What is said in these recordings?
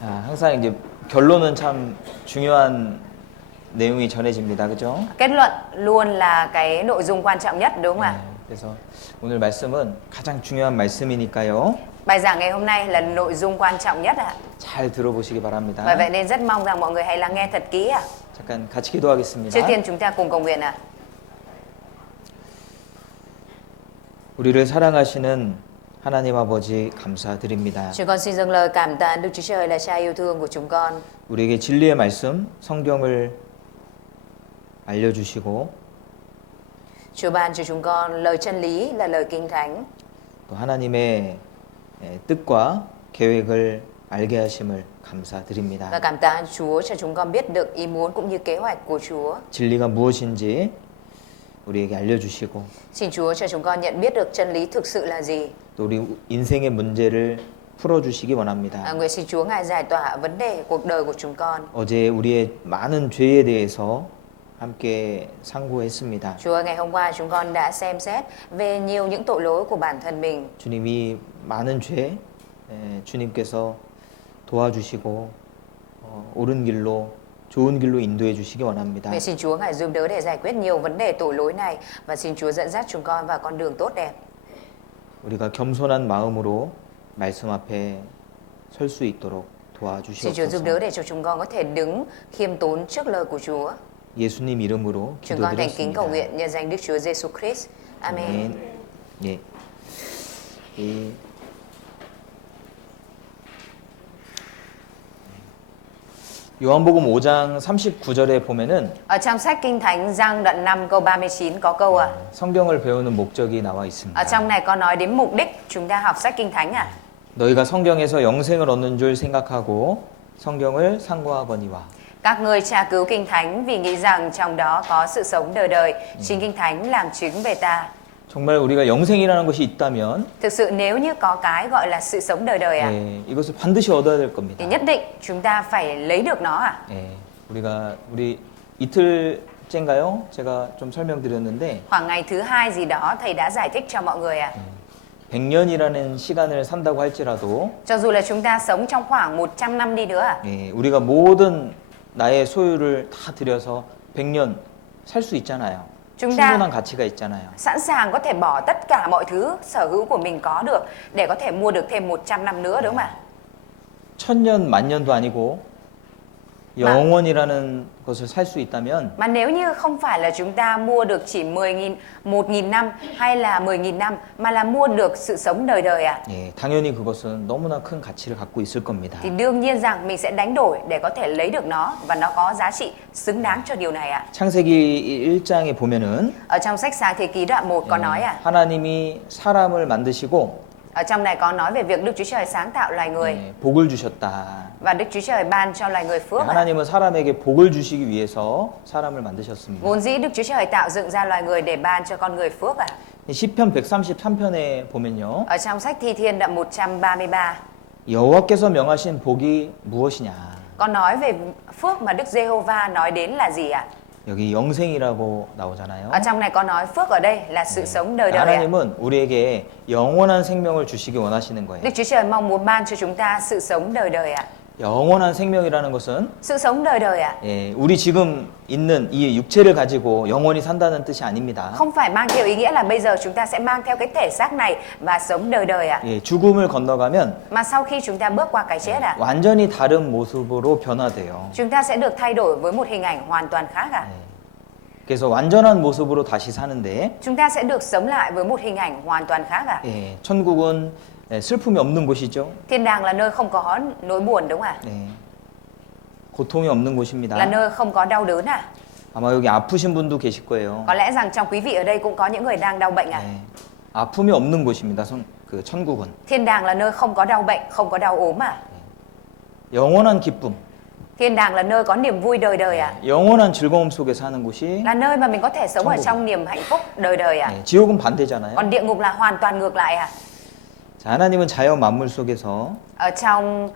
항상 이제 결론은 참 중요한 내용이 전해집니다. 그죠? Kết luận luôn là cái nội dung quan trọng nhất, đúng không ạ? 그래서 오늘 말씀은 가장 중요한 말씀이니까요. Bài giảng ngày hôm nay là nội dung quan trọng nhất ạ. 잘 들어보시기 바랍니다. Bởi vậy nên rất mong rằng mọi người hãy lắng nghe thật kỹ ạ. 잠깐 같이 기도하겠습니다. Trước tiên chúng ta cùng cầu nguyện ạ. 우리를 사랑하시는 하나님 아버지 감사드립니다. Chúng con xin dâng lời cảm tạ Đức Chúa Trời là Cha yêu thương của chúng con. 우리에게 진리의 말씀, 성경을 알려주시고 Chúa ban cho chúng con lời chân lý là lời Kinh Thánh. 또 하나님의 뜻과 계획을 알게 하심을 감사드립니다. Và cảm tạ Chúa cho chúng con biết được ý muốn cũng như kế hoạch của Chúa. 진리가 무엇인지 우리에게 알려주시고 Xin Chúa cho chúng con nhận biết được chân lý thực sự là gì. 또 우리 인생의 문제를 풀어주시기 원합니다. Nguyện xin Chúa Ngài giải tỏa vấn đề cuộc đời của chúng con. 어제 우리의 많은 죄에 대해서 함께 상고했습니다. Chúa, ngày hôm qua chúng con đã xem xét về nhiều những tội lỗi của bản thân mình. 주님이 많은 죄 주님께서 도와주시고 옳은 길로 좋은 길로 인도해 주시기 원합니다. Nguyện xin Chúa Ngài giúp đỡ để giải quyết nhiều vấn đề tội lỗi này và xin Chúa dẫn dắt chúng con vào con đường tốt đẹp. 우리가 겸손한 마음으로 말씀 앞에 설 수 있도록 Xin Chúa giúp 도와주시옵소서. đỡ để cho chúng con có thể đứng khiêm tốn trước lời của Chúa. 예수님 이름으로 Chúng con thành kính cầu 기도드렸습니다. nguyện nhân danh Đức Chúa Giêsu Christ. Amen. 예. 이 요한복음 5장 39절에 보면은 Ở trong sách Kinh Thánh Giăng đoạn 5 câu 39 có câu ạ. 성경을 배우는 목적이 나와 Ở 있습니다. trong này có nói đến mục đích chúng ta học sách Kinh Thánh ạ. 너희가 성경에서 영생을 얻는 줄 생각하고 성경을 상고하거니와. Các ngươi tra cứu Kinh Thánh vì nghĩ rằng trong đó có sự sống đời đời. Chính Kinh Thánh làm chứng về ta. 정말 우리가 영생이라는 것이 있다면 Thực sự nếu như có cái gọi là sự sống đời đời ạ, 예, 이것을 반드시 얻어야 될 겁니다. thì nhất định chúng ta phải lấy được nó ạ. 예, 우리 이틀째인가요? 제가 좀 설명드렸는데 Khoảng ngày thứ hai gì đó thầy đã giải thích cho mọi người ạ. 100년이라는 시간을 산다고 할지라도 Cho dù là chúng ta sống trong khoảng 100 năm đi nữa ạ, 예, 우리가 모든 나의 소유를 다 들여서 100년 살 수 있잖아요. chúng ta 충분한 가치가 있잖아요. sẵn sàng có thể bỏ tất cả mọi thứ sở hữu của mình có được để có thể mua được thêm 100 năm nữa, đúng không ạ? 1000년, 만년도 아니고 영원이라는 것을 살 수 있다면 Mà nếu như không phải là chúng ta mua được chỉ 10.000, 1.000 năm hay là 10.000 năm mà là mua được sự sống đời đời ạ, 예, 당연히 그것은 너무나 큰 가치를 갖고 있을 겁니다. thì đương nhiên rằng mình sẽ đánh đổi để có thể lấy được nó và nó có giá trị xứng đáng cho điều này ạ. 창세기 1장에 보면은 Ở trong sách Sáng Thế Ký đoạn 1 có nói ạ. 하나님이 사람을 만드시고 Ở trong này có nói về việc Đức Chúa Trời sáng tạo loài người 예, 복을 주셨다. và Đức Chúa Trời ban cho loài người phước ạ. 하나님은 사람에게 복을 주시기 위해서 사람을 만드셨습니다. Vốn dĩ Đức Chúa Trời tạo dựng ra loài người để ban cho con người phước ạ. 시편 133편에 보면요. Ở trong sách Thi Thiên đoạn 133 여호와께서 명하신 복이 무엇이냐? có nói về phước mà Đức Giê-hô-va nói đến là gì ạ? 여기 영생이라고 나오잖아요. Ở trong này có nói phước ở đây là sự sống đời đời ạ. 하나님은 우리에게 영원한 생명을 주시기 원하시는 거예요. Đức Chúa Trời mong muốn ban cho chúng ta sự sống đời đời ạ. 영원한 생명이라는 것은 Sự sống đời đời ạ. 예, 우리 지금 있는 이 육체를 가지고 영원히 산다는 뜻이 아닙니다. Không phải mang theo ý nghĩa là bây giờ chúng ta sẽ mang theo cái thể xác này và sống đời đời ạ. 예, 죽음을 건너가면 Mà sau khi chúng ta bước qua cái chết ạ, 완전히 다른 모습으로 변화돼요. chúng ta sẽ được thay đổi với một hình ảnh hoàn toàn khác ạ. 그래서 완전한 모습으로 다시 사는데 Chúng ta sẽ được sống lại với một hình ảnh hoàn toàn khác ạ. 예, 천국은 예, 슬픔이 없는 곳이죠. Thiên đàng là nơi không có nỗi buồn, đúng không ạ? 예, 고통이 없는 Là 곳입니다. nơi không có đau đớn ạ. 아마 여기 아프신 분도 계실 거예요. Có lẽ rằng trong quý vị ở đây cũng có những người đang đau bệnh ạ. 예, 아픔이 없는 곳입니다. 그 천국은 Thiên đàng là nơi không có đau bệnh, không có đau ốm ạ. 영원한 기쁨, Thiên đàng là nơi có niềm vui đời đời ạ. 영원한 즐거움 속에 사는 곳이 Là nơi mà mình có thể sống ở trong niềm hạnh phúc đời đời ạ. 예, 지옥은 반대잖아요. Còn địa ngục là hoàn toàn ngược lại ạ. 자, 하나님은 자연 만물 속에서 Ở trong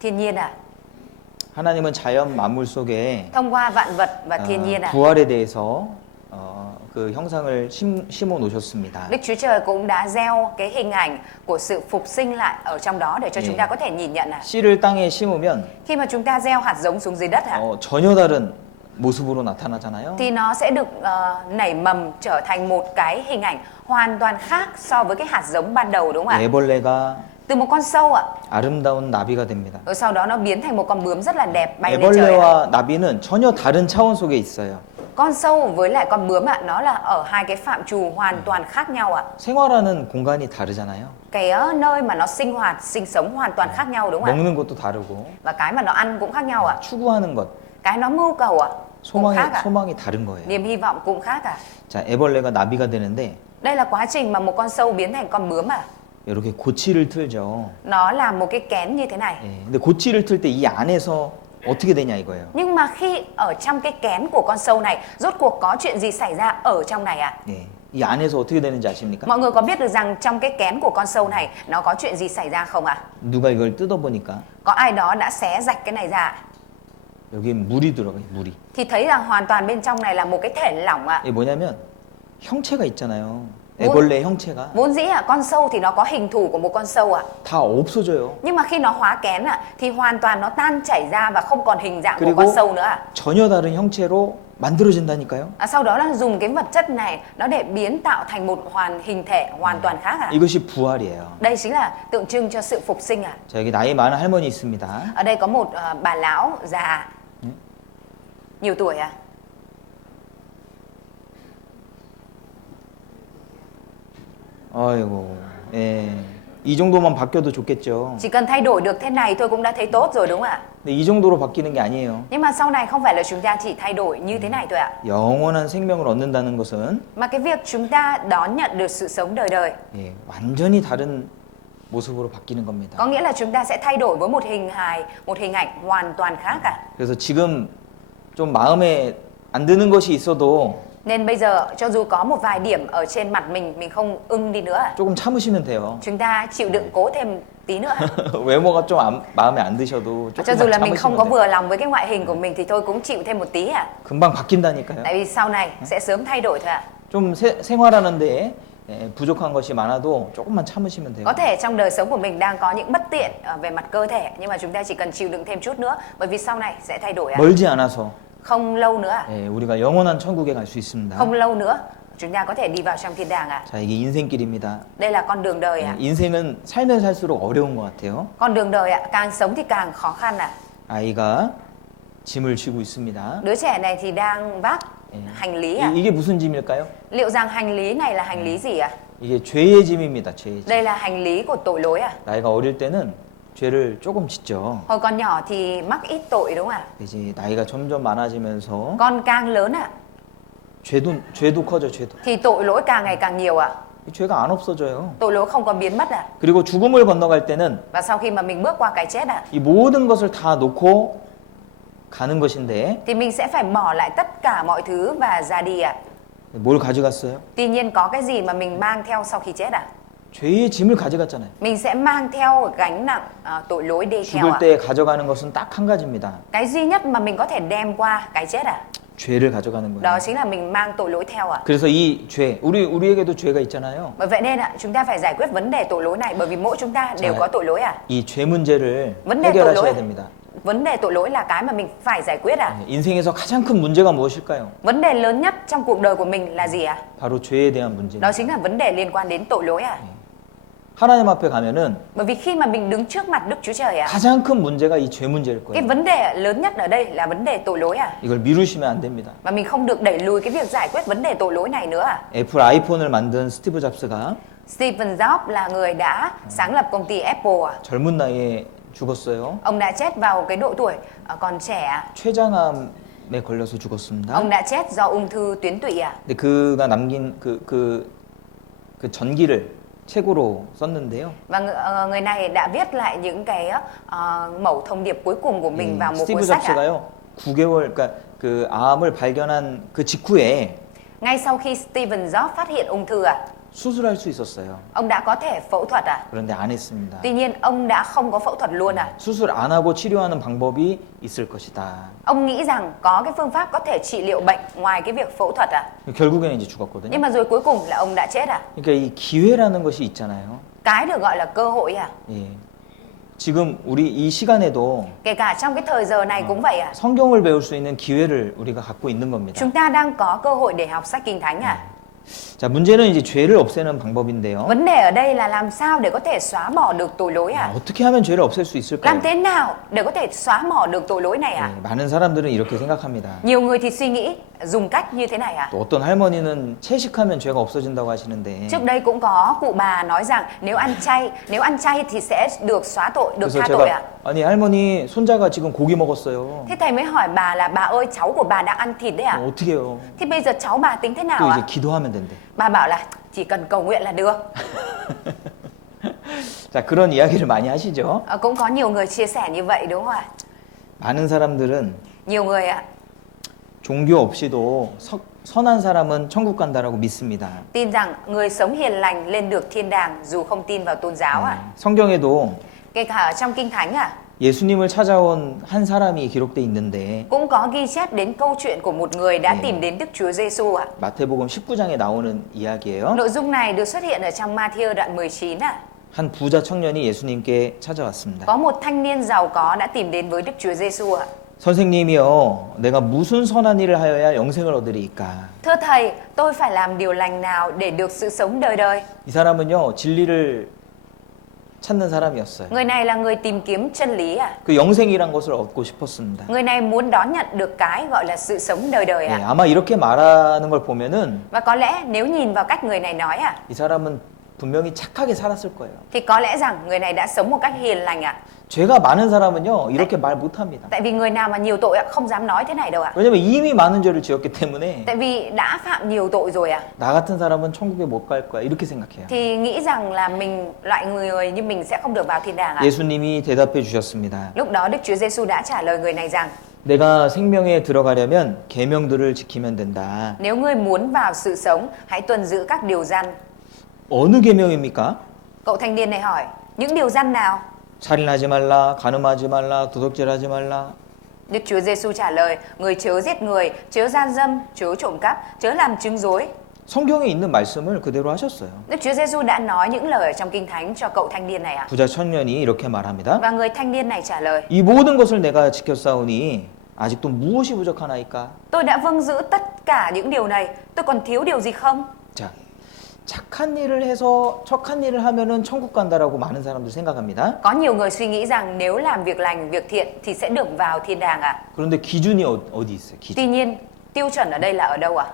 thiên nhiên ạ. 하나님은 자연 만물 속에 Thông qua vạn vật và thiên nhiên ạ. 부활에 대해서 그 형상을 심어 놓으셨습니다. Đức Chúa Trời cũng đã gieo cái hình ảnh của sự phục sinh lại ở trong đó để cho chúng 예. ta có thể nhìn nhận. 씨를 땅에 심으면 Khi mà chúng ta gieo hạt giống xuống dưới đất 전혀 다른 모습으로 나타나잖아요. thì nó sẽ được nảy mầm trở thành một cái hình ảnh hoàn toàn khác so với cái hạt giống ban đầu, đúng không ạ? 애벌레가 Từ một con sâu 아름다운 나비가 됩니다. rồi sau đó nó biến thành một con bướm rất là đẹp bay lên trời. 애벌레와 나비는 전혀 다른 차원 속에 있어요. Con sâu với lại con bướm nó là ở hai cái phạm trù hoàn toàn khác nhau 생활하는 공간이 다르잖아요. Cái nơi mà nó sinh hoạt, sinh sống hoàn toàn khác nhau, đúng không ạ? 먹는 것도 다르고 Và cái mà nó ăn cũng khác nhau 추구하는 것, Cái nó mưu cầu cũng khác 소망이 다른 거예요. Niềm hy vọng cũng khác 자, 애벌레가 나비가 되는데 Đây là quá trình mà một con sâu biến thành con bướm 이렇게 고치를 틀죠. Nó là một cái kén như thế này. 예, 근데 고치를 틀 때 이 안에서 어떻게 되냐 이거예요. Nhưng mà khi ở trong cái kén của con sâu này, rốt cuộc có chuyện gì xảy ra ở trong này 예, 이 안에서 어떻게 되는지 아십니까? Mọi người có biết được rằng trong cái kén của con sâu này nó có chuyện gì xảy ra không 누가 이걸 뜯어보니까 Có ai đó đã xé rạch cái này ra 여기에 물이 들어가요. 물이. Thì thấy rằng hoàn toàn bên trong này là một cái thể lỏng 이게 뭐냐면 형체가 있잖아요. 뭐? 애벌레 형체가 Vốn dĩ con sâu thì nó có hình thù của một con sâu 다 없어져요. Nhưng mà khi nó hóa kén thì hoàn toàn nó tan chảy ra và không còn hình dạng của 그리고 con sâu nữa 전혀 다른 형체로 만들어진다니까요. Sau đó là dùng cái vật chất này nó để biến tạo thành một hình thể hoàn toàn khác 이것이 부활이에요. Đây chính là tượng trưng cho sự phục sinh 자, 여기 나이 많은 할머니 있습니다. Ở đây có một bà lão già nhiều tuổi 아이고, 예. 이 정도만 바뀌어도 좋겠죠. Chỉ cần thay đổi được thế này thôi cũng đã thấy tốt rồi, đúng không ạ? 근데 이 정도로 바뀌는 게 아니에요. Nhưng mà sau này không phải là chúng ta chỉ thay đổi như thế này thôi ạ. 영원한 생명을 얻는다는 것은 Mà cái việc chúng ta đón nhận được sự sống đời đời 예, 완전히 다른 모습으로 바뀌는 겁니다. có nghĩa là chúng ta sẽ thay đổi với một hình ảnh hoàn toàn khác 그래서 지금 좀 마음에 안 드는 것이 있어도 Nên bây giờ cho dù có một vài điểm ở trên mặt mình không ưng đi nữa 조금 참으시면 돼요. chúng ta chịu đựng cố thêm tí nữa 외모가 좀 마음에 안 드셔도 cho dù 조금만 là mình không 참으시면 có 돼요. vừa lòng với cái ngoại hình của mình thì thôi cũng chịu thêm một tí 금방 바뀐다니까요. Tại vì sau này sẽ sớm thay đổi thôi 좀 생활하는데 부족한 것이 많아도 조금만 참으시면 돼요. Có thể trong đời sống của mình đang có những bất tiện về mặt cơ thể nhưng mà chúng ta chỉ cần chịu đựng thêm chút nữa bởi vì sau này sẽ thay đổi 멀지 않아서 Không lâu nữa 예, 우리가 영원한 천국에 갈 수 있습니다. Không lâu nữa chúng ta có thể đi vào trong thiên đàng 자, 이게 인생길입니다. Đây là con đường đời 예, 인생은 살면 살수록 어려운 것 같아요. Con đường đời càng sống thì càng khó khăn 아이가 짐을 쥐고 있습니다. Đứa trẻ này thì đang vác 예. hành lý 이게 무슨 짐일까요? Liệu rằng hành lý này là hành lý gì 이게 죄의 짐입니다. 죄의 짐. Đây là hành lý của tội lỗi 나이가 어릴 때는 죄를 조금 짓죠. Hồi còn nhỏ thì mắc ít tội đúng không 이제 나이가 점점 많아지면서 Con càng lớn 죄도 커져. 죄도. thì tội lỗi càng ngày càng nhiều 이 죄가 안 없어져요. Tội lỗi không có biến mất 그리고 죽음을 건너갈 때는 Và sau khi mà mình bước qua cái chết 이 모든 것을 다 놓고 가는 것인데 thì mình sẽ phải bỏ lại tất cả mọi thứ và ra đi 뭘 가져갔어요? Tuy nhiên có cái gì mà mình mang theo sau khi chết 죄의 짐을 가져갔잖아요. Mình sẽ mang theo gánh nặng tội lỗi đi theo 죽을 때 가져가는 것은 딱 한 가지입니다. Cái duy nhất mà mình có thể đem qua cái chết 죄를 가져가는 Đó 거예요. chính là mình mang tội lỗi theo 그래서 이 죄, 우리에게도 죄가 있잖아요. Bởi vậy nên chúng ta phải giải quyết vấn đề tội lỗi này bởi vì mỗi chúng ta đều Trời. có tội lỗi 이 죄 문제를 vấn đề tội lỗi 해결하셔야 됩니다. Vấn đề tội lỗi là cái mà mình phải giải quyết 인생에서 가장 큰 문제가 무엇일까요? Vấn đề lớn nhất trong cuộc đời của mình là gì 바로 죄에 대한 문제입니다. Đó chính là vấn đề liên quan đến tội lỗi 하나님 앞에 가면은 Bởi vì khi mà mình đứng trước mặt Đức Chúa Trời 가장 큰 문제가 이 죄 문제일 cái 거예요. vấn đề lớn nhất ở đây là vấn đề tội lỗi 이걸 미루시면 안 됩니다. Và mình không được đẩy lùi cái việc giải quyết vấn đề tội lỗi này nữa 애플 아이폰을 만든 스티브 잡스가 Steve Jobs là người đã sáng lập công ty Apple 젊은 나이에 죽었어요. Ông đã chết vào cái độ tuổi còn trẻ 췌장암에 걸려서 죽었습니다. Ông đã chết do ung thư tuyến tụy 근데 그가 남긴 그 전기를 책으로 썼는데요. Và người này đã viết lại những cái mẩu thông điệp cuối cùng của mình vào một 스티브 cuốn sách 잡스가요. 9개월 그러니까 그 암을 발견한 그 직후에 Ngay sau khi Steven Jobs phát hiện ung thư 수술할 수 있었어요. Ông đã có thể phẫu thuật à? 그런데 안 했습니다. Tuy nhiên ông đã không có phẫu thuật luôn à? 수술 안 하고 치료하는 방법이 있을 것이다. Ông nghĩ rằng có cái phương pháp có thể trị liệu bệnh ngoài cái việc phẫu thuật à? 결국에는 이제 죽었거든요. Nhưng mà rồi cuối cùng là ông đã chết à? 그러니까 이 기회라는 것이 있잖아요. Cái được gọi là cơ hội à? 예. 지금 우리 이 시간에도 Kể cả trong cái thời giờ này cũng vậy à? 성경을 배울 수 있는 기회를 우리가 갖고 있는 겁니다. Chúng ta đang có cơ hội để học sách Kinh Thánh à? 자, 문제는 이제 죄를 없애는 방법인데요. Vấn đề ở đây là làm sao để có thể xóa bỏ được tội lỗi à? 어떻게 하면 죄를 없앨 수 있을까요? Làm thế nào để có thể xóa bỏ được tội lỗi này à? 예, 많은 사람들은 이렇게 생각합니다. Nhiều người thì suy nghĩ dùng cách như thế này à? 또 어떤 할머니는 채식하면 죄가 없어진다고 하시는데 Trước đây cũng có cụ bà nói rằng nếu ăn chay thì sẽ được xóa tội, được 그래서 tha tội 제가 ạ. 아니 할머니 손자가 지금 고기 먹었어요. Thế thầy mới hỏi bà là bà ơi cháu của bà đang ăn thịt đấy ạ. 어떻게 해요? Thế bây giờ cháu bà tính thế nào 또 이제 ạ? 기도하면 된대. Bà bảo là chỉ cần cầu nguyện là được. 자, 그런 이야기를 많이 하시죠. Cũng có nhiều người chia sẻ như vậy đúng không ạ? 많은 사람들은 Nhiều người ạ 종교 없이도 선한 사람은 천국 간다라고 믿습니다. tin rằng người sống hiền lành lên được thiên đàng dù không tin vào tôn giáo ạ. 성경에도 Kể cả ở trong Kinh Thánh ạ 예수님을 찾아온 한 사람이 기록돼 있는데 cũng có ghi chép đến câu chuyện của một người đã tìm đến Đức Chúa Giêsu ạ. 마태복음 19장에 나오는 이야기예요. Nội dung này được xuất hiện ở trong Ma-thi-ơ đoạn 19 ạ. 한 부자 청년이 예수님께 찾아왔습니다. Có một thanh niên giàu có đã tìm đến với Đức Chúa Giêsu ạ. 선생님이요, 내가 무슨 선한 일을 하여야 영생을 얻으리이까? Thưa thầy, tôi phải làm điều lành nào để được sự sống đời đời? 이 사람은요, 진리를 찾는 사람이었어요. Người này là người tìm kiếm chân lý à? 그 영생이란 것을 얻고 싶었습니다. Người này muốn đón nhận được cái gọi là sự sống đời đời 예, à? 아마 이렇게 말하는 걸 보면은 Và có lẽ nếu nhìn vào cách người này nói à, 이 사람은 분명히 착하게 살았을 거예요. thì có lẽ rằng người này đã sống một cách hiền lành ạ. 죄가 많은 사람은요, 이렇게 말 못합니다. Tại vì người nào mà nhiều tội ạ, không dám nói thế này đâu ạ. 왜냐면 이미 많은 죄를 지었기 때문에 Tại vì đã phạm nhiều tội rồi ạ. 나 같은 사람은 천국에 못 갈 거야 이렇게 생각해요. Thì nghĩ rằng là mình, loại người như mình sẽ không được vào thiên đàng ạ. 예수님이 대답해 주셨습니다. Lúc đó Đức Chúa Giêsu đã trả lời người này rằng 내가 생명에 들어가려면 계명들을 지키면 된다. nếu ngươi muốn vào sự sống, hãy tuân giữ các điều răn. 어느 계명입니까? Cậu thanh niên này hỏi, những điều răn nào? 살인하지 말라, 간음하지 말라, 도둑질하지 말라. Đức Chúa Giêsu trả lời, người chớ giết người, chớ gian dâm, chớ trộm cắp, chớ làm chứng dối. 성경에 있는 말씀을 그대로 하셨어요. Đức Chúa Giêsu đã nói những lời ở trong Kinh Thánh cho cậu thanh niên này ạ. 부자 청년이 이렇게 말합니다. Và người thanh niên này trả lời, 이 모든 것을 내가 지켰사오니 아직도 무엇이 부족하나이까? tôi đã vâng giữ tất cả những điều này, tôi còn thiếu điều gì không? 자, 착한 일을 해서 착한 일을 하면은 천국 간다라고 많은 사람들 생각합니다. Có nhiều người suy nghĩ rằng nếu làm việc lành, việc thiện thì sẽ được vào thiên đàng ạ. 그런데 기준이 어디 있어요? 기준. Tuy nhiên, tiêu chuẩn ở đây là ở đâu ạ?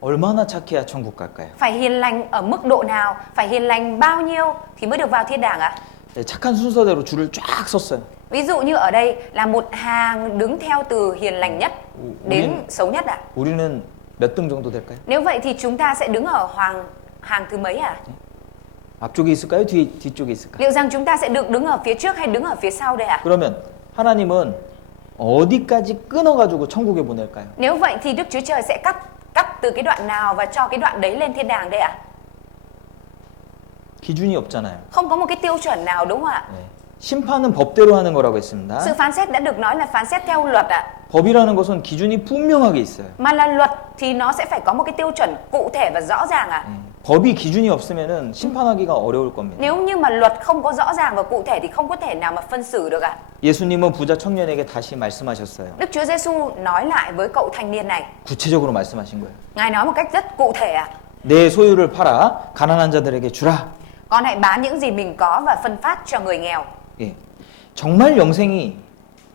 얼마나 착해야 천국 갈까요? Phải hiền lành ở mức độ nào? Phải hiền lành bao nhiêu thì mới được vào thiên đàng ạ? 네, 착한 순서대로 줄을 쫙 섰어요. Ví dụ như ở đây là một hàng đứng theo từ hiền lành nhất đến xấu nhất ạ. 우리는 몇 등 정도 될까요? Nếu vậy thì chúng ta sẽ đứng ở hàng thứ mấy ạ? 앞쪽에 있을까요? 뒤쪽에 있을까요? Liệu rằng chúng ta sẽ được đứng ở phía trước hay đứng ở phía sau đây ạ? 그러면 하나님은 어디까지 끊어가지고 천국에 보낼까요? Nếu vậy thì Đức Chúa Trời sẽ cắt từ cái đoạn nào và cho cái đoạn đấy lên thiên đàng đây ạ? 기준이 없잖아요. Không có một cái tiêu chuẩn nào đúng không ạ? 네. 심판은 법대로 하는 거라고 했습니다. Sự phán xét đã được nói là phán xét theo luật ạ. 법이라는 것은 기준이 분명하게 있어요. Mà là luật thì nó sẽ phải có một cái tiêu chuẩn cụ thể và rõ ràng ạ. 법이 기준이 없으면은 심판하기가 어려울 겁니다. Nếu như mà luật không có rõ ràng và cụ thể thì không có thể nào mà phân xử được ạ. 예수님은 부자 청년에게 다시 말씀하셨어요. Đức Chúa Giêsu nói lại với cậu thanh niên này. 구체적으로 말씀하신 거예요. Ngài nói một cách rất cụ thể ạ. 내 소유를 팔아 가난한 자들에게 주라. Con hãy bán những gì mình có và phân phát cho người nghèo. 예. 정말 영생이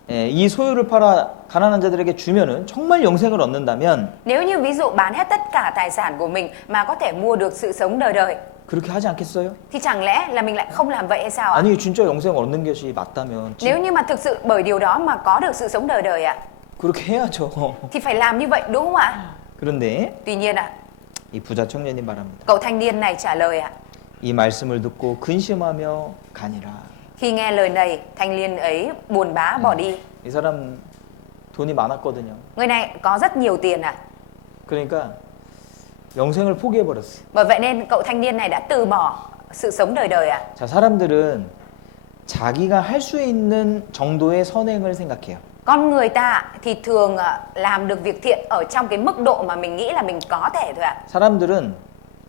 이 소유를 팔아 가난한 자들에게 주면은 정말 영생을 얻는다면 Nếu như ví dụ bán hết tất cả tài sản của mình mà có thể mua được sự sống đời đời 그렇게 하지 않겠어요? thì chẳng lẽ là mình lại không làm vậy hay sao ạ? 아니 진짜 영생 얻는 것이 맞다면 Nếu như mà thực sự bởi điều đó mà có được sự sống đời đời ạ 그렇게 해야죠. thì phải làm như vậy đúng không ạ? 그런데 Tuy nhiên ạ, 이 부자 청년이 말합니다. cậu thanh niên này trả lời ạ. 이 말씀을 듣고 근심하며 가니라. Khi nghe lời này, thanh niên ấy buồn bã bỏ đi. 이 사람 돈이 많았거든요. Người này có rất nhiều tiền ạ. 그러니까 영생을 포기해버렸어요. Bởi vậy nên cậu thanh niên này đã từ bỏ sự sống đời đời ạ. 자, 사람들은 자기가 할 수 있는 정도의 선행을 생각해요. Con người ta thì thường làm được việc thiện ở trong cái mức độ mà mình nghĩ là mình có thể thôi ạ. 사람들은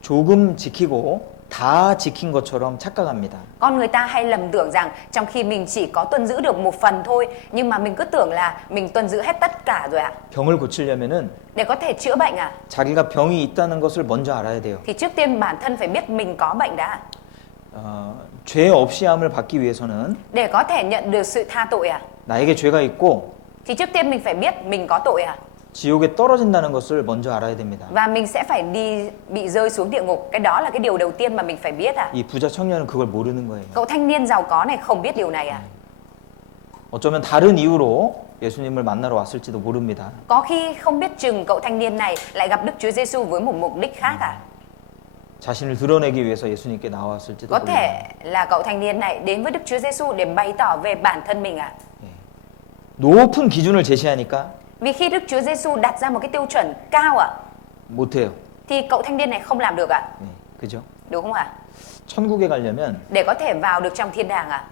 조금 지키고 다 지킨 것처럼 착각합니다. Con người ta hay lầm tưởng rằng trong khi mình chỉ có tuân giữ được một phần thôi, nhưng mà mình cứ tưởng là mình tuân giữ hết tất cả rồi ạ. 병을 고치려면은 Để có thể chữa bệnh ạ, 자기가 병이 있다는 것을 먼저 알아야 돼요. thì trước tiên bản thân phải biết mình có bệnh đã. 죄 없이함을 받기 위해서는 Để có thể nhận được sự tha tội ạ, 나에게 죄가 있고 thì trước tiên mình phải biết mình có tội ạ. 지옥에 떨어진다는 것을 먼저 알아야 됩니다. Và mình sẽ phải bị rơi xuống địa ngục. Cái đó là cái điều đầu tiên mà mình phải biết ạ. 이 부자 청년은 그걸 모르는 거예요. Cậu thanh niên giàu có này không biết điều này ạ. 어쩌면 다른 이유로 예수님을 만나러 왔을지도 모릅니다. Có khi không biết chừng cậu thanh niên này lại gặp Đức Chúa Giêsu với một mục đích khác ạ. 자신을 드러내기 위해서 예수님께 나왔을지도 Có 모릅니다. thể là cậu thanh niên này đến với Đức Chúa Giêsu để bày tỏ về bản thân mình ạ. 높은 기준을 제시하니까 Vì khi Đức Chúa Giêsu đặt ra một cái tiêu chuẩn cao ạ, 못해요. thì cậu thanh niên này không làm được ạ. 그죠? Đúng không ạ? 천국에 가려면 Để có thể vào được trong thiên đàng ạ.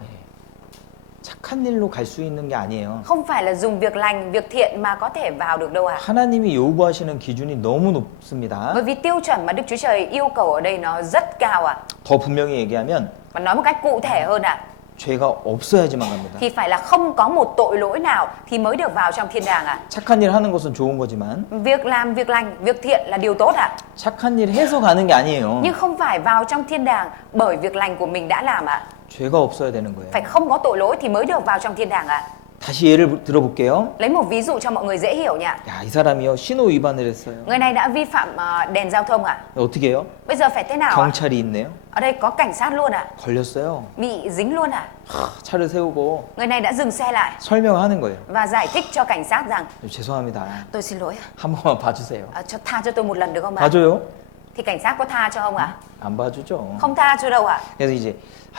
착한 일로 갈 수 있는 게 아니에요. Không phải là dùng việc lành, việc thiện mà có thể vào được đâu ạ. 하나님이 요구하시는 기준이 너무 높습니다. Bởi vì tiêu chuẩn mà Đức Chúa Trời yêu cầu ở đây nó rất cao ạ. 더 분명히 얘기하면 Và nói một cách cụ thể hơn ạ, 죄가 없어야지만 갑니다. thì phải là không có một tội lỗi nào thì mới được vào trong thiên đàng ạ. 착한 일 하는 것은 좋은 거지만 Việc làm việc lành, việc thiện là điều tốt ạ. 착한 일 해서 가는 게 아니에요. Nhưng không phải vào trong thiên đàng bởi việc lành của mình đã làm ạ. 죄가 없어야 되는 거예요. Phải không có tội lỗi thì mới được vào trong thiên đàng ạ. 다시 예를 들어볼게요. Lấy một ví dụ cho mọi người dễ hiểu nha. 야, 이 사람이요 신호 위반을 했어요. Người này đã vi phạm đèn giao thông ạ. 어떻게 해요? Bây giờ phải thế nào ạ? 경찰이 있네요. Ở đây có cảnh sát luôn ạ. 걸렸어요. Bị dính luôn ạ. 차를 세우고 Người này đã dừng xe lại 설명하는 거예요. và giải thích cho cảnh sát rằng 죄송합니다. tôi xin lỗi, 한 번만 봐주세요. tha cho tôi một lần được không ạ? 봐줘요? Thì cảnh sát có tha cho không ạ? 안 봐주죠. Không tha cho đâu ạ. 그래서 이제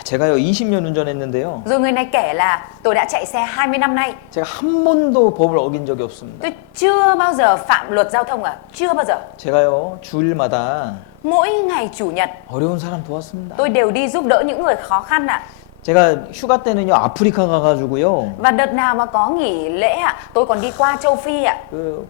제가요 20년 운전했는데요. Rồi người này kể là tôi đã chạy xe 20 năm nay, 제가 한 번도 법을 어긴 적이 없습니다. tôi chưa bao giờ phạm luật giao thông ạ. Chưa bao giờ. 제가요 주일마다 Mỗi ngày chủ nhật 어려운 사람 도왔습니다. tôi đều đi giúp đỡ những người khó khăn ạ. 제가 휴가 때는요 아프리카 가가지고요 Và đợt nào mà có nghỉ lễ ạ, tôi còn đi qua châu Phi ạ. 그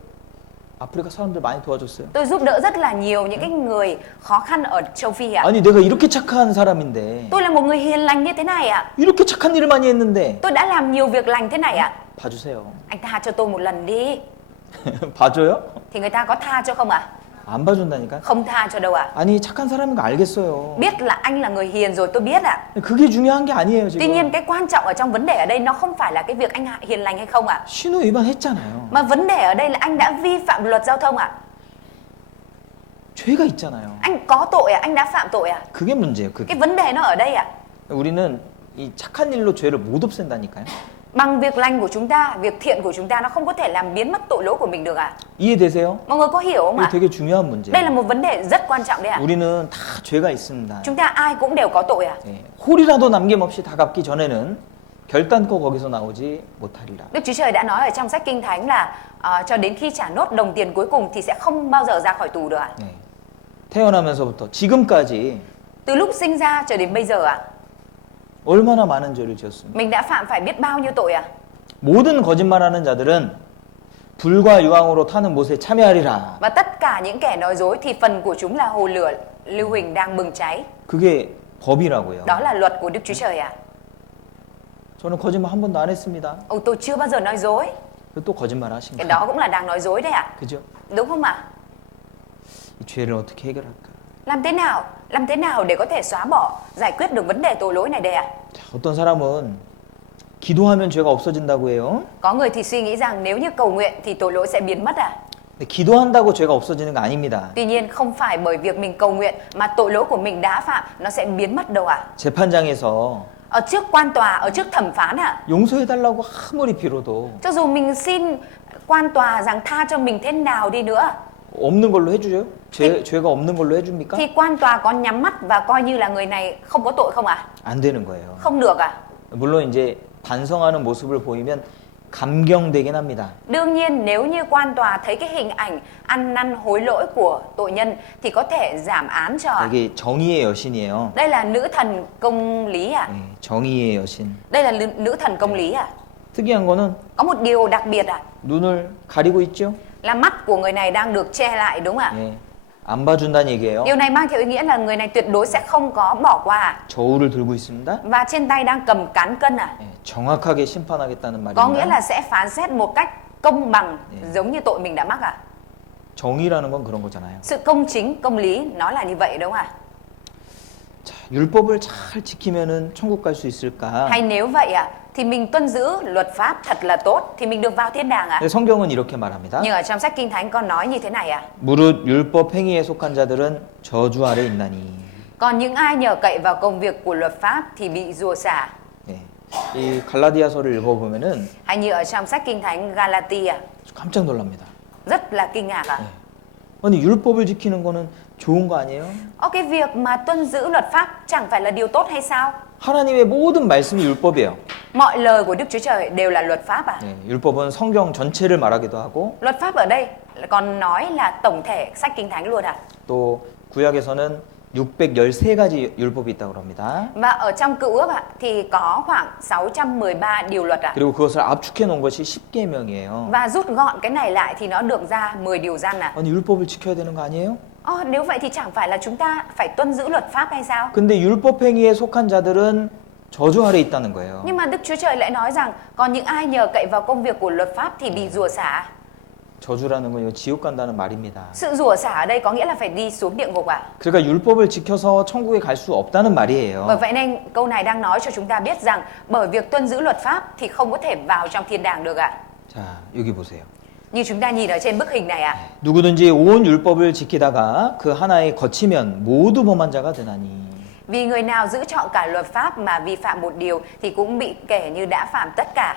아프리카 사람들 많이 도와줬어요. Tôi giúp đỡ rất là nhiều những cái người khó khăn ở châu Phi ạ. 아니 내가 이렇게 착한 사람인데 Tôi là một người hiền lành như thế này ạ. 이렇게 착한 일을 많이 했는데 Tôi đã làm nhiều việc lành thế này ạ. 봐주세요. Anh tha cho tôi một lần đi. 봐줘요? Thì người ta có tha cho không ạ? 안 봐준다니까? Không tha cho đâu ạ. 아니 착한 사람인 거 알겠어요. Biết là anh là người hiền rồi, tôi biết ạ. 그게 중요한 게 아니에요 Tuy nhiên 지금. cái quan trọng ở trong vấn đề ở đây nó không phải là cái việc anh hiền lành hay không ạ. 신호 위반했잖아요. Mà vấn đề ở đây là anh đã vi phạm luật giao thông ạ. 죄가 있잖아요. Anh có tội ạ, anh đã phạm tội ạ. 그게 문제예요. 그게. Cái vấn đề nó ở đây ạ. 우리는 이 착한 일로 죄를 못 없앤다니까요. Bằng việc lành của chúng ta, việc thiện của chúng ta nó không có thể làm biến mất tội lỗi của mình được ạ. 이해되세요? Mọi người có hiểu không 이거 ạ? 되게 중요한 문제예요. Đây là một vấn đề rất quan trọng đấy ạ. 우리는 다 죄가 있습니다. Chúng ta ai cũng đều có tội ạ. 예, 홀이라도 남김없이 다 갚기 전에는 결단코 거기서 나오지 못하리라. Đức Chúa Trời đã nói ở trong sách Kinh Thánh là cho đến khi trả nốt đồng tiền cuối cùng thì sẽ không bao giờ ra khỏi tù được ạ. 예, 태어나면서부터 지금까지 Từ lúc sinh ra cho đến bây giờ ạ, 얼마나 많은 죄를 지었습니까? mình đã phạm phải biết bao nhiêu tội ạ. 모든 거짓말하는 자들은 불과 유황으로 타는 못에 참여하리라. Và tất cả những kẻ nói dối thì phần của chúng là hồ lửa lưu huỳnh đang bừng cháy. 그게 법이라고요. Đó là luật của Đức Chúa Trời ạ. 저는 거짓말 한 번도 안 했습니다. Tôi chưa bao giờ nói dối. 또 거짓말 하신 Cái 거예요. đó cũng là đang nói dối đấy ạ. 그죠? Đúng không ạ? 이 죄를 어떻게 해결할까? Làm thế nào để có thể xóa bỏ, giải quyết được vấn đề tội lỗi này đây ạ? 자, 어떤 사람은 기도하면 죄가 없어진다고 해요. Có người thì suy nghĩ rằng nếu như cầu nguyện thì tội lỗi sẽ biến mất ạ. 근데 기도한다고 죄가 없어지는 거 아닙니다. Tuy nhiên không phải bởi việc mình cầu nguyện mà tội lỗi của mình đã phạm nó sẽ biến mất đâu ạ. 재판장에서 Ở trước quan tòa, ở trước thẩm phán ạ, 용서해달라고 아무리 빌어도 cho dù mình xin quan tòa rằng tha cho mình thế nào đi nữa 없는 걸로 해주죠? 죄가 없는 걸로 해줍니까? thì quan tòa có nhắm mắt và coi như là người này không có tội không ạ? 안 되는 거예요. Không được ạ. 물론 이제 반성하는 모습을 보이면 감경되긴 합니다. Đương nhiên nếu như quan tòa thấy cái hình ảnh ăn năn hối lỗi của tội nhân thì có thể giảm án cho ạ. 이게 정의의 여신이에요. Đây là nữ thần công lý à? 네, 정의의 여신. Đây là nữ thần công lý à? 특이한 거는 Có một điều đặc biệt à? 눈을 가리고 있죠. Là mắt của người này đang được che lại đúng không ạ? 예, 안 봐준다는 얘기예요. Điều này mang theo ý nghĩa là người này tuyệt đối sẽ không có bỏ qua à? 저울을 들고 있습니다. Và trên tay đang cầm cán cân à? 예, 정확하게 심판하겠다는 Có nghĩa 말입니다. là sẽ phán xét một cách công bằng Yeah. giống như tội mình đã mắc à? 정의라는 건 그런 거잖아요. Sự công chính, công lý nó là như vậy đúng không ạ? 자, 율법을 잘 지키면은 천국 갈 수 있을까? Hay nếu vậy à thì mình tuân giữ luật pháp thật là tốt thì mình được vào thiên đàng à? 근데 성경은 이렇게 말합니다. Nhưng ở trong sách Kinh Thánh có nói như thế này à? 무릇 율법 행위에 속한 자들은 저주 아래 있나니. Còn những ai nhờ cậy vào công việc của luật pháp thì bị rủa xả. 네. 이 갈라디아서를 읽어보면은 Hay như ở trong sách Kinh Thánh Galatia 깜짝 놀랍니다. rất là kinh ngạc à? 아니 율법을 지키는 거는 좋은 거 아니에요? Cái việc mà tuân giữ luật pháp chẳng phải là điều tốt hay sao? 하나님의 모든 말씀이 율법이에요. Mọi lời của Đức Chúa Trời đều là luật pháp à? 네, 율법은 성경 전체를 말하기도 하고 Luật pháp ở đây còn nói là tổng thể sách Kinh Thánh luôn à? 또 구약에서는 613가지 율법이 있다고 합니다. Và ở trong Cựu Ước ạ thì có khoảng 613 điều luật ạ. 그리고 그것을 압축해 놓은 것이 10계명이에요. Và rút gọn cái này lại thì nó được ra 10 điều răn ạ. 아니 율법을 지켜야 되는 거 아니에요? Nếu vậy thì chẳng phải là chúng ta phải tuân giữ luật pháp hay sao? 근데 율법 행위에 속한 자들은 저주 아래 있다는 거예요. Nhưng mà Đức Chúa Trời lại nói rằng còn những ai nhờ cậy vào công việc của luật pháp thì bị rủa xả. 저주라는 건 이거 지옥 간다는 말입니다. Sự rủa xả ở đây có nghĩa là phải đi xuống địa ngục ạ. 그러니까 율법을 지켜서 천국에 갈 수 없다는 말이에요. Bởi vậy nên câu này đang nói cho chúng ta biết rằng bởi việc tuân giữ luật pháp thì không có thể vào trong thiên đàng được ạ. 자, 여기 보세요. Như chúng ta nhìn ở trên bức hình này ạ. 누구든지 온 율법을 지키다가 그 하나에 거치면 모두 범한 자가 되나니. Vì người nào giữ trọn cả luật pháp mà vi phạm một điều thì cũng bị kể như đã phạm tất cả.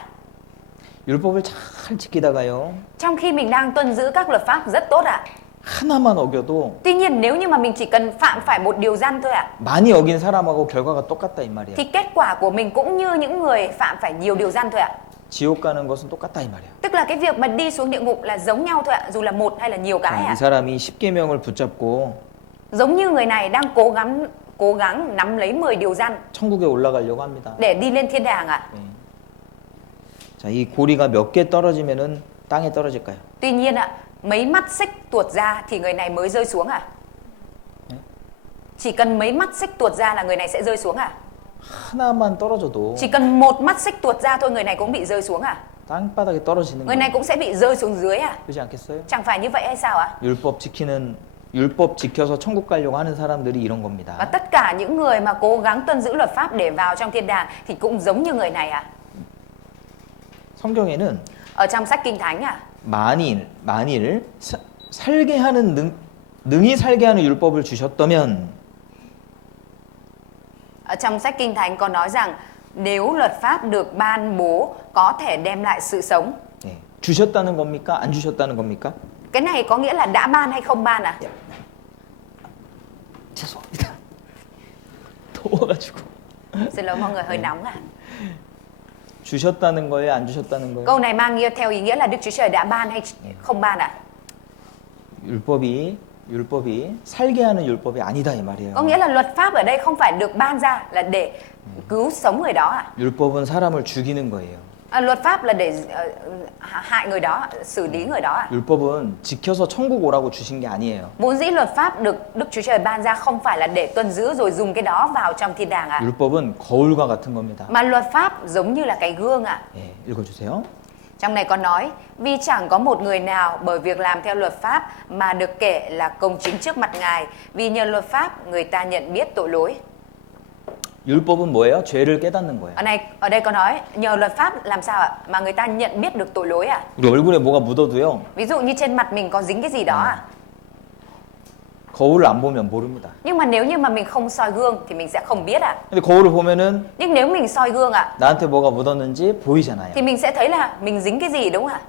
율법을 잘 지키다가요. Trong khi mình đang tuân giữ các luật pháp rất tốt ạ. 하나만 어겨도 Tuy nhiên nếu như mà mình chỉ cần phạm phải một điều răn thôi ạ, 많이 어긴 사람하고 결과가 똑같다 이 말이에요. thì kết quả của mình cũng như những người phạm phải nhiều điều răn thôi ạ. 지옥 가는 것은 똑같다 이 말이에요. Tức là cái việc mà đi xuống địa ngục là giống nhau thôi ạ, dù là một hay là nhiều cái 자, ạ. 이 사람이 10계명을 붙잡고 Giống như người này đang cố gắng nắm lấy 10 điều răn 천국에 올라가려고 합니다. để đi lên thiên đàng ạ. 네. 자, 이 고리가 몇 개 떨어지면은 땅에 떨어질까요? Tuy nhiên ạ, mấy mắt xích tuột ra thì người này mới rơi xuống ạ. Chỉ cần mấy mắt xích tuột ra là người này sẽ rơi xuống ạ. 하나만 떨어져도 Chỉ cần một mắt xích tuột ra thôi người này cũng bị rơi xuống ạ. 땅바닥에 떨어지는 Người này 거예요. cũng sẽ bị rơi xuống dưới ạ. 그렇지 않겠어요? Chẳng phải như vậy hay sao ạ? 율법 지켜서 천국 가려고 하는 사람들이 이런 겁니다. Và tất cả những người mà cố gắng tuân giữ luật pháp để vào trong thiên đàng thì cũng giống như người này ạ. 성경에는 Ở trong sách Kinh Thánh ạ, 만일 살게 하는 능히 살게 하는 율법을 주셨다면 ở trong sách Kinh Thánh có nói rằng nếu luật pháp được ban bố có thể đem lại sự sống. 네, 주셨다는 겁니까? 안 주셨다는 겁니까? Cái này có nghĩa là đã ban hay không ban ạ? 죄송합니다. 더워가지고. Xin lỗi mọi người hơi nóng ạ. 주셨다는 거예요? 안 주셨다는 거예요? Câu này mang theo ý nghĩa là Đức Chúa Trời đã ban hay không ban ạ? 율법이 살게 하는 율법이 아니다 이 말이에요. Có nghĩa là luật pháp ở đây không phải được ban ra là để cứu sống người đó ạ. 율법은 사람을 죽이는 거예요. Luật pháp là để hại người đó, xử lý người đó ạ. 율법은 지켜서 천국 오라고 주신 게 아니에요. Vốn dĩ luật pháp được Đức Chúa Trời ban ra không phải là để tuân giữ rồi dùng cái đó vào trong thiên đàng ạ. 율법은 거울과 같은 겁니다. Mà luật pháp giống như là cái gương ạ. 예, 읽어주세요. Trong này có nói, vì chẳng có một người nào bởi việc làm theo luật pháp mà được kể là công chính trước mặt Ngài, vì nhờ luật pháp người ta nhận biết tội lỗi. 율법은 뭐예요? 죄를 깨닫는 거예요. Ở đây có nói, nhờ luật pháp làm sao ạ? Mà người ta nhận biết được tội lỗi ạ. 우리 얼굴에 뭐가 묻어도요. Ví dụ như trên mặt mình có dính cái gì đó ạ. 거울을 안 보면 모릅니다. Nhưng mà nếu như mà mình không soi gương thì mình sẽ không biết ạ. 근데 거울을 보면은 Nhưng nếu mình soi gương ạ, 나한테 뭐가 묻었는지 보이잖아요. thì mình sẽ thấy là mình dính cái gì đúng không ạ?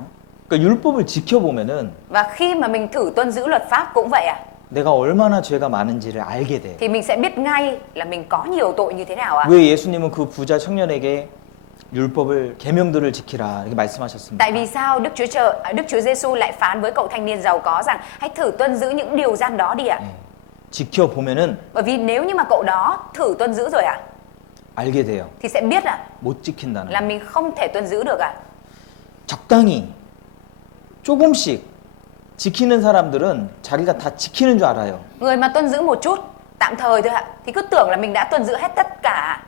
그러니까 율법을 지켜보면은 Và khi mà mình thử tuân giữ luật pháp cũng vậy ạ. 내가 얼마나 죄가 많은지를 알게 돼. Thì mình sẽ biết ngay là mình có nhiều tội như thế nào ạ. 왜 예수님은 그 부자 청년에게 율법을 계명들을 지키라 이렇게 말씀하셨습니다. Tại vì sao Đức Chúa Giêsu lại phán với cậu thanh niên giàu có rằng hãy thử tuân giữ những điều răn đó đi ạ? 예, 지켜 보면은 Bởi vì nếu như mà cậu đó thử tuân giữ rồi ạ, 알게 돼요. thì sẽ biết 못 지킨다는 là 거. mình không thể tuân giữ được ạ. 적당히 조금씩 지키는 사람들은 자기가 다 지키는 줄 알아요. Người mà tuân giữ một chút, tạm thời thôi ạ, thì cứ tưởng là mình đã tuân giữ hết tất cả.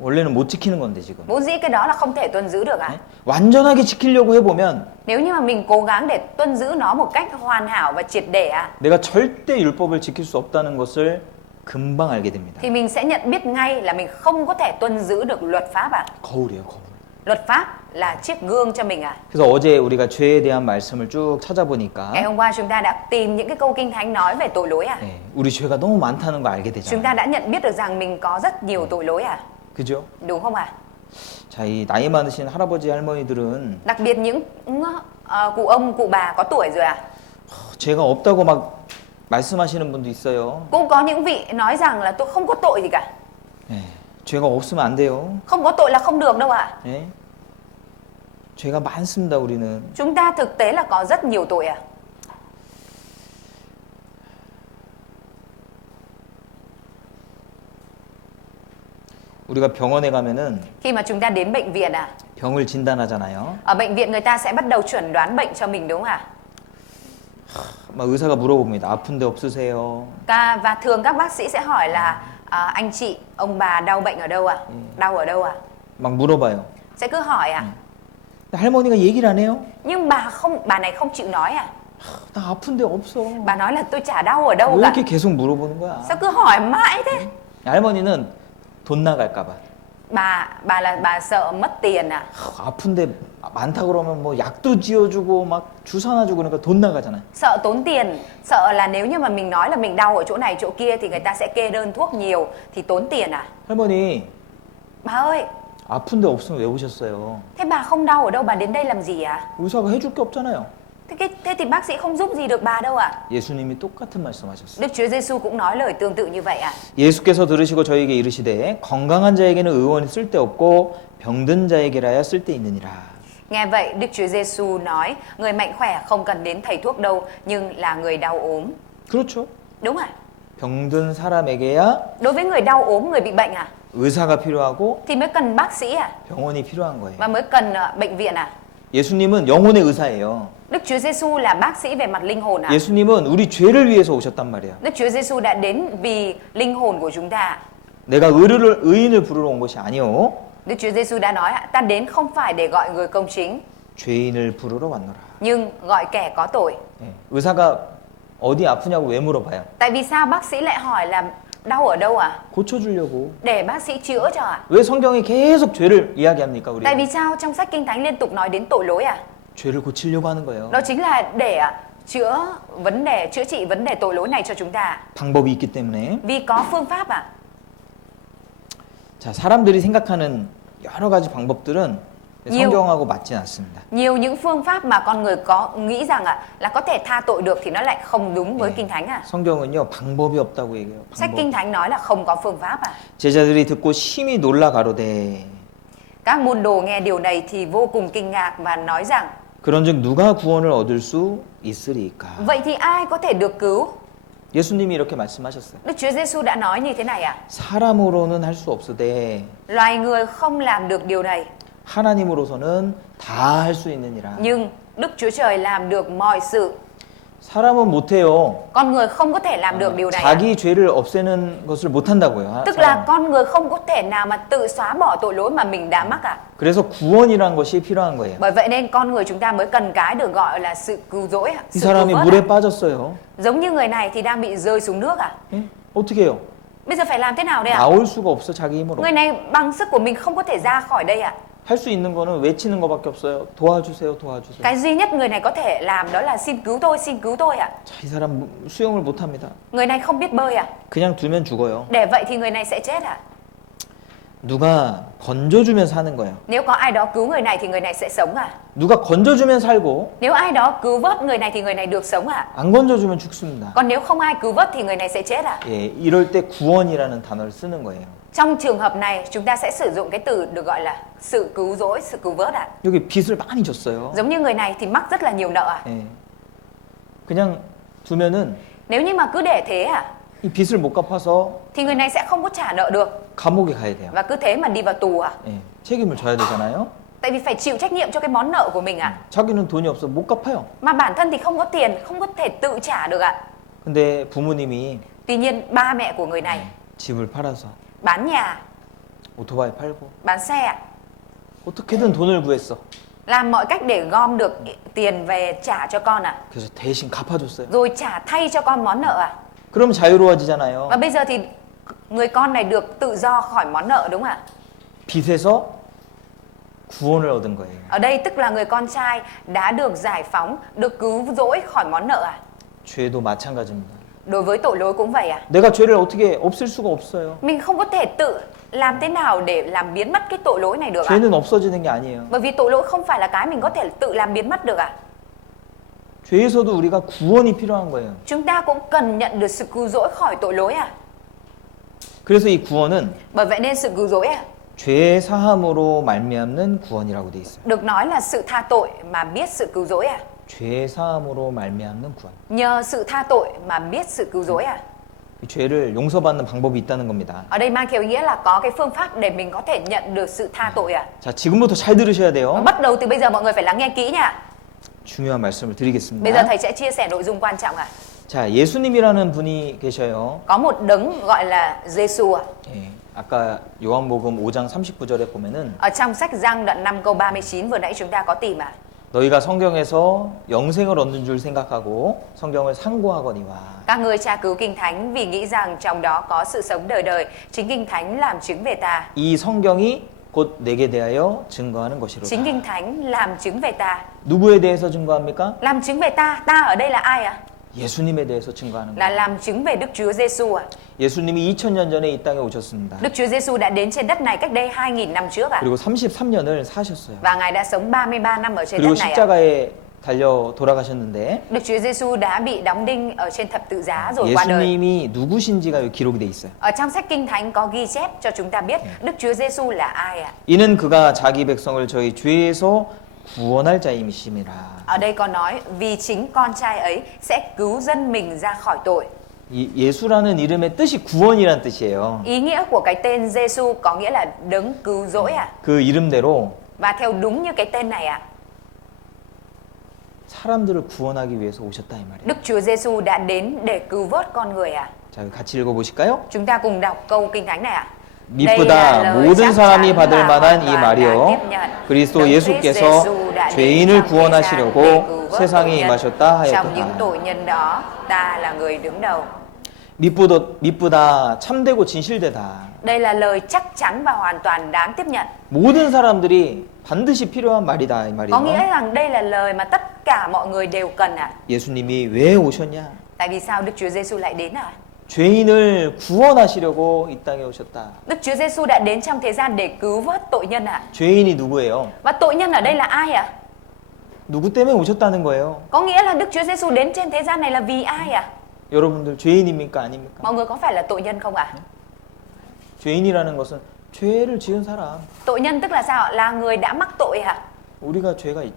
원래는 못 지키는 건데 지금. Vốn dĩ cái đó là không thể tuân giữ được ạ. 예? 완전하게 지키려고 해보면 Nếu như mà mình cố gắng để tuân giữ nó một cách hoàn hảo và triệt để ạ, 내가 절대 율법을 지킬 수 없다는 것을 금방 알게 됩니다. thì mình sẽ nhận biết ngay là mình không có thể tuân giữ được luật pháp ạ. 거울이에요, 거울. Luật pháp là chiếc gương cho mình ạ. 그래서 어제 우리가 죄에 대한 말씀을 쭉 찾아보니까 Ngày hôm qua chúng ta đã tìm những cái câu kinh thánh nói về tội lỗi ạ. 예, 우리 죄가 너무 많다는 거 알게 Chúng ta 되잖아요. đã nhận biết được rằng mình có rất nhiều tội lỗi ạ. 그죠? Đúng không ạ? 자, 이 나이 많으신 할아버지 할머니들은 Đặc biệt những cụ ông, cụ bà có tuổi rồi ạ. 죄가 없다고 막 말씀하시는 분도 있어요. Cũng có những vị nói rằng là tôi không có tội gì cả. 예, 죄가 없으면 안 돼요. Không có tội là không được đâu ạ. 예? 죄가 많습니다, 우리는. Chúng ta thực tế là có rất nhiều tội ạ. 우리가 병원에 가면은 Khi mà chúng ta đến bệnh viện ạ, 병을 진단하잖아요. ở bệnh viện người ta sẽ bắt đầu chuẩn đoán bệnh cho mình đúng không ạ? 막 의사가 물어봅니다. 아픈 데 없으세요? Và thường các bác sĩ sẽ hỏi là anh chị, ông bà đau bệnh ở đâu ạ? Đau ở đâu ạ? 막 물어봐요. Sẽ cứ hỏi ạ. 근데 할머니가 얘기를 안 해요? Nhưng bà này không chịu nói à? 나 아픈 데 없어. Bà nói là tôi chả đau ở đâu 왜 cả. 이렇게 계속 물어보는 거야? Sao cứ hỏi mãi thế? 할머니는 돈 나갈까 봐. Bà sợ mất tiền à? 아픈데 많다 그러면 뭐 약도 지어주고 막 주사나 주고 그러니까 돈 나가잖아요. Sợ tốn tiền, sợ là nếu như mà mình nói là mình đau ở chỗ này chỗ kia thì người ta sẽ kê đơn thuốc nhiều thì tốn tiền à? 할머니 Bà ơi, 아픈 데 없으면 왜 오셨어요? thế bà không đau ở đâu, bà đến đây làm gì à? 의사가 해줄 게 없잖아요. Thế thì bác sĩ không giúp gì được bà đâu ạ. 예수님이 똑같은 말씀하셨어요. Đức Chúa Giêsu cũng nói lời tương tự như vậy ạ. 예수께서 들으시고 저에게 이르시되 건강한 자에게는 의원이 쓸데없고 병든 자에게라야 쓸데있느니라. Nghe vậy, Đức Chúa Giêsu nói, người mạnh khỏe không cần đến thầy thuốc đâu, nhưng là người đau ốm. 그렇죠. Đúng ạ. 병든 사람에게야 Đối với người đau ốm, người bị bệnh à, 의사가 필요하고 thì mới cần bác sĩ à, 병원이 필요한 거예요. và mới cần bệnh viện à. 예수님은 영혼의 의사예요. Đức Chúa Giêsu là bác sĩ về mặt linh hồn à. 예수님은 우리 죄를 위해서 오셨단 말이에요. Đức Chúa Giêsu đã đến vì linh hồn của chúng ta. 내가 의인을 부르러 온 것이 아니요 Đức Chúa Giêsu đã nói ta đến không phải để gọi người công chính, 죄인을 부르러 왔노라. nhưng gọi kẻ có tội. 예, 의사가 어디 아프냐고 왜 물어봐요? Tại vì sao bác sĩ lại hỏi là đau ở đâu à? 고쳐주려고. Để bác sĩ chữa cho ạ. 왜 성경에 계속 죄를 이야기합니까? 우리 Tại vì sao trong sách Kinh Thánh liên tục nói đến tội lỗi à? 죄를 고치려고 하는 거예요. Đó chính là để chữa trị vấn đề tội lỗi này cho chúng ta. 방법이 있기 때문에. Vì có phương pháp ạ. 자, 사람들이 생각하는 여러 가지 방법들은 nhiều 성경하고 맞진 않습니다. nhiều những phương pháp mà con người có nghĩ rằng là có thể tha tội được thì nó lại không đúng với Kinh Thánh à. 성경은요 방법이 없다고 얘기해요. Sách 방법. Kinh Thánh nói là không có phương pháp à. 제자들이 듣고 심히 놀라 가로되 Các môn đồ nghe điều này thì vô cùng kinh ngạc và nói rằng 그런즉 누가 구원을 얻을 수 있으리까? vậy thì ai có thể được cứu? 예수님이 이렇게 말씀하셨어요. Đức Chúa Giêsu đã nói như thế này à? 사람으로는 할 수 없으되 Loài người không làm được điều này, 하나님으로서는 다 할 수 있느니라. nhưng Đức Chúa Trời làm được mọi sự. 사람은 못해요. Con người không có thể làm được điều này à? 자기 죄를 없애는 것을 못한다고요. Tức là con người không có thể nào mà tự xóa bỏ tội lỗi mà mình đã mắc à? 그래서 구원이라는 것이 필요한 거예요. Bởi vậy nên con người chúng ta mới cần cái được gọi là sự cứu rỗi, 이 sự cứu 사람이 vớt 물에 à? 빠졌어요. Giống như người này thì đang bị rơi xuống nước à? 예? 어떻게 해요? Bây giờ phải làm thế nào đây ạ? 나올 수가 없어 자기 힘으로. Người này bằng sức của mình không có thể ra khỏi đây ạ. 할 수 있는 거는 외치는 거밖에 없어요. 도와주세요, 도와주세요. Cái duy nhất người này có thể làm đó là xin cứu tôi ạ. 자, 이 사람 수영을 못합니다. Người này không biết bơi ạ. 그냥 두면 죽어요. Để vậy thì người này sẽ chết ạ. 누가 건져주면 사는 거예요. Nếu có ai đó cứu người này thì người này sẽ sống à? 누가 건져주면 살고 Nếu ai đó cứu vớt người này thì người này được sống à? 안 건져주면 죽습니다. Còn nếu không ai cứu vớt thì người này sẽ chết à? 예, 이럴 때 구원이라는 단어를 쓰는 거예요. Trong trường hợp này chúng ta sẽ sử dụng cái từ được gọi là sự cứu rỗi, sự cứu vớt ạ. 여기 빚을 많이 졌어요. Giống như người này thì mắc rất là nhiều nợ ạ. 예. 그냥 두면은 Nếu như mà cứ để thế 이 빚을 못 갚아서 thì người này sẽ không có trả nợ được 감옥에 가야 돼요. và cứ thế mà đi vào tù 예. 책임을 져야 되잖아요. Tại vì phải chịu trách nhiệm cho cái món nợ của mình 자기는 돈이 없어 못 갚아요. Mà bản thân thì không có tiền, không có thể tự trả được ạ. 근데 부모님이 Tuy nhiên ba mẹ của người này 집을 팔아서 bán nhà, 오토바이 팔고 bán xe ạ. 어떻게든 돈을 구했어. Làm mọi cách để gom được tiền về trả cho con ạ. 그래서 대신 갚아줬어요. Rồi trả thay cho con món nợ ạ. 그럼 자유로워지잖아요. Và bây giờ thì người con này được tự do khỏi món nợ đúng không ạ? 빚에서 구원을 얻은 거예요. Ở đây tức là người con trai đã được giải phóng, được cứu rỗi khỏi món nợ ạ. 죄도 마찬가지입니다. Đối với tội lỗi cũng vậy ạ. 내가 죄를 어떻게 없앨 수가 없어요. Mình không có thể tự làm thế nào để làm biến mất cái tội lỗi này được ạ. 죄는 없어지는 게 아니에요. Bởi vì tội lỗi không phải là cái mình có thể tự làm biến mất được ạ. 죄에서도 우리가 구원이 필요한 거예요. Chúng ta cũng cần nhận được sự cứu rỗi khỏi tội lỗi ạ. 그래서 이 구원은 Bởi vậy nên sự cứu rỗi ạ 죄 사함으로 말미암는 구원이라고 돼 있어요. được nói là sự tha tội mà biết sự cứu rỗi ạ. 죄 사함으로 말미암는 구원. Nhờ sự tha tội mà biết sự cứu rỗi ạ. 이 죄를 용서받는 방법이 있다는 겁니다. Ở đây mang kiểu ý nghĩa là có cái phương pháp để mình có thể nhận được sự tha tội ạ. 자, 지금부터 잘 들으셔야 돼요. Bắt đầu từ bây giờ mọi người phải lắng nghe kỹ nha. 중요한 말씀을 Bây giờ 드리겠습니다. thầy sẽ chia sẻ nội dung quan trọng ạ. 자, 예수님이라는 분이 계셔요. Có một đấng gọi là Giêsu ạ. 예, 아까 요한복음 5장 39절에 보면은 Ở trong sách Giăng đoạn 5 câu 39 vừa nãy chúng ta có tìm ạ. 너희가 성경에서 영생을 얻는 줄 생각하고 성경을 상고하거니와. Các ngươi tra cứu kinh thánh vì nghĩ rằng trong đó có sự sống đời đời, chính kinh thánh làm chứng về ta. 이 성경이 곧 내게 대하여 증거하는 것이로다. Chính kinh thánh làm chứng về ta. 누구에 대해서 증거합니까? Làm chứng về ta, ta ở đây là ai ạ? 예수님에 대해서 증거하는 Là 거예요. làm chứng về Đức Chúa Giêsu ạ. 예수님이 2000년 전에 이 땅에 오셨습니다. Đức Chúa Giêsu đã đến trên đất này cách đây 2000 năm trước ạ. 그리고 33년을 사셨어요. Và Ngài đã sống 33 năm ở trên 그리고 đất này ạ. 십자가에 달려 돌아가셨는데 Đức Chúa Giêsu đã bị đóng đinh ở trên thập tự giá rồi qua đời. 예수님이 누구신지가 여기 기록이 돼 있어요. Ở trong sách Kinh Thánh có ghi chép cho chúng ta biết Đức Chúa Giêsu là ai ạ? 이는 그가 자기 백성을 저희 죄에서 구원할 자임이심이라. Ở đây có nói vì chính con trai ấy sẽ cứu dân mình ra khỏi tội. 이 예수라는 이름의 뜻이 구원이란 뜻이에요. Ý nghĩa của cái tên Giêsu có nghĩa là đấng cứu rỗi ạ. 그 이름대로 Và theo đúng như cái tên này ạ, 사람들을 구원하기 위해서 오셨다 이 말이에요. Đức Chúa Giêsu đã đến để cứu vớt con người ạ. 자, 같이 읽어보실까요? Chúng ta cùng đọc câu Kinh Thánh này ạ. 미쁘다 모든 사람이 받을 만한 이 말이요 그리스도 예수께서 죄인을 구원하시려고 세상에 임하셨다 Trong những 하였도다. tội nhân đó, ta là người đứng đầu. 미쁘다 참되고 진실되다. Đây là lời chắc chắn và hoàn toàn đáng tiếp nhận. 모든 사람들이 반드시 필요한 말이다 이 Có nghĩa 말이에요. rằng đây là lời mà tất cả mọi người đều cần ạ. 예수님이 왜 오셨냐? Tại vì sao Đức Chúa Giêsu lại đến ạ? 죄인을 구원하시려고 이 땅에 오셨다. Đức Chúa Giêsu đã đến trong thế gian để cứu vớt tội nhân ạ. 죄인이 누구예요? Và tội nhân ở đây là ai ạ? 누구 때문에 오셨다는 거예요? Có nghĩa là Đức Chúa Giêsu đến trên thế gian này là vì ai ạ? 여러분들 죄인입니까 아닙니까? Mọi người có phải là tội nhân không ạ? 죄인이라는 것은 죄를 지은 사람. Tội nhân tức là sao ạ? Là người đã mắc tội ạ. 우리가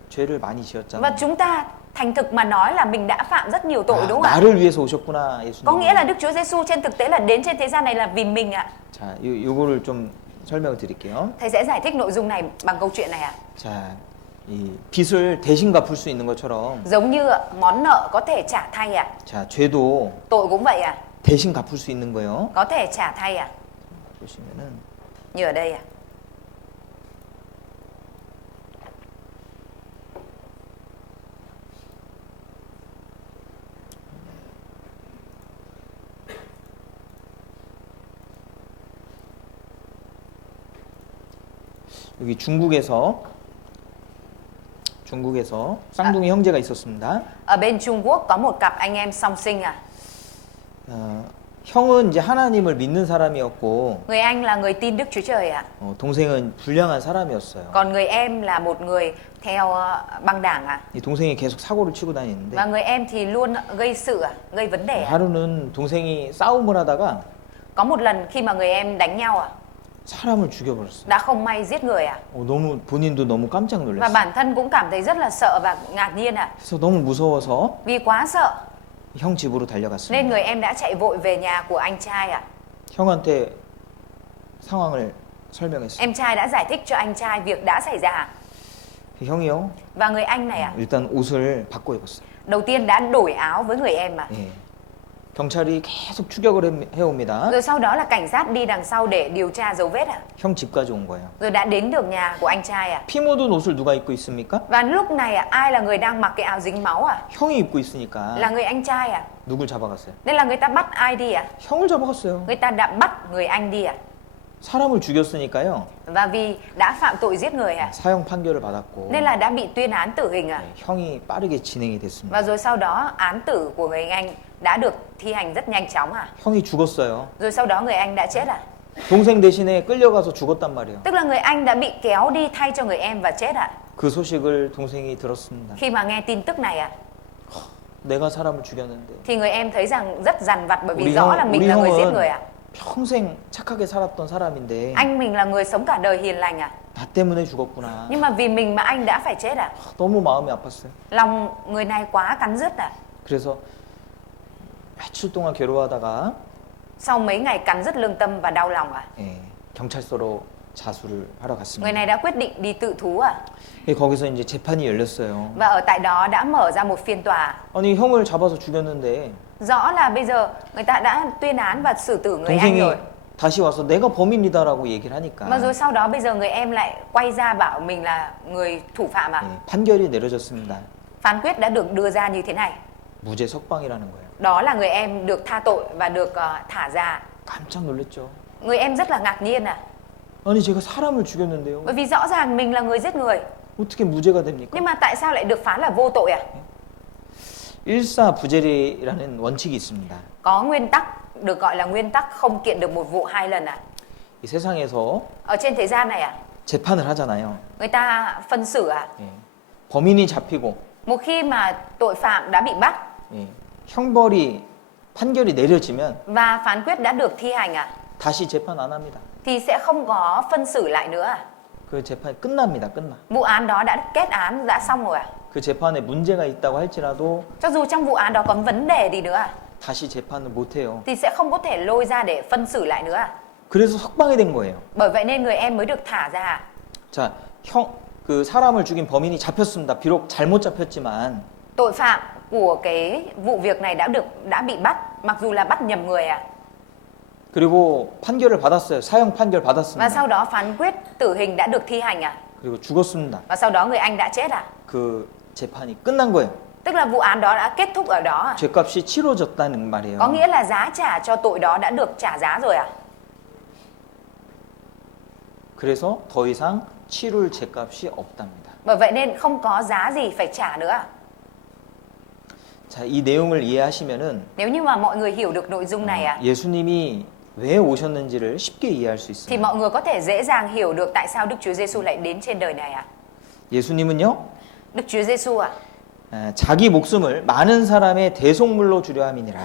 죄를 많이 Và 지었잖아. chúng ta thành thực mà nói là mình đã phạm rất nhiều tội 아, đúng không ạ? 나를 위해서 오셨구나 예수님. Có nghĩa là Đức Chúa Giêsu trên thực tế là đến trên thế gian này là vì mình ạ. 자, 요거를 좀 설명을 드릴게요. Thầy sẽ giải thích nội dung này bằng câu chuyện này ạ. 자, 이 빚을 대신 갚을 수 있는 것처럼 Giống như món nợ có thể trả thay ạ. 자, 죄도 Tội cũng vậy ạ. 대신 갚을 수 있는 거예요. Có thể trả thay ạ. 보시면은 Như ở đây ạ. 여기 중국에서 쌍둥이 형제가 있었습니다. Ở bên Trung Quốc có một cặp anh em song sinh ạ. 형은 이제 하나님을 믿는 사람이었고 Người anh là người tin Đức Chúa Trời ạ. 동생은 불량한 사람이었어요. Còn người em là một người theo băng đảng ạ. 이 동생이 계속 사고를 치고 다니는데 Và người em thì luôn gây sự ạ, gây vấn đề ạ. 하루는 동생이 싸움을 하다가 Có một lần khi mà người em đánh nhau ạ, 사람을 죽여버렸어요. đã không may giết người à? 너무 본인도 너무 깜짝 Và 놀랐어요. bản thân cũng cảm thấy rất là sợ và ngạc nhiên à? 그래서 너무 무서워서 Vì quá sợ 형 집으로 nên 달려갔습니다. người em đã chạy vội về nhà của anh trai à? 형한테 상황을 설명했어요. Em trai đã giải thích cho anh trai việc đã xảy ra à? 형이요, Và người anh này à? 일단 옷을 바꿔 입었어요. Đầu tiên đã đổi áo với người em à? 예. 경찰이 계속 추격을 해옵니다. Rồi sau đó là cảnh sát đi đằng sau để điều tra dấu vết à? 형 집까지 온 거예요. Rồi đã đến được nhà của anh trai à? 피 묻은 옷을 누가 입고 있습니까? Và lúc này à, ai là người đang mặc cái áo dính máu à? 형이 입고 있으니까 Là người anh trai à? 누굴 잡아갔어요? Nên là người ta bắt ai đi à? 형을 잡아갔어요. Người ta đã bắt người anh đi à? 사람을 죽였으니까요. Và vì đã phạm tội giết người à? 사형 판결을 받았고 Nên là đã bị tuyên án tử hình à? 형이 빠르게 진행이 됐습니다. Và rồi sau đó án tử của người anh đã được thi hành rất nhanh chóng à? 형이 죽었어요. Rồi sau đó người anh đã chết à? 동생 대신에 끌려가서 죽었단 말이에요. Tức là người anh đã bị kéo đi thay cho người em và chết à? 그 소식을 동생이 들었습니다. Khi mà nghe tin tức này à, 내가 사람을 죽였는데 thì người em thấy rằng rất dằn vặt bởi vì 우리 rõ là 형, mình 우리 là người giết 형은 người à? 평생 착하게 살았던 사람인데 Anh mình là người sống cả đời hiền lành à? 나 때문에 죽었구나. Nhưng mà vì mình mà anh đã phải chết à? 너무 마음이 아팠어요. Lòng người này quá cắn rứt à? 그래서 며칠 동안 괴로워하다가 Sau mấy ngày cắn rứt lương tâm và đau lòng à? 예, 경찰서로 자수를 하러 Người 갔습니다. này đã quyết định đi tự thú à? 예, 거기서 이제 재판이 열렸어요. Và ở tại đó đã mở ra một phiên tòa. 아니 형을 잡아서 죽였는데 Rõ là bây giờ người ta đã tuyên án và xử tử người anh 동생이 rồi. 다시 와서 내가 범인이다라고 얘기를 하니까 Mà rồi sau đó bây giờ người em lại quay ra bảo mình là người thủ phạm à? 예, 판결이 내려졌습니다. Phán quyết đã được đưa ra như thế này. 무죄 석방이라는 거예요. Đó là người em được tha tội và được thả ra. 깜짝 놀랐죠. Người em rất là ngạc nhiên à? 아니 제가 사람을 죽였는데요. Bởi vì rõ ràng mình là người giết người. 어떻게 무죄가 됩니까? Nhưng mà tại sao lại được phán là vô tội à? 일사부재리라는 원칙이 있습니다. Có nguyên tắc được gọi là nguyên tắc không kiện được một vụ hai lần à? 이 세상에서 Ở trên thế gian này à? 재판을 하잖아요. Người ta phân xử à? 예. 범인이 잡히고 Một khi mà tội phạm đã bị bắt 예. 형벌이 판결이 내려지면 và phán quyết đã được thi hành à? 다시 재판 안 합니다. Thì sẽ không có phân xử lại nữa à? 그 재판이 끝납니다. 끝나. Vụ án đó đã kết án, đã xong rồi à? 그 재판에 문제가 있다고 할지라도 Cho dù trong vụ án đó có vấn đề gì nữa à? 다시 재판을 못 해요. Thì sẽ không có thể lôi ra để phân xử lại nữa à? 그래서 석방이 된 거예요. Bởi vậy nên người em mới được thả ra à? 자, 그 사람을 죽인 범인이 잡혔습니다. 비록 잘못 잡혔지만 Tội phạm của cái vụ việc này đã bị bắt, mặc dù là bắt nhầm người à? 그리고 판결을 받았어요. 사형 판결 Và 받았습니다. sau đó phán quyết tử hình đã được thi hành à? 그리고 죽었습니다. Và sau đó người anh đã chết à? 그 재판이 끝난 거예요. Tức là vụ án đó đã kết thúc ở đó à? 죄값이 치러졌다는 말이에요. Có nghĩa là giá trả cho tội đó đã được trả giá rồi à? 그래서 더 이상 치룰 죄값이 없답니다. Bởi vậy nên không có giá gì phải trả nữa à? 자, 이 내용을 이해하시면은 Nếu như mà mọi người hiểu được nội dung này à, 예수님이 왜 오셨는지를 쉽게 이해할 수 thì 있어요. mọi người có thể dễ dàng hiểu được tại sao Đức Chúa Giêsu lại đến trên đời này à? 예수님은요, Đức Chúa Giêsu à? 자기 목숨을 많은 사람의 대속물로 주려 함이니라.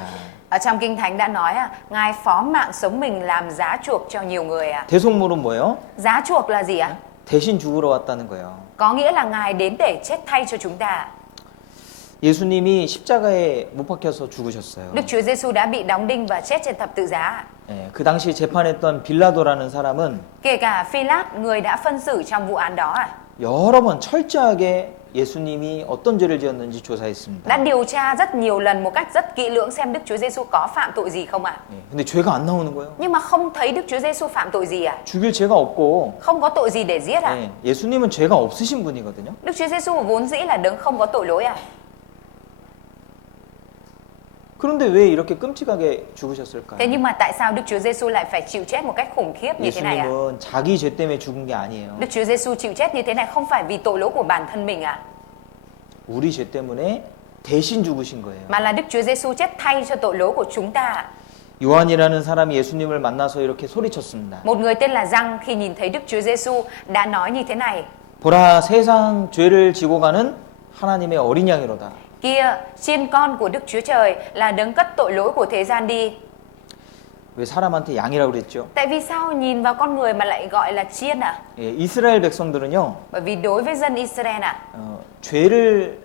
Ở trong Kinh Thánh đã nói à, Ngài phó mạng sống mình làm giá chuộc cho nhiều người à? 대속물은 뭐예요? Giá chuộc là gì ạ? 대신 죽으러 왔다는 거예요. Có nghĩa là Ngài đến để chết thay cho chúng ta. 예수님이 십자가에 못 박혀서 죽으셨어요. Đức Chúa Giêsu đã bị đóng đinh và chết trên thập tự giá. 예, 그 당시 재판했던 빌라도라는 사람은 Kể cả Phi-lát, người đã phân xử trong vụ án đó à? 여러 번 철저하게 예수님이 어떤 죄를 지었는지 조사했습니다. Đã điều tra rất nhiều lần một cách rất kỹ lưỡng xem Đức Chúa Giêsu có phạm tội gì không ạ? 예, 근데 죄가 안 나오는 거예요. Nhưng mà không thấy Đức Chúa Giêsu phạm tội gì à? 죽일 죄가 없고 Không có tội gì để giết à? 예, 예수님은 죄가 없으신 분이거든요. Đức Chúa Giêsu vốn dĩ là đấng không có tội lỗi à? 그런데 왜 이렇게 끔찍하게 죽으셨을까요? Thế nhưng mà tại sao Đức Chúa Giêsu lại phải chịu chết một cách khủng khiếp như thế này à? 예수님은 자기 죄 때문에 죽은 게 아니에요. Đức Chúa Giêsu chịu chết như thế này không phải vì tội lỗi của bản thân mình à? 우리 죄 때문에 대신 죽으신 거예요. Mà là Đức Chúa Giêsu chết thay cho tội lỗi của chúng ta à? 요한이라는 사람이 예수님을 만나서 이렇게 소리쳤습니다. Một người tên là Giăng khi nhìn thấy Đức Chúa Giêsu đã nói như thế này: 보라, 세상 죄를 지고 가는 하나님의 어린 양이로다. Kia, chiên con của Đức Chúa Trời là đấng cất tội lỗi của thế gian đi. 왜 사람한테 양이라고 그랬죠? Tại vì sao nhìn vào con người mà lại gọi là chiên ạ? 예, 이스라엘 백성들은요, Bởi vì đối với dân Israel ạ, 죄를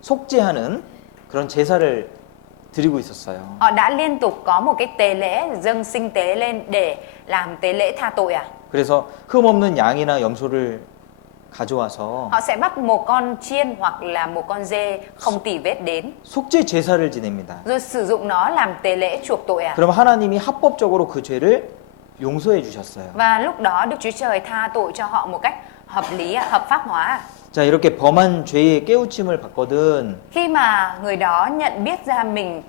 속죄하는 그런 제사를 드리고 있었어요. họ đã liên tục có một cái tế lễ dâng sinh tế lên để làm tế lễ tha tội à? 그래서 흠 없는 양이나 염소를 가져와서 Họ sẽ bắt một con chiên hoặc là một con dê không tì vết đến, 속죄 제사를 지냅니다. rồi sử dụng nó làm tế lễ chuộc tội à? 그럼 하나님이 합법적으로 그 죄를 용서해 주셨어요. Và lúc đó Đức Chúa Trời tha tội cho họ một cách hợp lý, hợp pháp hóa. 자, 이렇게 범한 죄의 깨우침을 받거든 Khi mà người đó nhận biết ra mình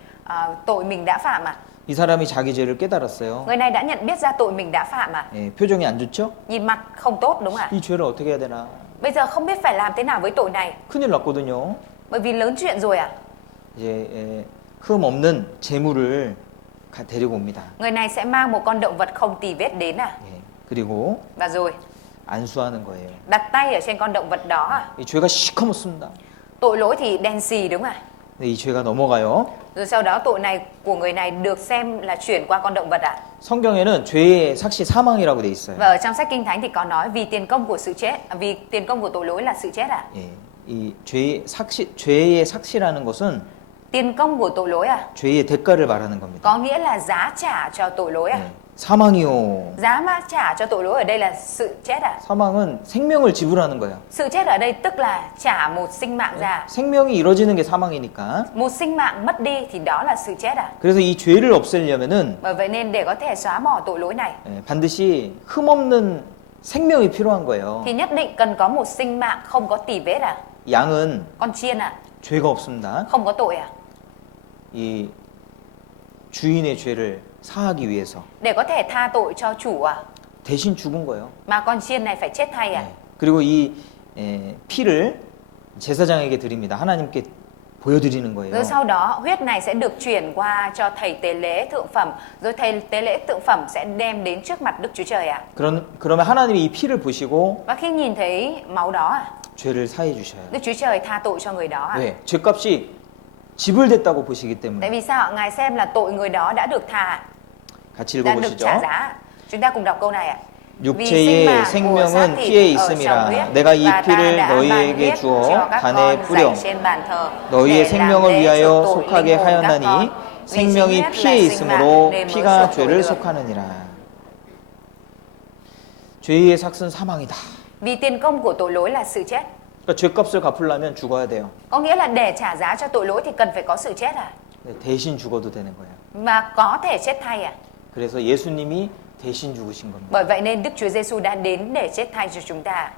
tội mình đã phạm à? 이 사람이 자기 죄를 깨달았어요. Người này đã nhận biết ra tội mình đã phạm à? 예, 표정이 안 좋죠? Nhìn mặt không tốt đúng không ạ? 이 죄를 어떻게 해야 되나? Bây giờ không biết phải làm thế nào với tội này, 큰일 났거든요. bởi vì lớn chuyện rồi à? 이제 흠 없는 재물을 데리고 옵니다. Người này sẽ mang một con động vật không tì vết đến à? 예, 그리고 Và rồi 안수하는 거예요. đặt tay ở trên con động vật đó à? 이 죄가 시커멓습니다. Tội lỗi thì đen xì đúng không ạ? 근데 이 죄가 넘어가요. Rồi sau đó tội này của người này được xem là chuyển qua con động vật à? 성경에는 죄의 삭시 사망이라고 돼 있어요. Và ở trong sách Kinh Thánh thì có nói vì tiền công của sự chết, vì tiền công của tội lỗi là sự chết à? 예, 이 죄의 삭시라는 것은 Tiền công của tội lỗi à? 죄의 대가를 말하는 겁니다. Có nghĩa là giá trả cho tội lỗi à? 예, 사망이요. Giá mà trả cho tội lỗi ở đây là sự chết à? 사망은 생명을 지불하는 거예요. Sự chết ở đây tức là trả một sinh mạng ra. 생명이 이루어지는 게 사망이니까. Một sinh mạng mất đi thì đó là sự chết à? 그래서 이 죄를 없애려면은 Bởi vậy nên để có thể xóa bỏ tội lỗi này 반드시 흠 없는 생명이 필요한 거예요. thì nhất định cần có một sinh mạng không có tì vết à? 양은 Con chiên à? 죄가 없습니다. Không có tội à? 이 주인의 죄를 사하기 위해서 Để có thể tha tội cho chủ à? 대신 죽은 거예요. Mà con chiên này phải chết thay à? 그리고 이 피를 제사장에게 드립니다. 하나님께 보여드리는 거예요. Rồi sau đó huyết này sẽ được chuyển qua cho thầy tế lễ thượng phẩm, rồi thầy tế lễ thượng phẩm sẽ đem đến trước mặt Đức Chúa Trời à? 그러면 하나님이 이 피를 보시고 Và khi nhìn thấy máu đó à? 죄를 사해 주셔요. Đức Chúa Trời tha tội cho người đó à? 왜? 죄값이 지불됐다고 보시기 Tại 때문에. vì sao ạ? Ngài xem là tội người đó đã được tha, 같이 đã được trả 읽어보시죠. giá. Chúng ta cùng đọc câu này ạ. 육체의 생명은 피에 있음이라 내가 이 피를 너희에게 주어 단에 뿌려 너희의 생명을 위하여 속하게 하였나니 생명이 피에 있으므로 피가 죄를 속하느니라. 죄의 삭은 사망이다. Vì tiền công của tội lỗi là sự chết. 그러니까 죄값을 갚으려면 죽어야 돼요. Có nghĩa là để trả giá cho tội lỗi thì cần phải có sự chết à? 대신 죽어도 되는 거예요. Và có thể chết thay à? 그래서 예수님이 대신 죽으신 겁니다. Bởi vậy nên Đức Chúa Giêsu đã đến để chết thay cho chúng ta.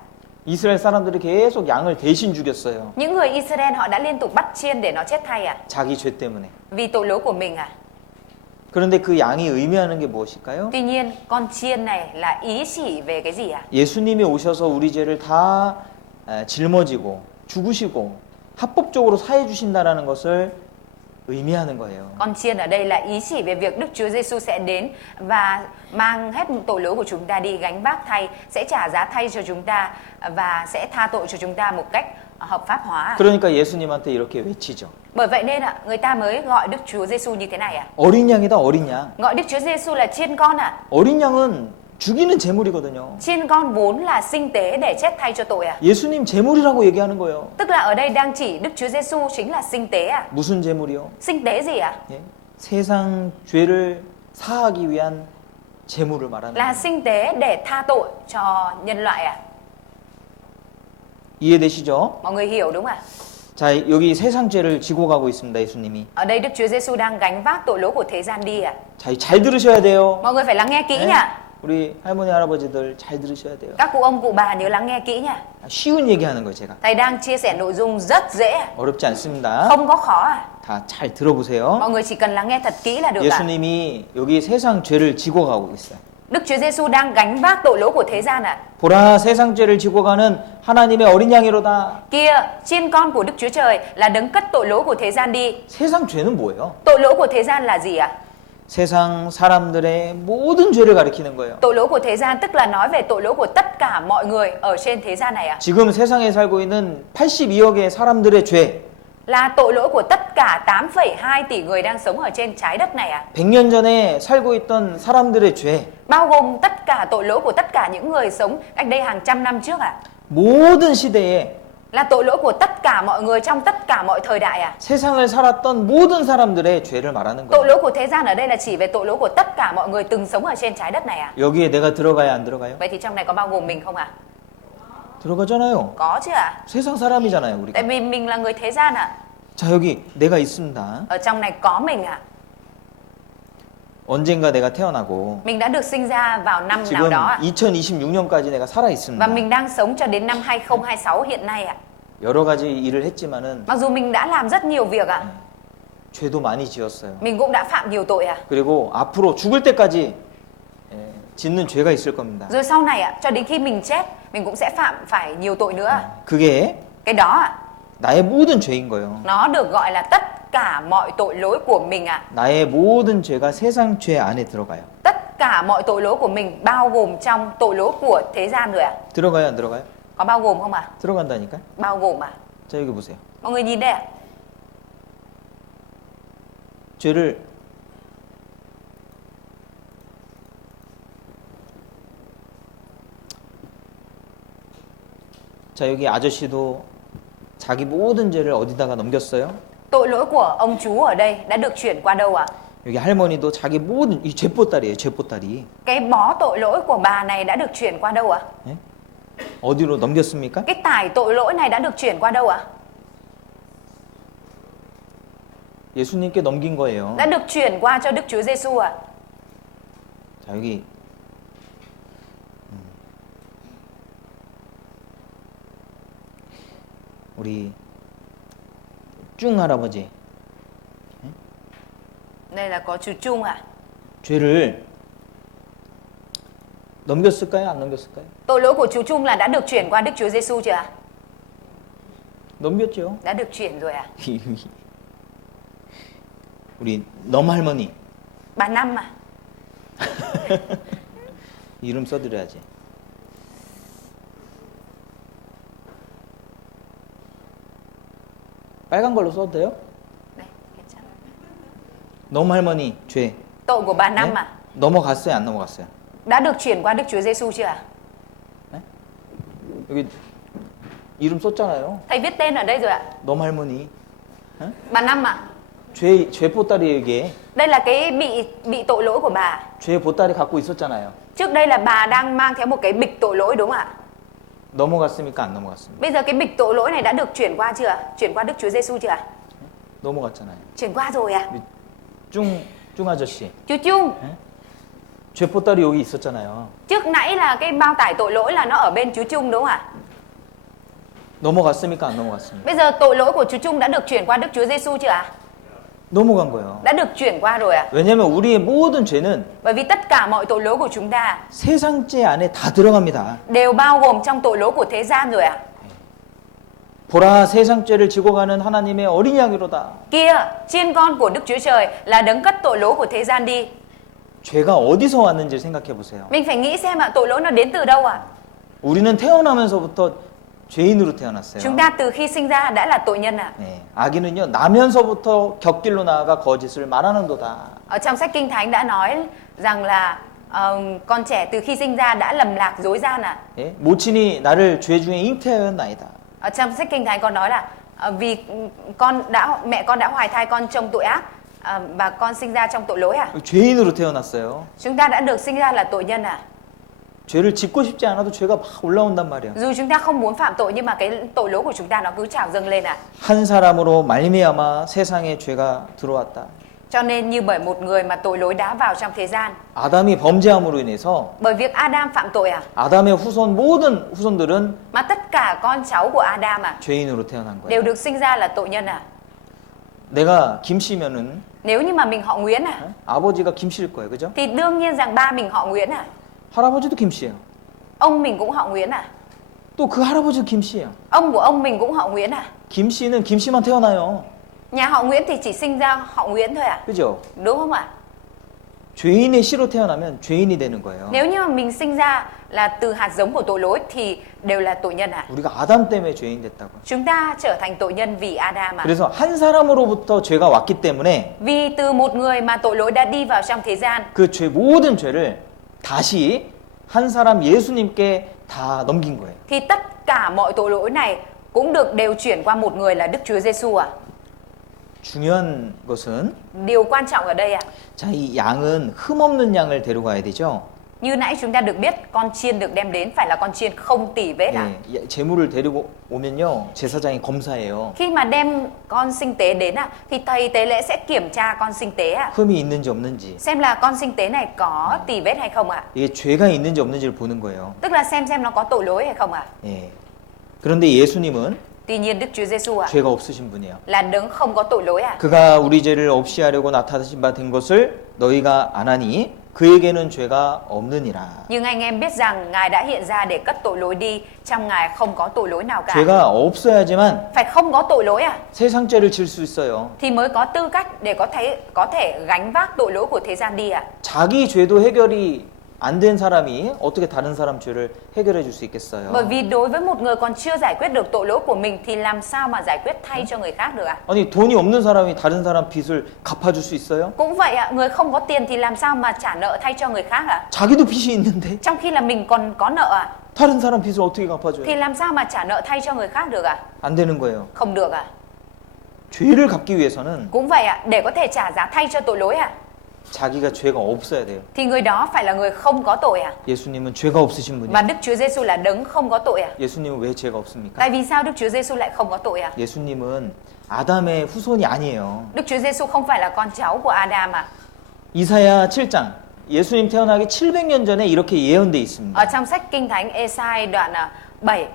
이스라엘 사람들이 계속 양을 대신 죽였어요. Những người Israel họ đã liên tục bắt chiên để nó chết thay à? 자기 죄 때문에. Vì tội lỗi của mình à? 그런데 그 양이 의미하는 게 무엇일까요? Tuy nhiên, con chiên này là ý chỉ về cái gì ạ? 예수님이 오셔서 우리 죄를 다 짊어지고 죽으시고 합법적으로 사해 주신다라는 것을 의미하는 거예요. Con chiên ở đây là ý chỉ về việc Đức Chúa Giêsu sẽ đến và mang hết tội lỗi của chúng ta đi, gánh vác thay, sẽ trả giá thay cho chúng ta và sẽ tha tội cho chúng ta một cách hợp pháp hóa. 그러니까 예수님한테 이렇게 외치죠. Bởi vậy nên người ta mới gọi Đức Chúa Giêsu như thế này ạ. 어린 양이다, 어린 양. Gọi Đức Chúa Giêsu là chiên con ạ. 어린 양은 죽이는 제물이거든요. Chiên con vốn là sinh tế để chết thay cho tội ạ. 예수님 제물이라고 얘기하는 거예요. Tức là ở đây đang chỉ Đức Chúa Giêsu chính là sinh tế ạ. 무슨 제물이요? Sinh tế gì ạ? 예? 세상 죄를 사하기 위한 제물을 말하는 Là 거예요. sinh tế để tha tội cho nhân loại ạ. 이해되시죠? Mọi người hiểu đúng ạ? 자, 여기 세상 죄를 지고 가고 있습니다, 예수님이. Ở đây Đức Chúa Giêsu đang gánh vác tội lỗi của thế gian đi ạ. 자, 잘 들으셔야 돼요. Mọi người phải lắng nghe kỹ 네? nha. 우리 할머니 할아버지들 잘 들으셔야 돼요. Các cụ ông cụ bà nhớ lắng nghe kỹ nha. 쉬운 얘기하는 거예요, 제가. Thầy đang chia sẻ nội dung rất dễ, 어렵지 않습니다. không có khó à. 다 잘 들어보세요. Mọi người chỉ cần lắng nghe thật kỹ là được ạ. 예수님이 여기 세상 죄를 지고 가고 있어요. Đức Chúa Giêsu đang gánh vác tội lỗi của thế gian ạ. 보라, 세상 죄를 지고 가는 하나님의 어린 양이로다. Kia, chiên con của Đức Chúa Trời là đấng cất tội lỗi của thế gian đi. 세상 죄는 뭐예요? Tội lỗi của thế gian là gì ạ? 세상 사람들의 모든 죄를 가리키는 거예요. Tội lỗi của thế gian tức là nói về tội lỗi của tất cả mọi người ở trên thế gian này ạ. 지금 세상에 살고 있는 82억의 사람들의 죄, Là tội lỗi của tất cả 8,2 tỷ người đang sống ở trên trái đất này à? 100년 전에 살고 있던 사람들의 죄, Bao gồm tất cả tội lỗi của tất cả những người sống cách đây hàng trăm năm trước à? 모든 시대에 Là tội lỗi của tất cả mọi người trong tất cả mọi thời đại à? 세상을 살았던 모든 사람들의 죄를 말하는 Tội 거예요. lỗi của thế gian ở đây là chỉ về tội lỗi của tất cả mọi người từng sống ở trên trái đất này à? 여기에 내가 들어가야 안 들어가요? Vậy thì trong này có bao gồm mình không à? 들어가잖아요. Có chứ ạ. 세상 사람이잖아요, 우리가. Tại vì mình là người thế gian ạ. 자, 여기 내가 있습니다. Ở trong này có mình ạ. 언젠가 내가 태어나고 Mình đã được sinh ra vào năm nào 지금 đó ạ. 2026년까지 내가 살아 Và 있습니다. mình đang sống cho đến năm 2026 hiện nay ạ. 여러 가지 일을 했지만은 Mặc dù mình đã làm rất nhiều việc ạ. 죄도 많이 지었어요. Mình cũng đã phạm nhiều tội ạ. 그리고 앞으로 죽을 때까지 짓는 죄가 있을 겁니다. Rồi sau này ạ, cho đến khi mình chết, mình cũng sẽ phạm phải nhiều tội nữa ạ. 그게 Cái đó ạ, 나의 모든 죄인 거예요. nó được gọi là tất cả mọi tội lỗi của mình ạ. 나의 모든 죄가 세상 죄 안에 들어가요. Tất cả mọi tội lỗi của mình bao gồm trong tội lỗi của thế gian rồi ạ. 들어가요, 안 들어가요? Có bao gồm không ạ? 들어간다니까? Bao gồm ạ. 자, 여기 보세요. Mọi người nhìn đây ạ. 죄를 자, 여기 아저씨도 자기 모든 죄를 어디다가 넘겼어요? Tội lỗi của ông chú ở đây đã được chuyển qua đâu ạ? 여기 할머니도 자기 모든 이 죄보따리예요, 죄보따리. Cái bó tội lỗi của bà này đã được chuyển qua đâu ạ? 예? 어디로 넘겼습니까? Cái tải tội lỗi này đã được chuyển qua đâu ạ? 예수님께 넘긴 거예요. Đã được chuyển qua cho Đức Chúa Giêsu ạ. 자, 여기 우리 쭉 할아버지 Đây là có chú Trung ạ. 죄를 넘겼을까요? 안 넘겼을까요? Tội lỗi của chú Trung là đã được chuyển qua Đức Chúa Giêsu chưa ạ? 넘겼죠. Đã được chuyển rồi ạ. 우리 넘 할머니 Bà Năm à? 이름 써드려야지. 빨간 걸로 써도 돼요? Đây, 괜찮아. 넘 할머니 죄 Tội của bà Năm 네? à? 넘어갔어요? 안 넘어갔어요? Đã được chuyển qua Đức Chúa Giêsu chưa ạ? 여기 이름 썼잖아요. Thầy viết tên ở đây rồi ạ. 넘 할머니 Bà Năm ạ. 죄 보따리 이게 Đây là cái bị tội lỗi của bà. 죄 보따리 갖고 있었잖아요. Trước đây là bà đang mang theo một cái bịch tội lỗi đúng không ạ? 넘어갔습니까? 안 넘어갔습니까? Bây giờ cái bịch tội lỗi này đã được chuyển qua chưa ạ? Chuyển qua Đức Chúa Giêsu chưa ạ? 넘어갔잖아요. Chuyển qua rồi ạ. 중 아저씨 Chú Trung, 죄 보따리 여기 있었잖아요. trước nãy là cái bao tải tội lỗi là nó ở bên chú Trung đúng không ạ? 넘어갔습니까? 안 넘어갔습니까? Bây giờ tội lỗi của chú Trung đã được chuyển qua Đức Chúa Giêsu chưa ạ? 넘어간 거예요. Đã được chuyển qua rồi ạ. 왜냐하면 우리의 모든 죄는 Bởi vì tất cả mọi tội lỗi của chúng ta 세상 죄 안에 다 들어갑니다. đều bao gồm trong tội lỗi của thế gian rồi ạ. 보라 세상 죄를 지고 가는 하나님의 어린 양이로다. Kia, chiên con của Đức Chúa Trời là đấng cất tội lỗi của thế gian đi. 죄가 어디서 왔는지 생각해 보세요. Mình phải nghĩ xem ạ, tội lỗi nó đến từ đâu ạ? 우리는 태어나면서부터 죄인으로 태어났어요. Chúng ta từ khi sinh ra đã là tội nhân ạ. 네, 아기는요 나면서부터 격길로 나아가 거짓을 말하는도다. Ở trong sách Kinh Thánh đã nói rằng là con trẻ từ khi sinh ra đã lầm lạc dối gian ạ. 예? 모친이 나를 죄 중에 잉태하였나이다. Ở trong sách Kinh Thánh còn nói là vì mẹ con đã hoài thai con trong tội ác và con sinh ra trong tội lỗi à? 죄인으로 태어났어요. Chúng ta đã được sinh ra là tội nhân à? 죄를 짓고 싶지 않아도 죄가 막 올라온단 말이에요. Dù chúng ta không muốn phạm tội nhưng mà cái tội lỗi của chúng ta nó cứ trào dâng lên à? 한 사람으로 말미암아 세상에 죄가 들어왔다. Cho nên như bởi một người mà tội lỗi đã vào trong thế gian. 아담이 범죄함으로 인해서 Bởi việc Adam phạm tội à? 아담의 모든 후손들은 Mà tất cả con cháu của Adam à? 죄인으로 태어난 Đều 거예요. được sinh ra là tội nhân à? 내가 김씨면은 Nếu như mà mình họ Nguyễn à? 아버지가 김씨일 거예요, 그죠? Thì đương nhiên rằng ba mình họ Nguyễn à? 할아버지도 김씨예요. Ông mình cũng họ Nguyễn à? 또 그 할아버지도 김씨예요. Ông của ông mình cũng họ Nguyễn à? 김씨는 김씨만 태어나요. Nhà họ Nguyễn thì chỉ sinh ra họ Nguyễn thôi à? 그죠? Đúng không ạ? 죄인의 씨로 태어나면 죄인이 되는 거예요. Nếu như mà mình sinh ra là từ hạt giống của tội lỗi thì đều là tội nhân ạ. 우리가 아담 때문에 죄인 됐다고. Chúng ta trở thành tội nhân vì Adam ạ. 그래서 한 사람으로부터 죄가 왔기 때문에 Vì từ một người mà tội lỗi đã đi vào trong thế gian, 그 죄 모든 죄를 다시 한 사람 예수님께 다 넘긴 거예요. thì tất cả mọi tội lỗi này cũng được đều chuyển qua một người là Đức Chúa Giêsu ạ. 중요한 것은 Điều quan trọng ở đây ạ, 자, 이 양은 흠없는 양을 데려가야 되죠. như nãy chúng ta được biết, con chiên được đem đến phải là con chiên không tì vết ạ. 예, 제물을 데리고 오면요 제사장이 검사해요. Khi mà đem con sinh tế đến ạ, thì thầy tế lễ sẽ kiểm tra con sinh tế ạ, 흠이 있는지 없는지, xem là con sinh tế này có tì vết hay không ạ. 이게 죄가 있는지 없는지를 보는 거예요. Tức là xem nó có tội lỗi hay không ạ. 예. 그런데 예수님은 Tuy nhiên Đức Chúa Giêsu ạ 죄가 없으신 분이에요. là đấng không có tội lỗi ạ. 그가 우리 죄를 없이 하려고 나타나신 바 된 것을 너희가 아나니 그에게는 죄가 없느니라. Nhưng anh em biết rằng Ngài đã hiện ra để cất tội lỗi đi, trong Ngài không có tội lỗi nào cả. 죄가 없어야지만 Phải không có tội lỗi à? 세상 죄를 질 수 있어요. Thì mới có tư cách để có thể gánh vác tội lỗi của thế gian đi ạ. 자기 죄도 해결이 안 된 사람이 어떻게 다른 사람 죄를 해결해 줄 수 있겠어요? Bởi vì đối với một người còn chưa giải quyết được tội lỗi của mình thì làm sao mà giải quyết thay cho người khác được ạ? 아니 돈이 없는 사람이 다른 사람 빚을 갚아줄 수 있어요? Cũng vậy ạ, người không có tiền thì làm sao mà trả nợ thay cho người khác ạ? 자기도 빚이 있는데 Trong khi là mình còn có nợ ạ, 다른 사람 빚을 어떻게 갚아줘요? thì làm sao mà trả nợ thay cho người khác được ạ? 안 되는 거예요. Không được ạ. 죄를 갚기 위해서는 Cũng vậy ạ, để có thể trả giá thay cho tội lỗi ạ, 자기가 죄가 없어야 돼요. thì người đó phải là người không có tội ạ. 예수님은 죄가 없으신 Và 분이에요. Đức Chúa Giêsu là đấng không có tội ạ. 예수님은 왜 죄가 없습니까? Tại vì sao Đức Chúa Giêsu lại không có tội ạ? 예수님은 아담의 후손이 아니에요. Đức Chúa Giêsu không phải là con cháu của Adam ạ. 이사야 7장 예수님 태어나기 700년 전에 이렇게 예언돼 있습니다. Ở trong sách Kinh Thánh Ê-sai đoạn 7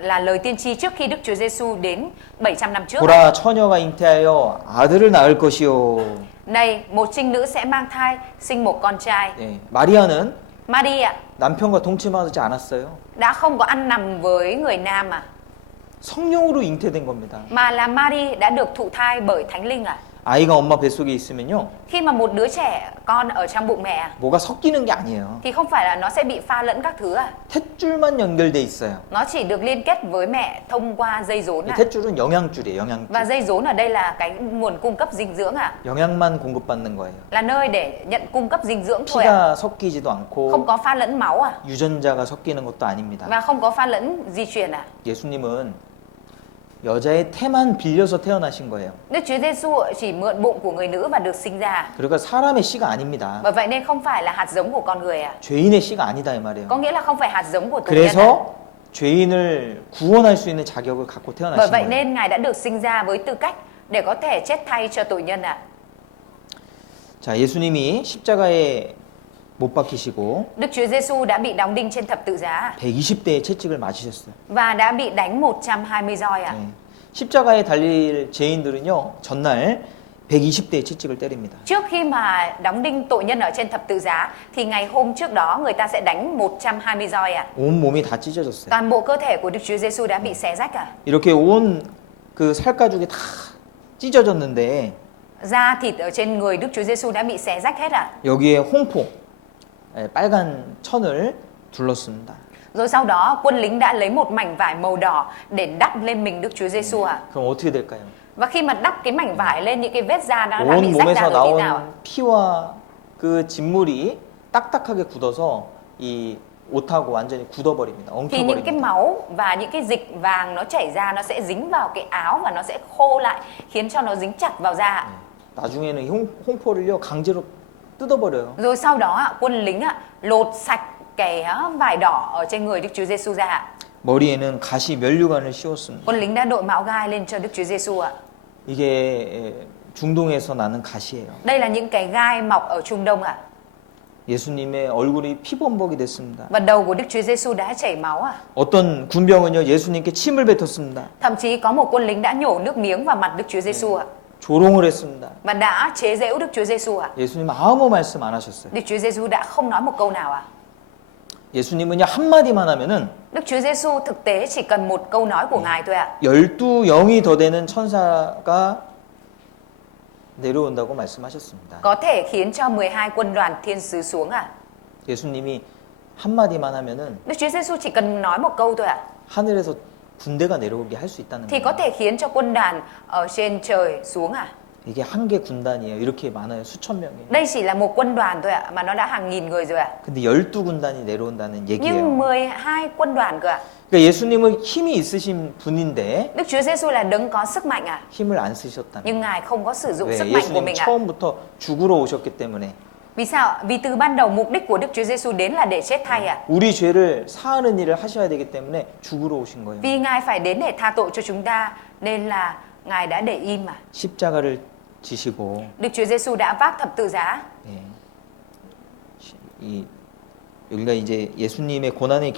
là lời tiên tri trước khi Đức Chúa Giêsu đến 700 năm trước. 보라 처녀가 잉태하여 아들을 낳을 것이요. Này, một trinh nữ sẽ mang thai, sinh một con trai. 네, 마리아는 Maria 남편과 동침하지 않았어요. đã không có ăn nằm với người nam 성령으로 잉태된 겁니다. mà là Mary đã được thụ thai bởi Thánh Linh ạ. 아이가 엄마 뱃속에 있으면요. Khi mà một đứa trẻ con ở trong bụng mẹ 뭐가 섞이는 게 아니에요. thì không phải là nó sẽ bị pha lẫn các thứ ạ. 탯줄만 연결돼 있어요. Nó chỉ được liên kết với mẹ thông qua dây rốn 이 ạ. 탯줄은 영양줄이에요. 영양줄. Và dây rốn ở đây là cái nguồn cung cấp dinh dưỡng ạ. 영양만 공급받는 거예요. Là nơi để nhận cung cấp dinh dưỡng thôi ạ. 피가 섞이지도 않고 Không có pha lẫn máu ạ. 유전자가 섞이는 것도 아닙니다. Và không có pha lẫn di truyền ạ. 예수님은 여자의 태만 빌려서 태어나신 거예요. Đức Chúa Giêsu chỉ mượn bụng của người nữ và được sinh ra. 그러니까 사람의 씨가 아닙니다. Bởi vậy nên không phải là hạt giống của con người ạ. 죄인의 씨가 아니다 이 말이에요. Có nghĩa là không phải hạt giống của tội nhân ạ. 그래서 죄인을 구원할 수 있는 자격을 갖고 Bởi 태어나신 vậy 거예요. nên Ngài đã được sinh ra với tư cách để có thể chết thay cho tội nhân ạ. 자, 예수님이 십자가에 못 박히시고 Đức Chúa Giêsu đã bị đóng đinh trên thập tự giá 120대의 채찍을 맞으셨어요. và đã bị đánh 120 roi ạ. 네. 십자가에 달릴 죄인들은요, 전날 120대의 채찍을 때립니다. Trước khi mà đóng đinh tội nhân ở trên thập tự giá thì ngày hôm trước đó người ta sẽ đánh 120 roi ạ. 온 몸이 다 찢어졌어요. Toàn bộ cơ thể của Đức Chúa Giêsu đã bị xé rách ạ. 이렇게 온 그 살가죽이 다 찢어졌는데 Da thịt ở trên người Đức Chúa Giêsu đã bị xé rách hết ạ. 여기에 홍포, 빨간 천을 둘렀습니다. Rồi sau đó quân lính đã lấy một mảnh vải màu đỏ để đắp lên mình Đức Chúa Giêsu ạ. 그럼 어떻게 될까요? Và khi mà đắp cái mảnh vải lên những cái vết da đã 온 bị rách ra 몸에서 rồi thế nào ạ? 나온 피와 그 진물이 딱딱하게 굳어서 이 옷하고 완전히 굳어버립니다. Thì những cái 엉켜버립니다. máu và những cái dịch vàng nó chảy ra nó sẽ dính vào cái áo và nó sẽ khô lại khiến cho nó dính chặt vào da ạ. 나중에는 이 홍포를요 강제로 뜯어버려요. Rồi sau đó ạ, quân lính ạ lột sạch cái vải đỏ ở trên người Đức Chúa Giêsu ra ạ. 머리에는 가시 면류관을 씌웠습니다. Quân lính đã đội mão gai lên cho Đức Chúa Giêsu ạ. 이게 중동에서 나는 가시예요. Đây là những cái gai mọc ở Trung Đông ạ. 예수님의 얼굴이 피범벅이 됐습니다. Và đầu của Đức Chúa Giêsu đã chảy máu ạ. 어떤 군병은요 예수님께 침을 뱉었습니다. Thậm chí có một quân lính đã nhổ nước miếng vào mặt Đức Chúa Giêsu ạ. 조롱을 했습니다. Và đã chế giễu Đức Chúa Giêsu ạ. 예수님 아무 말씀 안 하셨어요. Đức Chúa Giêsu đã không nói một câu nào ạ. 예수님은요 한마디만 하면은 Đức Chúa Giêsu thực tế chỉ cần một câu nói của Ngài thôi ạ. 12영이 더 되는 천사가 내려온다고 말씀하셨습니다. Có thể khiến cho 12 quân đoàn thiên sứ xuống ạ. 예수님이 한마디만 하면은 Đức Chúa Giêsu chỉ cần nói một câu thôi ạ, 하늘에서 군대가 내려오게 할 수 있다는 thì có 거예요. thể khiến cho quân đoàn ở trên trời xuống à? 이게 한 개 군단이에요. 이렇게 많아요. 수천 명이에요. Đây chỉ là một quân đoàn thôi ạ, mà nó đã hàng nghìn người rồi ạ. 근데 12군단이 내려온다는 얘기예요. Nhưng 12 quân đoàn cơ ạ. 그러니까 예수님은 힘이 있으신 분인데 Đức Chúa Giêsu là đấng có sức mạnh à? 힘을 안 쓰셨다는 Nhưng Ngài không có sử dụng 왜? sức mạnh của 예수님 mình ạ. 처음부터 죽으러 오셨기 때문에 Vì sao ạ? Vì từ ban đầu mục đích của Đức Chúa Giêsu đến là để chết thay ạ. 우리 죄를 사하는 일을 하셔야 되기 때문에 죽으러 오신 거예요. Vì Ngài phải đến để tha tội cho chúng ta, nên là Ngài đã để im mà. 십자가를 지시고 Đức Chúa Giêsu đã vác thập tự giá. 예. 여기가 이제 예수님의 고난의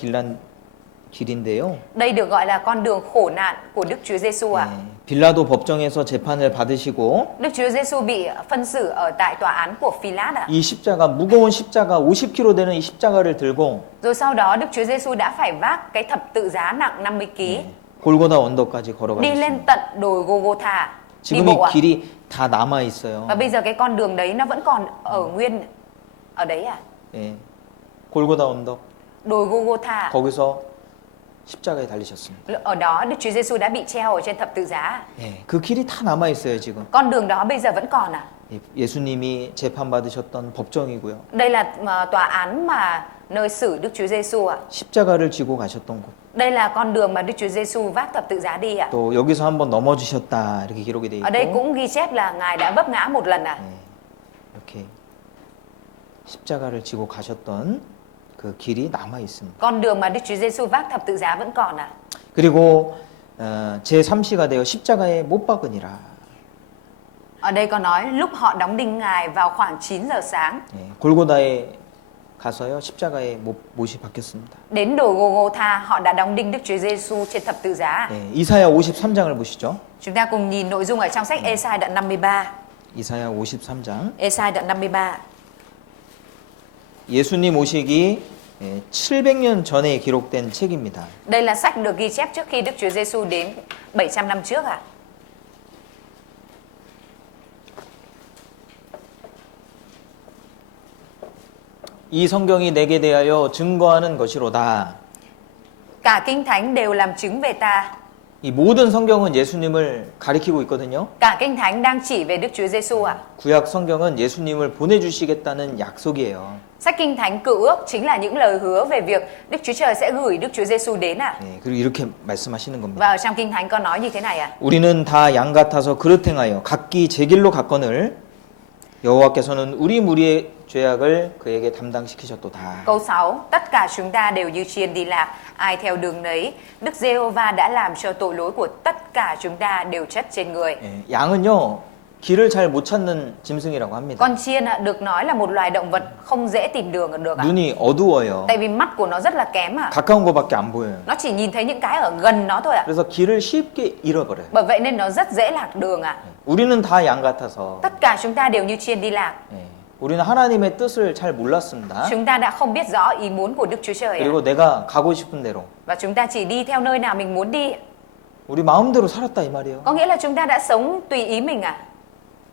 길인데요. Đây được gọi là con đường khổ nạn của Đức Chúa Giêsu ạ. 예. 빌라도 법정에서 재판을 받으시고 Đức Chúa Giêsu bị phân xử ở tại tòa án của Phi-lát ạ. 이 십자가 무거운 십자가 50kg 되는 이 십자가를 들고 Rồi sau đó Đức Chúa Giêsu đã phải vác cái thập tự giá nặng 50 kg 골고다 언덕까지 đi 걸어가셨습니다. lên tận đồi Gô-gô-tha, đi 지금 bộ 이 ạ. 길이 다 남아 있어요. Và bây giờ cái con đường đấy nó vẫn còn ở nguyên ở đấy à? 예. 골고다 언덕 Đồi Gô-gô-tha. 거기서 십자가에 달리셨습니다. Ở đó Đức Chúa Giêsu đã bị treo ở trên thập tự giá. 예. 그 길이 다 남아 있어요, 지금. Con đường đó bây giờ vẫn còn à? 예수님이 재판 받으셨던 법정이고요. Đây là tòa án mà nơi xử Đức Chúa Giêsu ạ. 십자가를 지고 가셨던 곳. Đây là con đường mà Đức Chúa Giêsu vác thập tự giá đi ạ. 또 여기서 한번 넘어지셨다 이렇게 기록이 돼 Ở đây 있고. cũng ghi chép là Ngài đã vấp ngã một lần ạ. 예. 이렇게 십자가를 지고 가셨던 그 길이 남아 있습니다. Con đường mà Đức Chúa Giêsu vác thập tự giá vẫn còn ạ. 그리고 제3시가 되어 십자가에 못 박으니라. Ở đây có nói lúc họ đóng đinh Ngài vào khoảng 9 giờ sáng. 예. 골고다에 가서요 십자가에 못이 박혔습니다. Đến đồi Gô-gô-tha họ đã đóng đinh Đức Chúa Giêsu trên thập tự giá. 예. 이사야 53장을 보시죠. Chúng ta cùng nhìn nội dung ở trong sách Ê-sai đoạn 53. 이사야 53장. Ê-sai đoạn 53. 예수님 오시기 700년 전에 기록된 책입니다. Đây là sách được ghi chép trước khi Đức Chúa Giêsu đến 700 năm trước ạ. 이 성경이 내게 대하여 증거하는 것이로다. Cả kinh thánh đều làm chứng về ta. 이 모든 성경은 예수님을 가리키고 있거든요. Cả kinh thánh đang chỉ về Đức Chúa Giêsu ạ. 구약 성경은 예수님을 보내주시겠다는 약속이에요. Sách kinh thánh cựu ước chính là những lời hứa về việc Đức Chúa Trời sẽ gửi Đức Chúa Giêsu đến ạ. 네, 그리고 이렇게 말씀하시는 겁니다. Và ở trong kinh thánh có nói như thế này ạ. 우리는 다 양 같아서 그릇 행하여 각기 제 길로 갔거늘 여호와께서는 우리 무리의 죄악을 그에게 담당시키셨도다. Câu 6. Tất cả chúng ta đều như chiên đi lạc, ai theo đường nấy. Đức Giê-hô-va đã làm cho tội lỗi của tất cả chúng ta đều chất trên người. 예, 양은요 길을 잘 못 찾는 짐승이라고 합니다. Con chiên được nói là một loài động vật không dễ tìm đường được ạ. 눈이 어두워요. Tại vì mắt của nó rất là kém ạ. 가까운 거밖에 안 보여요. Nó chỉ nhìn thấy những cái ở gần nó thôi ạ. 그래서 길을 쉽게 잃어버려요. Bởi vậy nên nó rất dễ lạc đường ạ. 우리는 다 양 같아서 Tất cả chúng ta đều như chiên đi lạc. 예, 우리는 하나님의 뜻을 잘 몰랐습니다. Chúng ta đã không biết rõ ý muốn của Đức Chúa Trời ạ. 그리고 내가 가고 싶은 대로 Và chúng ta chỉ đi theo nơi nào mình muốn đi. 우리 마음대로 살았다 이 말이에요. Có nghĩa là chúng ta đã sống tùy ý mình ạ.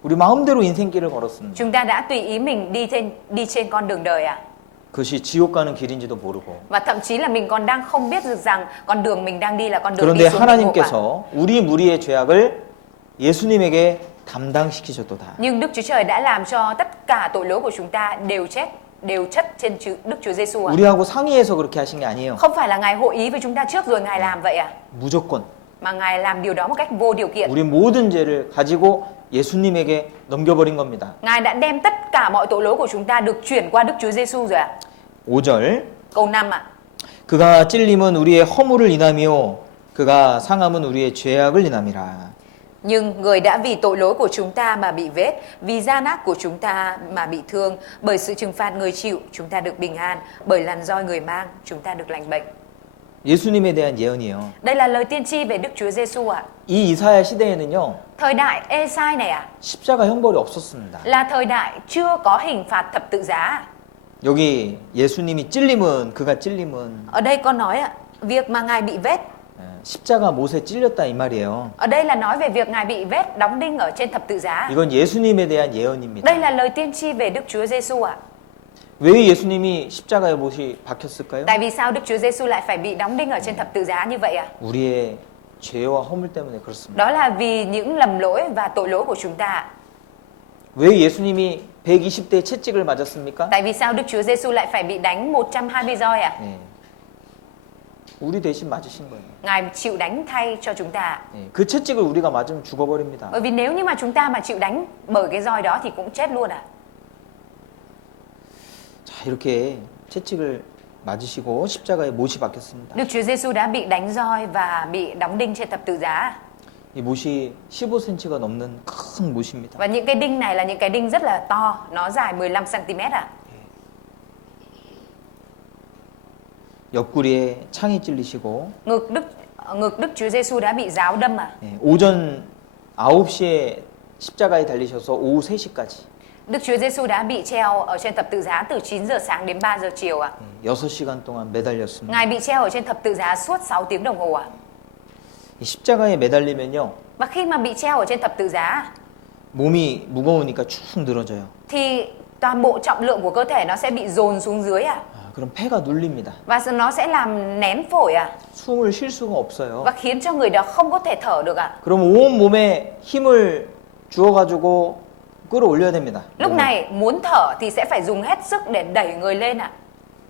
우리 마음대로 인생길을 걸었습니다. Chúng ta đã tùy ý mình đi trên con đường đời ạ. 그것이 지옥 가는 길인지도 모르고. Và thậm chí là mình còn đang không biết được rằng con đường mình đang đi là con đường 그런데 đi xuống địa ngục ạ. 하나님께서 우리 무리의 죄악을 예수님에게 담당시키셨도다. Nhưng Đức Chúa Trời đã làm cho tất cả tội lỗi của chúng ta đều chất trên Đức Chúa Giêsu ạ. 우리하고 상의해서 그렇게 하신 게 아니에요. Không phải là Ngài hội ý với chúng ta trước rồi Ngài làm vậy ạ. 무조건 Mà Ngài làm điều đó một cách vô điều kiện. 우리 모든 죄를 가지고 예수님에게 넘겨버린 겁니다. Ngài đã đem tất cả mọi tội lỗi của chúng ta được chuyển qua Đức Chúa Giêsu rồi ạ. 5절 Câu 5 ạ. 그가 찔림은 우리의 허물을 인하며 그가 상함은 우리의 죄악을 인함이라. Nhưng người đã vì tội lỗi của chúng ta mà bị vết, vì gian ác của chúng ta mà bị thương, bởi sự trừng phạt người chịu, chúng ta được bình an, bởi lằn roi người mang, chúng ta được lành bệnh. 예수님에 대한 예언이에요. Đây là lời tiên tri về Đức Chúa Giêsu ạ. 이 이사야 시대에는요. Thời đại Ê-sai này ạ, 십자가 형벌이 없었습니다. là thời đại chưa có hình phạt thập tự giá. 여기 예수님이 찔림은 그가 찔림은 Ở đây có nói ạ, việc mà Ngài bị vết. 십자가 못에 찔렸다 이 말이에요. Ở đây là nói về việc Ngài bị vết đóng đinh ở trên thập tự giá. 이건 예수님에 대한 예언입니다. Đây là lời tiên tri về Đức Chúa Giêsu ạ. 왜 예수님이 십자가에 못이 박혔을까요? Tại vì sao Đức Chúa Giêsu lại phải bị đóng đinh ở trên thập tự giá như vậy ạ? 우리의 죄와 허물 때문에 그렇습니다. Đó là vì những lầm lỗi và tội lỗi của chúng ta. 왜 예수님이 120대 채찍을 맞았습니까? Tại vì sao Đức Chúa Giêsu lại phải bị đánh 120 roi ạ? 네. 우리 대신 맞으신 거예요. Ngài chịu đánh thay cho chúng ta. 네. 그 채찍을 우리가 맞으면 죽어버립니다. Bởi vì nếu như mà chúng ta mà chịu đánh bởi cái roi đó thì cũng chết luôn ạ. 자, 이렇게 채찍을 맞으시고 십자가에 못이 박혔습니다. Đức Chúa Giêsu đã bị đánh roi và bị đóng đinh trên thập tự giá. 이 못이 15cm가 넘는 큰 못입니다. Và những cái đinh này là những cái đinh rất là to, nó dài 15 cm ạ. 옆구리에 창이 찔리시고 Ngực Đức Chúa Giêsu đã bị giáo đâm à. 네, 오전 9시에 십자가에 달리셔서 오후 3시까지 Đức Chúa Giêsu đã bị treo ở trên thập tự giá từ 9 giờ sáng đến 3 giờ chiều ạ. 6시간 동안 매달렸습니다. Ngài bị treo ở trên thập tự giá suốt 6 tiếng đồng hồ ạ. 이 십자가에 매달리면요. Và khi mà bị treo ở trên thập tự giá 몸이 무거우니까 쭉 늘어져요. thì toàn bộ trọng lượng của cơ thể nó sẽ bị dồn xuống dưới ạ. 그럼 폐가 눌립니다. Và nó sẽ làm nén phổi ạ. 숨을 쉴 수가 없어요. Và khiến cho người đó không có thể thở được ạ. 그럼 온 몸에 힘을 주어가지고 끌어올려야 됩니다. Lúc này muốn thở thì sẽ phải dùng hết sức để đẩy người lên ạ.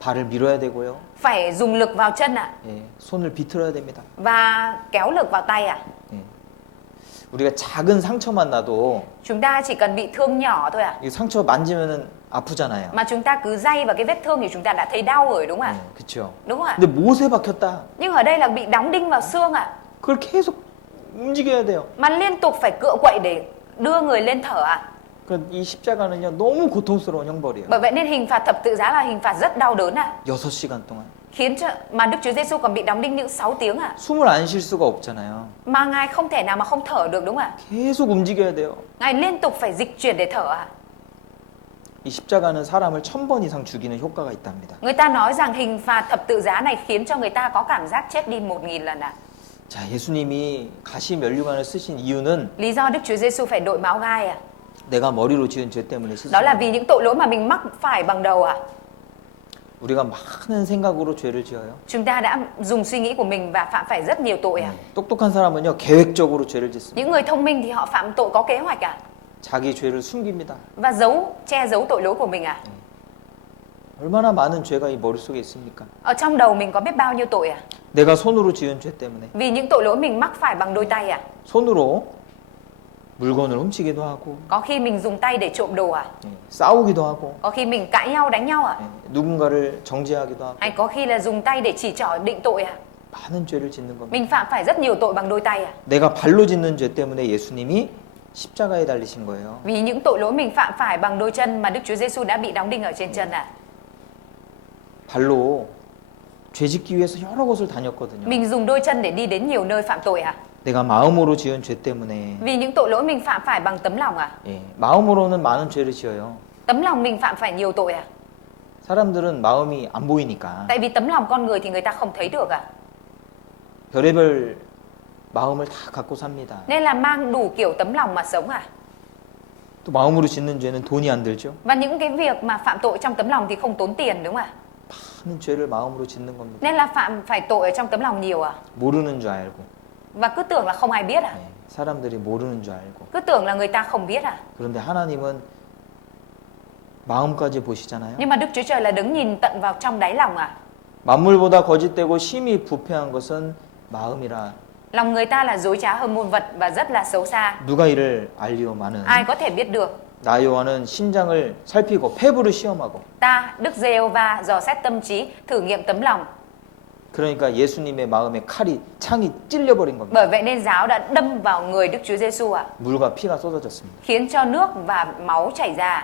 발을 밀어야 되고요. Phải dùng lực vào chân ạ. 예, 손을 비틀어야 됩니다. Và kéo lực vào tay ạ. 예. 우리가 작은 상처만 나도 Chúng ta chỉ cần bị thương nhỏ thôi ạ. 이 상처 만지면은 아프잖아요. Mà chúng ta cứ day vào cái vết thương thì chúng ta đã thấy đau rồi đúng không ạ? 그렇죠. Đúng không ạ? 근데 못에 박혔다. Nhưng ở đây là bị đóng đinh vào xương ạ. 그걸 계속 움직여야 돼요. Mà liên tục phải cựa quậy để đưa người lên thở ạ. 그러니까 이 십자가는요 너무 고통스러운 형벌이에요. Bởi vậy nên hình phạt thập tự giá là hình phạt rất đau đớn ạ. 6시간 동안 Khiến cho mà Đức Chúa Giêsu còn bị đóng đinh những 6 tiếng ạ. 숨을 안 쉴 수가 없잖아요. Mà Ngài không thể nào mà không thở được đúng không ạ? 계속 움직여야 돼요. Ngài liên tục phải dịch chuyển để thở ạ. 이 십자가는 사람을 1000번 이상 죽이는 효과가 있답니다. Người ta nói rằng hình phạt thập tự giá này khiến cho người ta có cảm giác chết đi 1000 lần ạ. 자, 예수님이 가시 면류관을 쓰신 이유는 Lý do Đức Chúa Giêsu phải đội máu gai ạ. 내가 머리로 지은 죄 때문에 쓰신 Đó là 거예요. vì những tội lỗi mà mình mắc phải bằng đầu ạ. 우리가 많은 생각으로 죄를 지어요. Chúng ta đã dùng suy nghĩ của mình và phạm phải rất nhiều tội ạ. 똑똑한 사람은요 계획적으로 죄를 짓습니다. Những người thông minh thì họ phạm tội có kế hoạch ạ. 자기 죄를 숨깁니다. Và che giấu tội lỗi của mình ạ. 얼마나 많은 죄가 이 머릿속에 있습니까? Ở trong đầu mình có biết bao nhiêu tội ạ. 내가 손으로 지은 죄 때문에 Vì những tội lỗi mình mắc phải bằng đôi tay ạ. 손으로 물건을 훔치기도 하고 Có khi mình dùng tay để trộm đồ ạ. 싸우기도 하고 Có khi mình cãi nhau đánh nhau ạ. 누군가를 정죄하기도 하고 Hay có khi là dùng tay để chỉ trỏ định tội ạ. 많은 죄를 짓는 겁니다. Mình phạm phải rất nhiều tội bằng đôi tay ạ. 내가 발로 짓는 죄 때문에 예수님이 십자가에 달리신 거예요. Vì những tội lỗi mình phạm phải bằng đôi chân mà Đức Chúa Giêsu đã bị đóng đinh ở trên chân ạ. 발로 죄 짓기 위해서 여러 곳을 다녔거든요. Mình dùng đôi chân để đi đến nhiều nơi phạm tội ạ. 내가 마음으로 지은 죄 때문에 Vì những tội lỗi mình phạm phải bằng tấm lòng ạ. 예, 마음으로는 많은 죄를 지어요. Tấm lòng mình phạm phải nhiều tội ạ. 사람들은 마음이 안 보이니까 Tại vì tấm lòng con người thì người ta không thấy được ạ. 별의별 마음을 다 갖고 삽니다. Nên là mang đủ kiểu tấm lòng mà sống ạ. 또 마음으로 짓는 죄는 돈이 안 들죠. Và những cái việc mà phạm tội trong tấm lòng thì không tốn tiền đúng không ạ? 많은 죄를 마음으로 짓는 겁니다. Nên là phạm phải tội ở trong tấm lòng nhiều ạ. 모르는 줄 알고 Và cứ tưởng là không ai biết ạ. 예, 사람들이 모르는 줄 알고 Cứ tưởng là người ta không biết ạ. 그런데 하나님은 마음까지 보시잖아요. Nhưng mà Đức Chúa Trời là đứng nhìn tận vào trong đáy lòng ạ. 만물보다 거짓되고 심히 부패한 것은 마음이라 Lòng người ta là dối trá hơn muôn vật và rất là xấu xa. 누가 이를 알리오마는 Ai có thể biết được? 나 요한은 신장을 살피고 폐부를 시험하고 Ta, Đức Giê-hô-va dò xét tâm trí, thử nghiệm tấm lòng. 그러니까 예수님의 마음에 창이 찔려버린 겁니다. Bởi vậy nên giáo đã đâm vào người Đức Chúa Giêsu ạ, 물과 피가 쏟아졌습니다. khiến cho nước và máu chảy ra.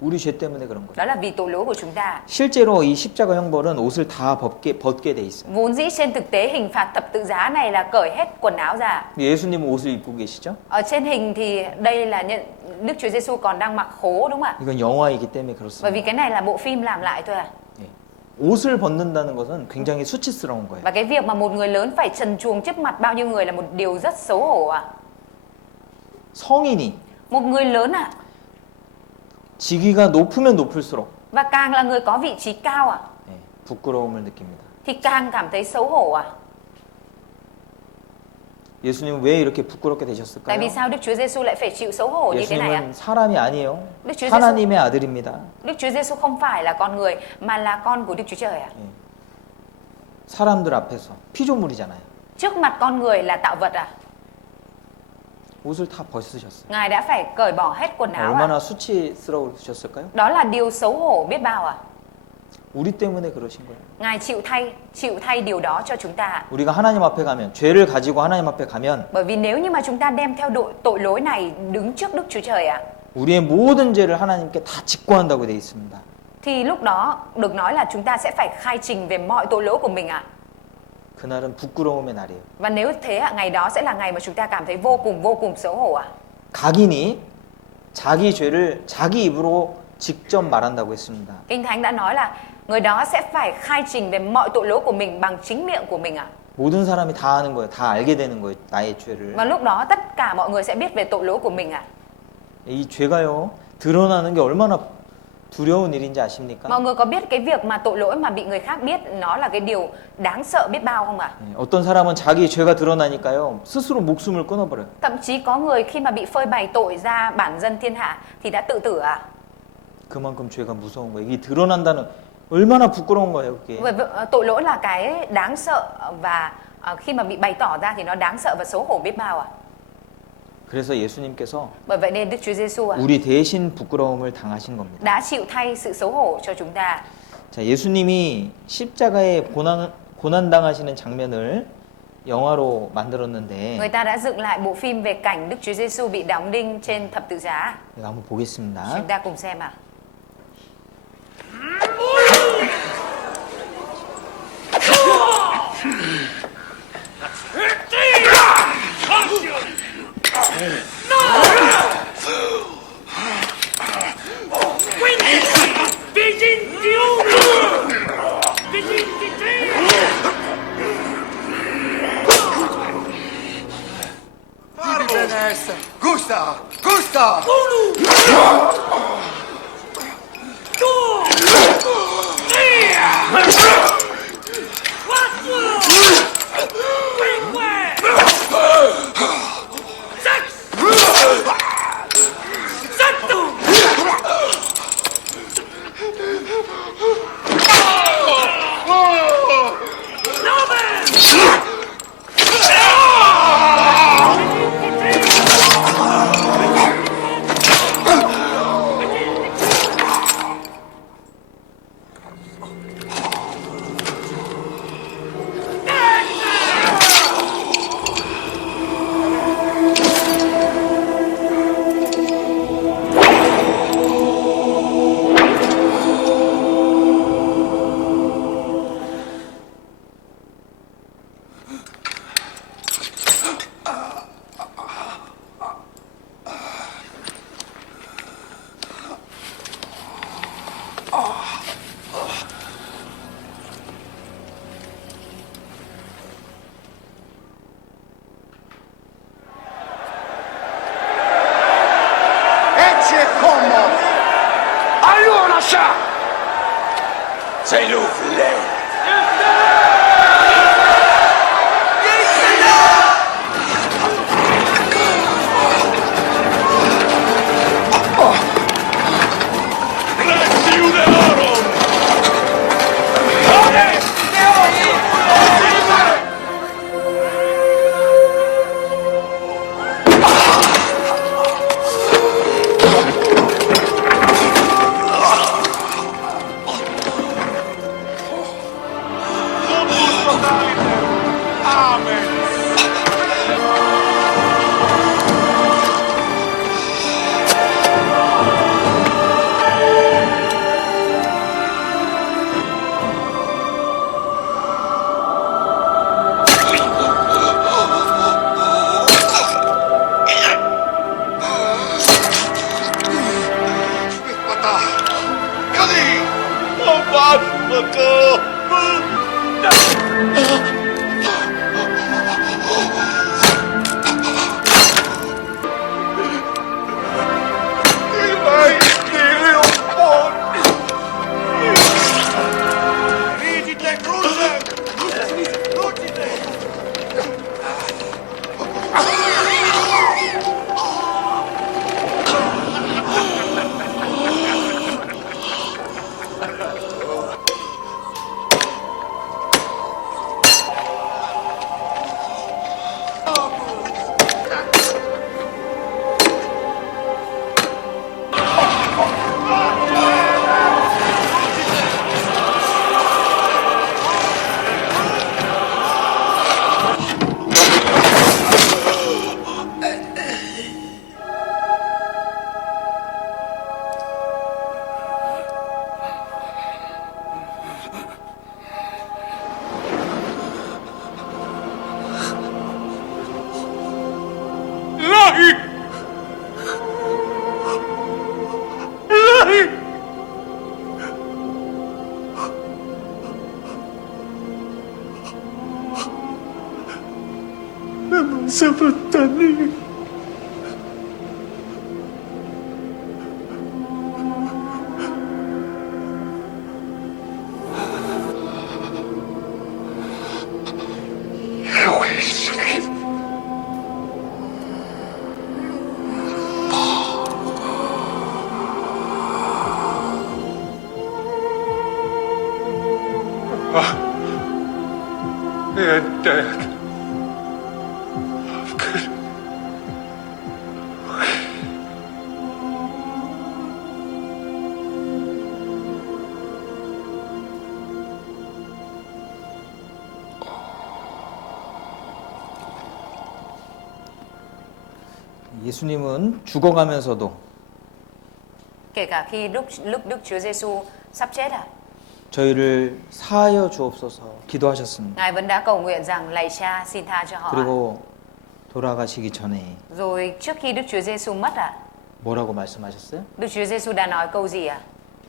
우리 죄 때문에 그런 거예요. Đó là vì tội lỗi của chúng ta. 실제로 이 십자가 형벌은 옷을 다 벗게 돼 있어요. Vốn dĩ trên thực tế hình phạt thập tự giá này là cởi hết quần áo ra. 예수님은 옷을 입고 계시죠? Ở trên hình thì đây là Đức Chúa Giêsu còn đang mặc khố đúng không ạ? 이건 영화이기 때문에 Bởi 그렇습니다. vì cái này là bộ phim làm lại thôi à. 예. 옷을 벗는다는 것은 굉장히 수치스러운 거예요. Và cái việc mà một người lớn phải trần truồng trước mặt bao nhiêu người là một điều rất xấu hổ à. 성인이 Một người lớn à, 직위가 높으면 높을수록 Và càng là người có vị trí cao 네, 부끄러움을 느낍니다. thì càng cảm thấy xấu hổ 예수님은 왜 이렇게 부끄럽게 Tại 되셨을까요? vì sao Đức Chúa Giêsu lại phải chịu xấu hổ như thế này 예수님은 사람이 아니에요. Đức Chúa Giêsu 하나님의 아들입니다. Đức Chúa Giêsu không phải là con người mà là con của Đức Chúa Trời 예. 사람들 앞에서 피조물이잖아요. Trước mặt con người là tạo vật 옷을 다 벗으셨어요. Ngài đã phải cởi bỏ hết quần áo 얼마나 수치스러우셨을까요? Đó là điều xấu hổ biết bao 우리 때문에 그러신 거예요. Ngài chịu thay điều đó cho chúng ta 우리가 하나님 앞에 가면, 죄를 가지고 하나님 앞에 가면 Bởi vì nếu như mà chúng ta đem theo tội lỗi này đứng trước Đức Chúa Trời 우리의 모든 죄를 하나님께 다 직고한다고 되어 있습니다. thì lúc đó được nói là chúng ta sẽ phải khai trình về mọi tội lỗi của mình 그날은 부끄러움의 날이에요. Và nếu thế ngày đó sẽ là ngày mà chúng ta cảm thấy vô cùng xấu hổ 각인이 자기 죄를 자기 입으로 직접 말한다고 했습니다. Kinh Thánh đã nói là người đó sẽ phải khai trình về mọi tội lỗi của mình bằng chính miệng của mình 모든 사람이 다 아는 거예요. 다 알게 되는 거예요. 나의 죄를. Và lúc đó tất cả mọi người sẽ biết về tội lỗi của mình 이 죄가요. 드러나는 게 얼마나 두려운 일인지 아십니까? Mọi người có biết cái việc mà tội lỗi mà bị người khác biết nó là cái điều đáng sợ biết bao không 어떤 사람은 자기 죄가 드러나니까요. 스스로 목숨을 끊어버려요. Thậm chí có người khi mà bị phơi bày tội ra bản dân thiên hạ thì đã tự tử 그만큼 죄가 무서운 거예요. 이게 드러난다는 얼마나 부끄러운 거예요, 그게. Bởi vì tội lỗi là cái đáng sợ và khi mà bị bày tỏ ra thì nó đáng sợ và xấu hổ biết bao 그래서 예수님께서 Bởi vậy nên Đức Chúa Giêsu 우리 대신 부끄러움을 당하신 겁니다. đã chịu thay sự xấu hổ cho chúng ta. 자, 예수님이 십자가에 고난 당하시는 장면을 영화로 만들었는데 Người ta đã dựng lại bộ phim về cảnh Đức Chúa Giêsu bị đóng đinh trên thập tự giá. 제가 한번 보겠습니다. Chúng ta cùng xem Gusta! Gusta! Ecce homo! Allora sa! Sei lui, 나만 잡았다니. 예수님. 내 dad. 예수님은 죽어가면서도 Kể cả khi lúc Đức Chúa Giêsu sắp chết 저희를 사하여 주옵소서 기도하셨습니다. Ngài vẫn đã cầu nguyện rằng lạy Cha xin tha cho họ. 그리고 돌아가시기 전에 Rồi trước khi Đức Chúa Giêsu mất 뭐라고 말씀하셨어요? Đức Chúa Giêsu đã nói câu gì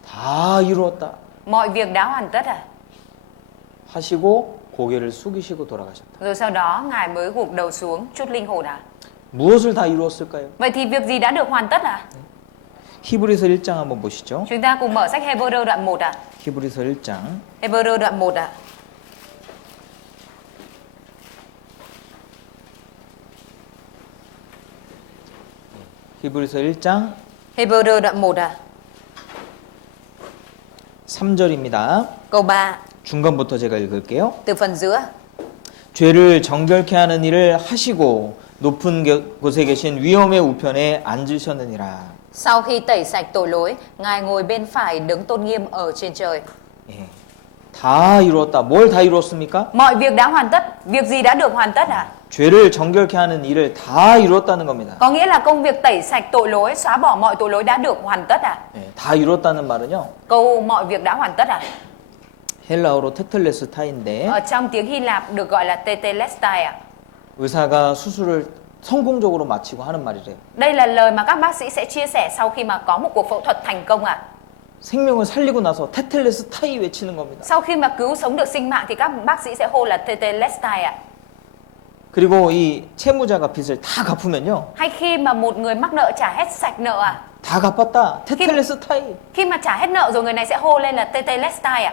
다 이루었다 Mọi việc đã hoàn tất 하시고 고개를 숙이시고 돌아가셨다. Rồi sau đó Ngài mới gục đầu xuống chút linh hồn 무엇을 다 이루었을까요? Vậy thì việc gì đã được hoàn tất 히브리서 1장 한번 보시죠. Chúng ta cùng mở sách Hebrew đoạn 1 히브리서 1장 Hebrew đoạn 1 히브리서 1장 Hebrew đoạn 1 3절입니다. câu 3 중간부터 제가 읽을게요. từ phần giữa. 죄를 정결케 하는 일을 하시고 높은 곳에 계신 위엄의 우편에 앉으셨느니라. Sau khi tẩy sạch tội lỗi, Ngài ngồi bên phải đấng tôn nghiêm ở trên trời. 예. 다 이루었다. 뭘 다 이루었습니까? Mọi việc đã hoàn tất. Việc gì đã được hoàn tất 죄를 정결케 하는 일을 다 이루었다는 겁니다. Có nghĩa là công việc tẩy sạch tội lỗi, xóa bỏ mọi tội lỗi đã được hoàn tất 예. 다 이루었다는 말은요. Câu mọi việc đã hoàn tất 헬라어로 테텔레스타인데 Ở trong tiếng Hy Lạp được gọi là tetelestai 의사가 수술을 성공적으로 마치고 하는 말이래요. Đây là lời mà các bác sĩ sẽ chia sẻ sau khi mà có một cuộc phẫu thuật thành công 생명을 살리고 나서 테텔레스타이 외치는 겁니다. Sau khi mà cứu sống được sinh mạng thì các bác sĩ sẽ hô là tetelestai 그리고 이 채무자가 빚을 다 갚으면요. Hay khi mà một người mắc nợ trả hết sạch nợ 다 갚았다. 테텔레스타이. Khi mà trả hết nợ rồi người này sẽ hô lên là tetelestai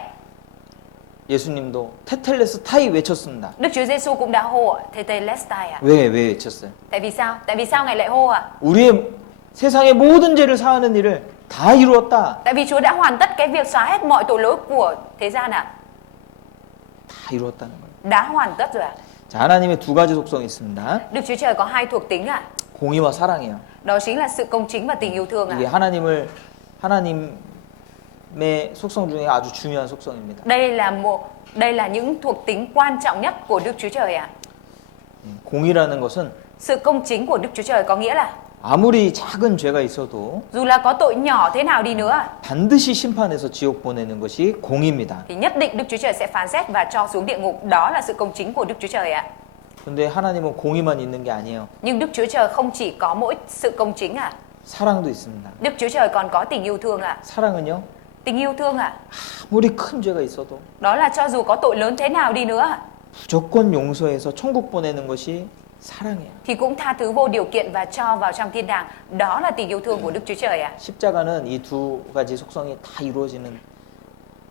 예수님도 테텔레스타이 외쳤습니다. Đức Chúa Giêsu cũng đã hô tetelestai 왜 외쳤어요? Tại vì sao? Tại vì sao Ngài lại hô 우리의 세상의 모든 죄를 사하는 일을 다 이루었다. Tại vì Chúa đã hoàn tất cái việc xóa hết mọi tội lỗi của thế gian 다 이루었다는 거예요. Đã hoàn tất rồi 자, 하나님의 두 가지 속성이 있습니다. Đức Chúa Trời có hai thuộc tính 공의와 사랑이에요. Đó chính là sự công chính và tình yêu thương 이게 하나님의 속성 중에 아주 중요한 속성입니다. Đây là những thuộc tính quan trọng nhất của Đức Chúa Trời 공의라는 것은 Sự công chính của Đức Chúa Trời có nghĩa là 아무리 작은 죄가 있어도 dù là có tội nhỏ thế nào đi nữa 반드시 심판해서 지옥 보내는 것이 공의입니다. thì nhất định Đức Chúa Trời sẽ phán xét và cho xuống địa ngục. Đó là sự công chính của Đức Chúa Trời 근데 하나님은 공의만 있는 게 아니에요. Nhưng Đức Chúa Trời không chỉ có mỗi sự công chính 사랑도 있습니다. Đức Chúa Trời còn có tình yêu thương 사랑은요. Tình yêu thương 아무리 큰 죄가 있어도 đó là cho dù có tội lớn thế nào đi nữa 무조건 용서해서 천국 보내는 것이 사랑이에요. thì cũng tha thứ vô điều kiện và cho vào trong thiên đàng. Đó là tình yêu thương của Đức Chúa Trời 십자가는 이 두 가지 속성이 다 이루어지는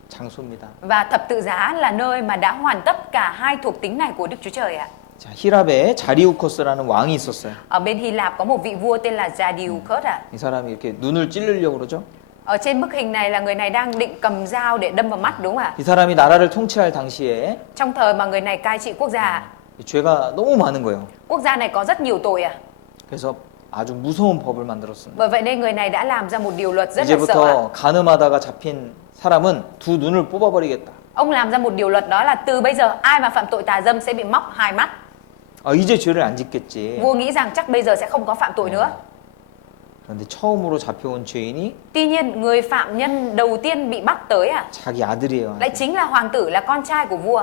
장소입니다. Và thập tự giá là nơi mà đã hoàn tất cả hai thuộc tính này của Đức Chúa Trời 자, 히랍에 자리우커스라는 왕이 있었어요. Ở bên Hy Lạp có một vị vua tên là Jadiucus 이 사람이 이렇게 눈을 찌르려고 그러죠. Ở trên bức hình này là người này đang định cầm dao để đâm vào mắt đúng không ạ? 이 사람이 나라를 통치할 당시에 Trong thời mà người này cai trị quốc gia 이 죄가 너무 많은 거예요. Quốc gia này có rất nhiều tội 그래서 아주 무서운 법을 만들었습니다. Bởi vậy nên người này đã làm ra một điều luật rất là sợ 이제부터 가늠하다가 잡힌 사람은 두 눈을 뽑아버리겠다. Ông làm ra một điều luật đó là từ bây giờ ai mà phạm tội tà dâm sẽ bị móc hai mắt. 이제 죄를 안 짓겠지. Vua nghĩ rằng chắc bây giờ sẽ không có phạm tội nữa. 그런데 처음으로 잡혀온 죄인이 Tuy nhiên người phạm nhân đầu tiên bị bắt tới 자기 아들이에요. lại chính là hoàng tử, là con trai của vua.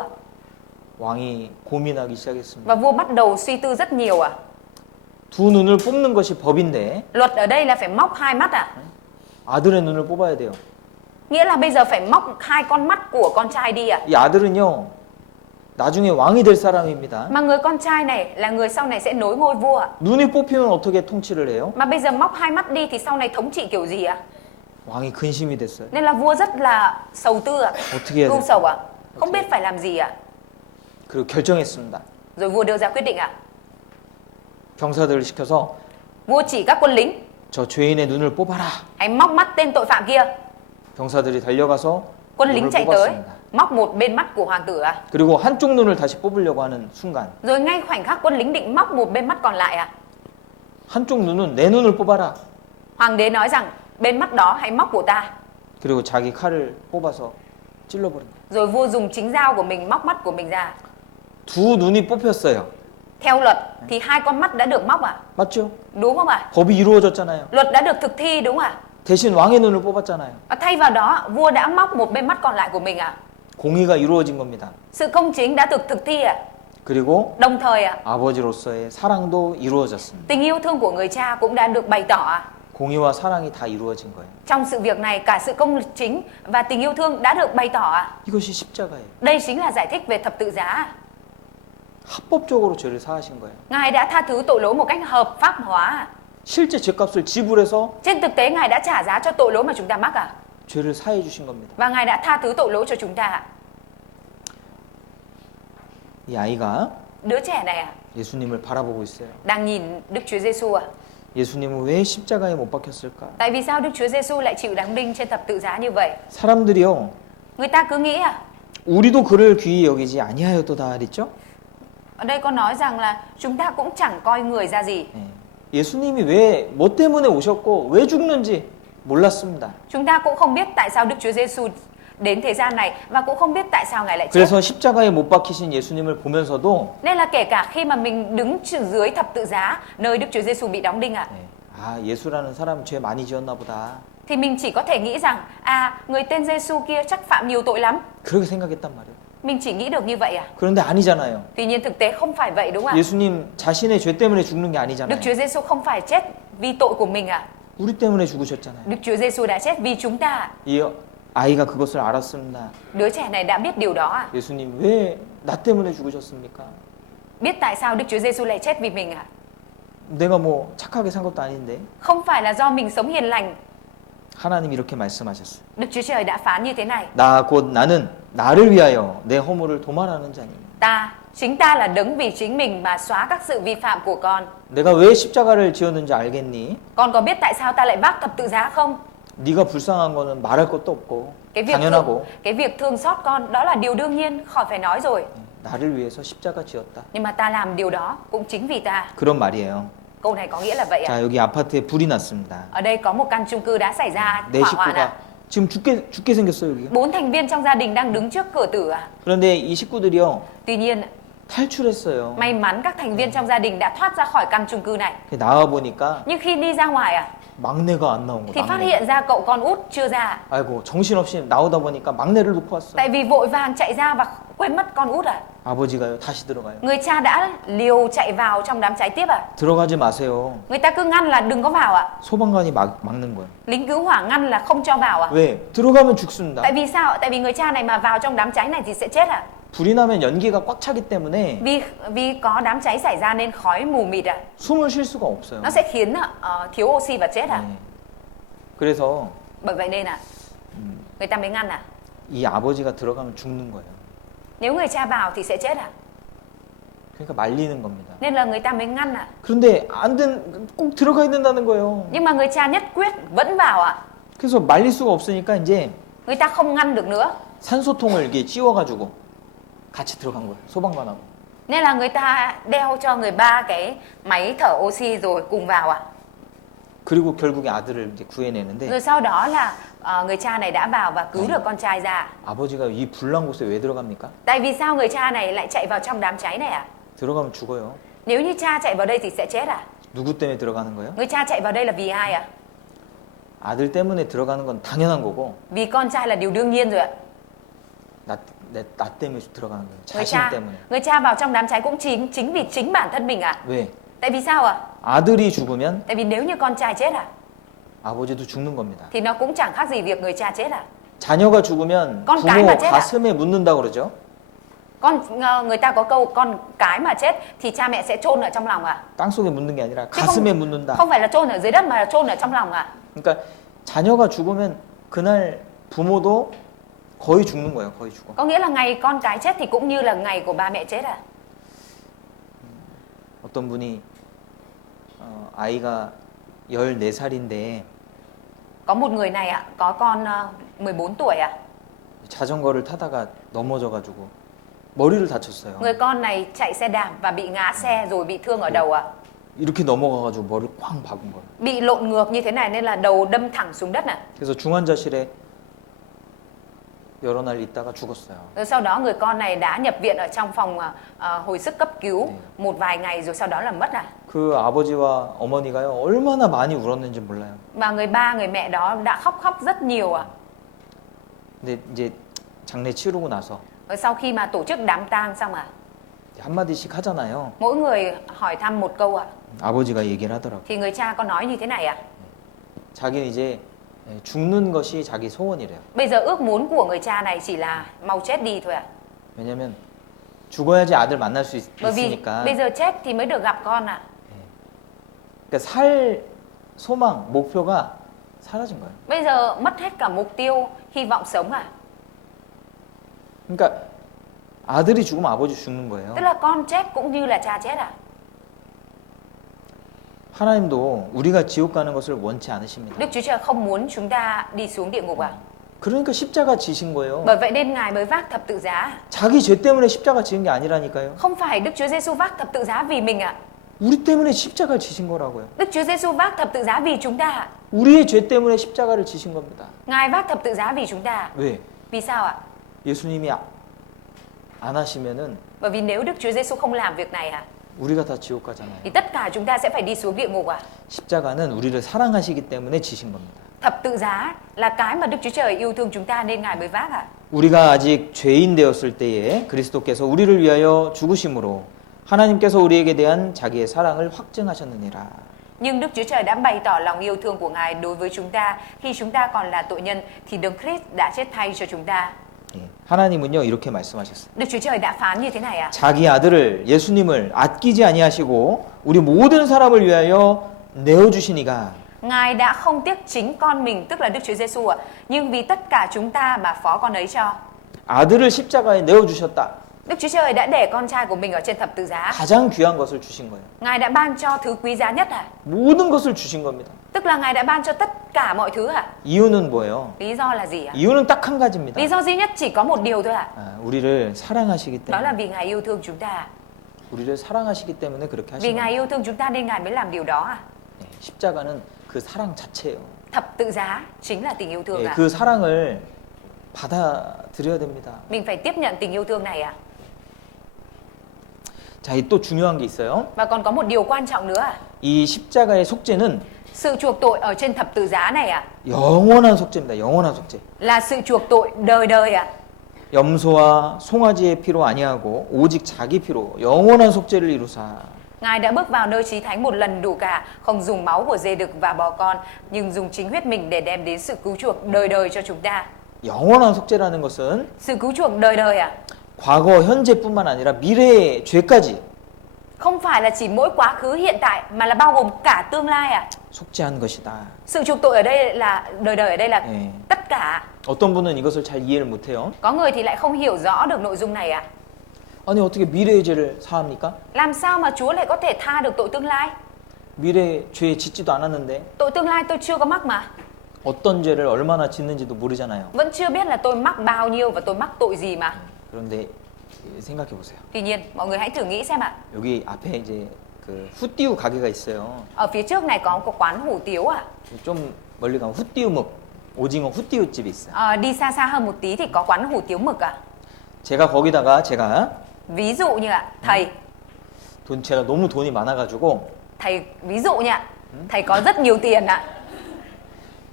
왕이 고민하기 시작했습니다. Và vua bắt đầu suy tư rất nhiều 두 눈을 뽑는 것이 법인데 Luật ở đây là phải móc hai mắt 아들의 눈을 뽑아야 돼요. Nghĩa là bây giờ phải móc hai con mắt của con trai đi 이 아들은요 나중에 왕이 될 사람입니다. Mà người con trai này là người sau này sẽ nối ngôi vua ạ. 눈이 뽑히면 어떻게 통치를 해요? Mà bây giờ móc hai mắt đi thì sau này thống trị kiểu gì ạ? 왕이 근심이 됐어요. Nên là vua rất là sầu tư ạ. 어떻게 해야 ưu 돼? sầu ạ. Không biết phải làm gì ạ. 그리고 결정했습니다. Rồi vua đưa ra quyết định ạ. 병사들을 시켜서 Vua chỉ các quân lính, 저 죄인의 눈을 뽑아라. hãy móc mắt tên tội phạm kia. 병사들이 달려가서 Quân lính 눈을 chạy tới, 뽑았습니다. móc một bên mắt của hoàng tử ạ. 그리고 한쪽 눈을 다시 뽑으려고 하는 순간 Rồi ngay khoảnh khắc quân lính định móc một bên mắt còn lại ạ. 한쪽 눈은 내 눈을 뽑아라. Hoàng đế nói rằng bên mắt đó hãy móc của ta. 그리고 자기 칼을 뽑아서 찔러버린 거예요. Rồi vua dùng chính dao của mình móc mắt của mình ra. 두 눈이 뽑혔어요. Theo luật thì hai con mắt đã được móc ạ. 맞죠? Đúng không ạ? 법이 이루어졌잖아요. Luật đã được thực thi đúng không ạ? 대신 왕의 눈을 뽑았잖아요. Và thay vào đó vua đã móc một bên mắt còn lại của mình ạ. 공의가 이루어진 겁니다. Sự công chính đã được thực thi ạ. 그리고 Đồng thời ạ, 아버지로서의 사랑도 이루어졌습니다. tình yêu thương của người cha cũng đã được bày tỏ ạ. 공의와 사랑이 다 이루어진 거예요. Trong sự việc này cả sự công chính và tình yêu thương đã được bày tỏ ạ. 이것이 십자가예요. Đây chính là giải thích về thập tự giá. 합법적으로 죄를 사하신 거예요. Ngài đã tha thứ tội lỗi một cách hợp pháp hóa. 실제 죄값을 지불해서 Trên thực tế Ngài đã trả giá cho tội lỗi mà chúng ta mắc ạ. 죄를 사해 주신 겁니다. Và Ngài đã tha thứ tội lỗi cho chúng ta ạ. 이 아이가 Đứa trẻ này ạ, 예수님을 바라보고 있어요. đang nhìn Đức Chúa Giêsu ạ. 예수님은 왜 십자가에 못 박혔을까? Tại vì sao Đức Chúa Giêsu lại chịu đóng đinh trên thập tự giá như vậy? 사람들이요, Người ta cứ nghĩ à, 우리도 그를 귀히 여기지 아니하였도다 그랬죠? ở đây có nói rằng là chúng ta cũng chẳng coi người ra gì. 예. 예수님이 왜, 뭐 때문에 오셨고 왜 죽는지 몰랐습니다. Chúng ta cũng không biết tại sao Đức Chúa Giêsu đến thế gian này và cũng không biết tại sao Ngài lại chết. 그래서 십자가에 못 박히신 예수님을 보면서도 Nên là kể cả khi mà mình đứng dưới thập tự giá nơi Đức Chúa Giêsu bị đóng đinh ạ, 예. 아, 예수라는 사람 죄 많이 지었나 보다. thì mình chỉ có thể nghĩ rằng người tên Giêsu kia chắc phạm nhiều tội lắm. 그렇게 생각했단 말이에요. Mình chỉ nghĩ được như vậy à? 그런데 아니잖아요. Tuy nhiên thực tế không phải vậy đúng không ạ? 예수님 자신의 죄 때문에 죽는 게 Đức 아니잖아요. Chúa Giêsu không phải chết vì tội của mình ạ. 우리 때문에 죽으셨잖아요. Đức Chúa Giêsu đã chết vì chúng ta. 이 아이가 그것을 알았습니다. Đứa trẻ này đã biết điều đó à? 예수님 왜 나 때문에 죽으셨습니까? Biết tại sao Đức Chúa Giêsu lại chết vì mình à? 내가 뭐 착하게 산 것도 아닌데. Không phải là do mình sống hiền lành. 하나님 이렇게 말씀하셨어요. Đức Chúa Trời đã phán như thế này. 나 곧 나는 나를 위하여 내 허물을 도말하는 자니. Chính ta là đấng vì chính mình mà xóa các sự vi phạm của con. 내가 왜 십자가를 지었는지 알겠니? Con có biết tại sao ta lại vác thập tự giá không? 네가 불쌍한 거는 말할 것도 없고 당연하고 cái việc thương xót con đó là điều đương nhiên, khỏi phải nói rồi. 나를 위해서 십자가 지었다. Nhưng mà ta làm điều đó cũng chính vì ta. 그런 말이에요. Câu này có nghĩa là vậy à? 자, 여기 아파트에 불이 났습니다. Ở đây có một căn chung cư đã xảy ra 내 hỏa hoạn 식구가 ạ. 지금 죽게 생겼어요, 여기가. 4 thành viên trong gia đình đang đứng trước cửa tử ạ. 그런데 이 식구들이요. Tuy nhiên, 탈출했어요. may mắn các thành viên trong gia đình đã thoát ra khỏi căn chung cư này. 나와 보니까 Nhưng khi đi ra ngoài 막내가 안 나온 thì 거야. phát 막내. hiện ra cậu con út chưa ra. 아이고, 정신없이 나오다 보니까 막내를 놓고 왔어. Tại vì vội vàng chạy ra và quên mất con út à. 아버지가요, 다시 들어가요. Người cha đã liều chạy vào trong đám cháy tiếp à. 들어가지 마세요. Người ta cứ ngăn là đừng có vào ạ. 소방관이 막는 거예요. Lính cứu hỏa ngăn là không cho vào ạ. 왜? 들어가면 죽습니다. Tại vì sao ạ? Tại vì người cha này mà vào trong đám cháy này thì sẽ chết à. 불이 나면 연기가 꽉 차기 때문에 Vì có đám cháy xảy ra nên khói mù mịt à. 숨을 쉴 수가 없어요. Nó sẽ khiến thiếu oxy và chết à. 네. 그래서 Bởi vậy nên người ta mới ngăn à. 이 아버지가 들어가면 죽는 거예요. Nếu người cha vào thì sẽ chết à. 그러니까 말리는 겁니다. Nên là người ta mới ngăn à. 그런데 꼭 들어가야 된다는 거예요. Nhưng mà người cha nhất quyết vẫn vào ạ. 그래서 말릴 수가 없으니까 이제 Người ta không ngăn được nữa. 산소통을 이렇게 씌워가지고 같이 들어간 거예요. 소방관하고. Nên là người ta đeo cho người 3 cái máy thở oxy rồi cùng vào ạ. 그리고 결국에 아들을 이제 구해내는데 Rồi sau đó là người cha này đã vào và cứu được con trai ra. 아버지가 이 불난 곳에 왜 들어갑니까? Tại vì sao người cha này lại chạy vào trong đám cháy này ạ? 들어가면 죽어요. Nếu như cha chạy vào đây thì sẽ chết à? 누구 때문에 들어가는 거예요? Người cha chạy vào đây là vì ai ạ? 아들 때문에 들어가는 건 당연한 거고 Vì con trai là điều đương nhiên rồi ạ. 나 때문에 들어가는 거예요. 자신 때문에. Người cha vào trong đám cháy cũng chính vì chính bản thân mình ạ. 왜? Tại vì sao ạ? 아들이 죽으면 Tại vì nếu như con trai chết 아버지도 죽는 겁니다. thì nó cũng chẳng khác gì việc người cha chết à. 자녀가 죽으면 con cái 부모 mà chết à? 가슴에 묻는다 그러죠. Người ta có câu con cái mà chết thì cha mẹ sẽ chôn ở trong lòng à? 땅 속에 묻는 게 아니라 Chứ 가슴에 không, 묻는다. không phải là chôn ở dưới đất mà là chôn ở trong lòng à? 그러니까 자녀가 죽으면 그날 부모도 거의 죽는 거예요. 거의 죽어. Có nghĩa là ngày con cái chết thì cũng như là ngày của ba mẹ chết à? 어떤 분이 아이가 14살인데 Có một người này ạ, có con 14 tuổi ạ. 자전거를 타다가 넘어져가지고 머리를 다쳤어요. Người con này chạy xe đạp và bị ngã xe rồi bị thương ở đầu ạ. 이렇게 넘어가가지고 머리를 쾅 박은 거예요. Bị lộn ngược như thế này nên là đầu đâm thẳng xuống đất này. 그래서 중환자실에 여러 날 있다가 죽었어요. Rồi sau đó người con này đã nhập viện ở trong phòng hồi sức cấp cứu một vài ngày rồi sau đó là mất à. 그 아버지와 어머니가요 얼마나 많이 울었는지 몰라요. Và người ba người mẹ đó đã khóc rất nhiều ạ. 근데 이제 장례 치르고 나서 Rồi sau khi mà tổ chức đám tang xong à, 한마디씩 하잖아요. mỗi người hỏi thăm một câu ạ. 아버지가 얘기를 하더라고요. Thì người cha có nói như thế này ạ. 자기는 이제 죽는 것이 자기 소원이래요. Bây giờ ước muốn của người cha này chỉ là mau chết đi thôi ạ. 왜냐면 죽어야지 아들 만날 수 Bởi vì 있으니까. bây giờ chết thì mới được gặp con ạ. 그러니까 살 소망, 목표가 사라진 거예요. Bây giờ mất hết cả mục tiêu, hy vọng sống à. 그러니까 아들이 죽으면 아버지 죽는 거예요. Tức là con chết cũng như là cha chết à. 하나님도 우리가 지옥 가는 것을 원치 않으십니다. Đức Chúa Trời không muốn chúng ta đi xuống địa ngục à. 그러니까 십자가 지신 거예요. Bởi vậy nên Ngài mới vác thập tự giá. 자기 죄 때문에 십자가 지은 게 아니라니까요. Không phải Đức Chúa Giêsu vác thập tự giá vì mình ạ. 우리 때문에 십자가를 지신 거라고요. Đức Chúa Giêsu vác thập tự giá vì chúng ta ạ. 우리의 죄 때문에 십자가를 지신 겁니다. Ngài vác thập tự giá vì chúng ta. 왜? Vì sao ạ? 예수님이 안 하시면은 Bởi vì nếu Đức Chúa Giêsu không làm việc này ạ, 우리가 다 지옥 가잖아요. thì tất cả chúng ta sẽ phải đi xuống địa ngục ạ. 십자가는 우리를 사랑하시기 때문에 지신 겁니다. Thập tự giá là cái mà Đức Chúa Trời yêu thương chúng ta nên Ngài mới vác ạ. 우리가 아직 죄인 되었을 때에 그리스도께서 우리를 위하여 죽으심으로 하나님께서 우리에게 대한 자기의 사랑을 확증하셨느니라. Nhưng Đức Chúa Trời đã bày tỏ lòng yêu thương của Ngài đối với chúng ta khi chúng ta còn là tội nhân thì Đấng Christ đã chết thay cho chúng ta. 예, 하나님은요 이렇게 말씀하셨어요. Đức Chúa Trời đã phán như thế này ạ. 자기 아들을 예수님을 아끼지 아니하시고 우리 모든 사람을 위하여 내어 주시니가 Ngài đã không tiếc chính con mình, tức là Đức Chúa Giêsu ạ, nhưng vì tất cả chúng ta mà phó con ấy cho. 아들을 십자가에 내어 주셨다. Đức Chúa Trời đã để con trai của mình ở trên thập tự giá. 가장 귀한 것을 주신 거예요. Ngài đã ban cho thứ quý giá nhất ạ. 모든 것을 주신 겁니다. Tức là Ngài đã ban cho tất cả mọi thứ ạ. 이유는 뭐예요? Lý do là gì ạ? 이유는 딱 한 가지입니다. Lý do duy nhất chỉ có một điều thôi ạ. 우리를 사랑하시기 Đó là 때문에 vì Ngài yêu thương chúng ta. 우리를 사랑하시기 때문에 그렇게 Vì 하시는 Ngài 거예요. yêu thương chúng ta nên Ngài mới làm điều đó ạ. 네, 십자가는 그 사랑 자체예요. Thập tự giá chính là tình yêu thương 예, ạ. 그 사랑을 받아들여야 됩니다. Mình phải tiếp nhận tình yêu thương này ạ. 자, 또 중요한 게 있어요. Và còn có một điều quan trọng nữa ạ. 이 십자가의 속죄는 Sự chuộc tội ở trên thập tự giá này ạ 영원한 속죄입니다. 영원한 속죄. là sự chuộc tội đời đời ạ. 염소와 송아지의 피로 아니하고 오직 자기 피로 영원한 속죄를 이루사. Ngài đã bước vào nơi chí thánh một lần đủ cả, không dùng máu của dê đực và bò con, nhưng dùng chính huyết mình để đem đến sự cứu chuộc đời đời cho chúng ta. 영원한 속죄라는 것은 Sự cứu chuộc đời đời ạ. 과거, 현재뿐만 아니라 미래의 죄까지 Không phải là chỉ mỗi quá khứ hiện tại mà là bao gồm cả tương lai ạ. 속죄한 것이다. Sự chuộc tội ở đây là đời đời ở đây là 네. tất cả. 어떤 분은 이것을 잘 이해를 못해요. Có người thì lại không hiểu rõ được nội dung này ạ. 아니 어떻게 미래의 죄를 사합니까? Làm sao mà Chúa lại có thể tha được tội tương lai? 미래 죄 짓지도 않았는데 Tội tương lai tôi chưa có mắc mà. 어떤 죄를 얼마나 짓는지도 모르잖아요. Vẫn chưa biết là tôi mắc bao nhiêu và tôi mắc tội gì mà. 그런데 생각해 보세요. Tuy nhiên, mọi người hãy thử nghĩ xem ạ. 여기 앞에 이제 그 후띠우 가게가 있어요. Ở phía trước này có quán hủ tiếu ạ. 좀 멀리 가면 후띠우 묵, 오징어 후띠우 집이 있어요. Đi xa xa hơn một tí thì có quán hủ tiếu mực ạ. 제가 거기다가 제가 Ví dụ như ạ, thầy 제가 너무 돈이 많아가지고 ví dụ như ạ, thầy có rất nhiều tiền ạ.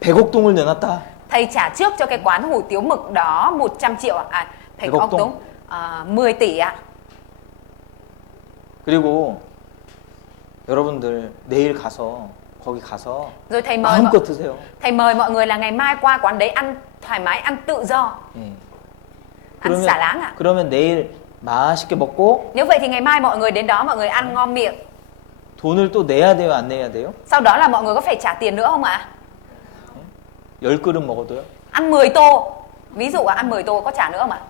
100억 동을 내놨다. Thầy trả trước cho cái quán hủ tiếu mực đó 100 triệu ạ. À, thầy có tốn 10 tỷ ạ. 그리고 여러분들 내일 가서 거기 가서 Rồi 마음껏 드세요. thầy mời mọi người là ngày mai qua quán đấy ăn thoải mái, ăn tự do. 예. ăn xả láng ạ. 그러면 내일 맛있게 먹고 Nếu vậy thì ngày mai mọi người đến đó mọi người ăn ngon miệng. 돈을 또 내야 돼요, 안 내야 돼요? Sau đó là mọi người có phải trả tiền nữa không ạ? 10그릇 먹어도요? Ăn 10 tô. Ví dụ ăn 10 tô có trả nữa không ạ?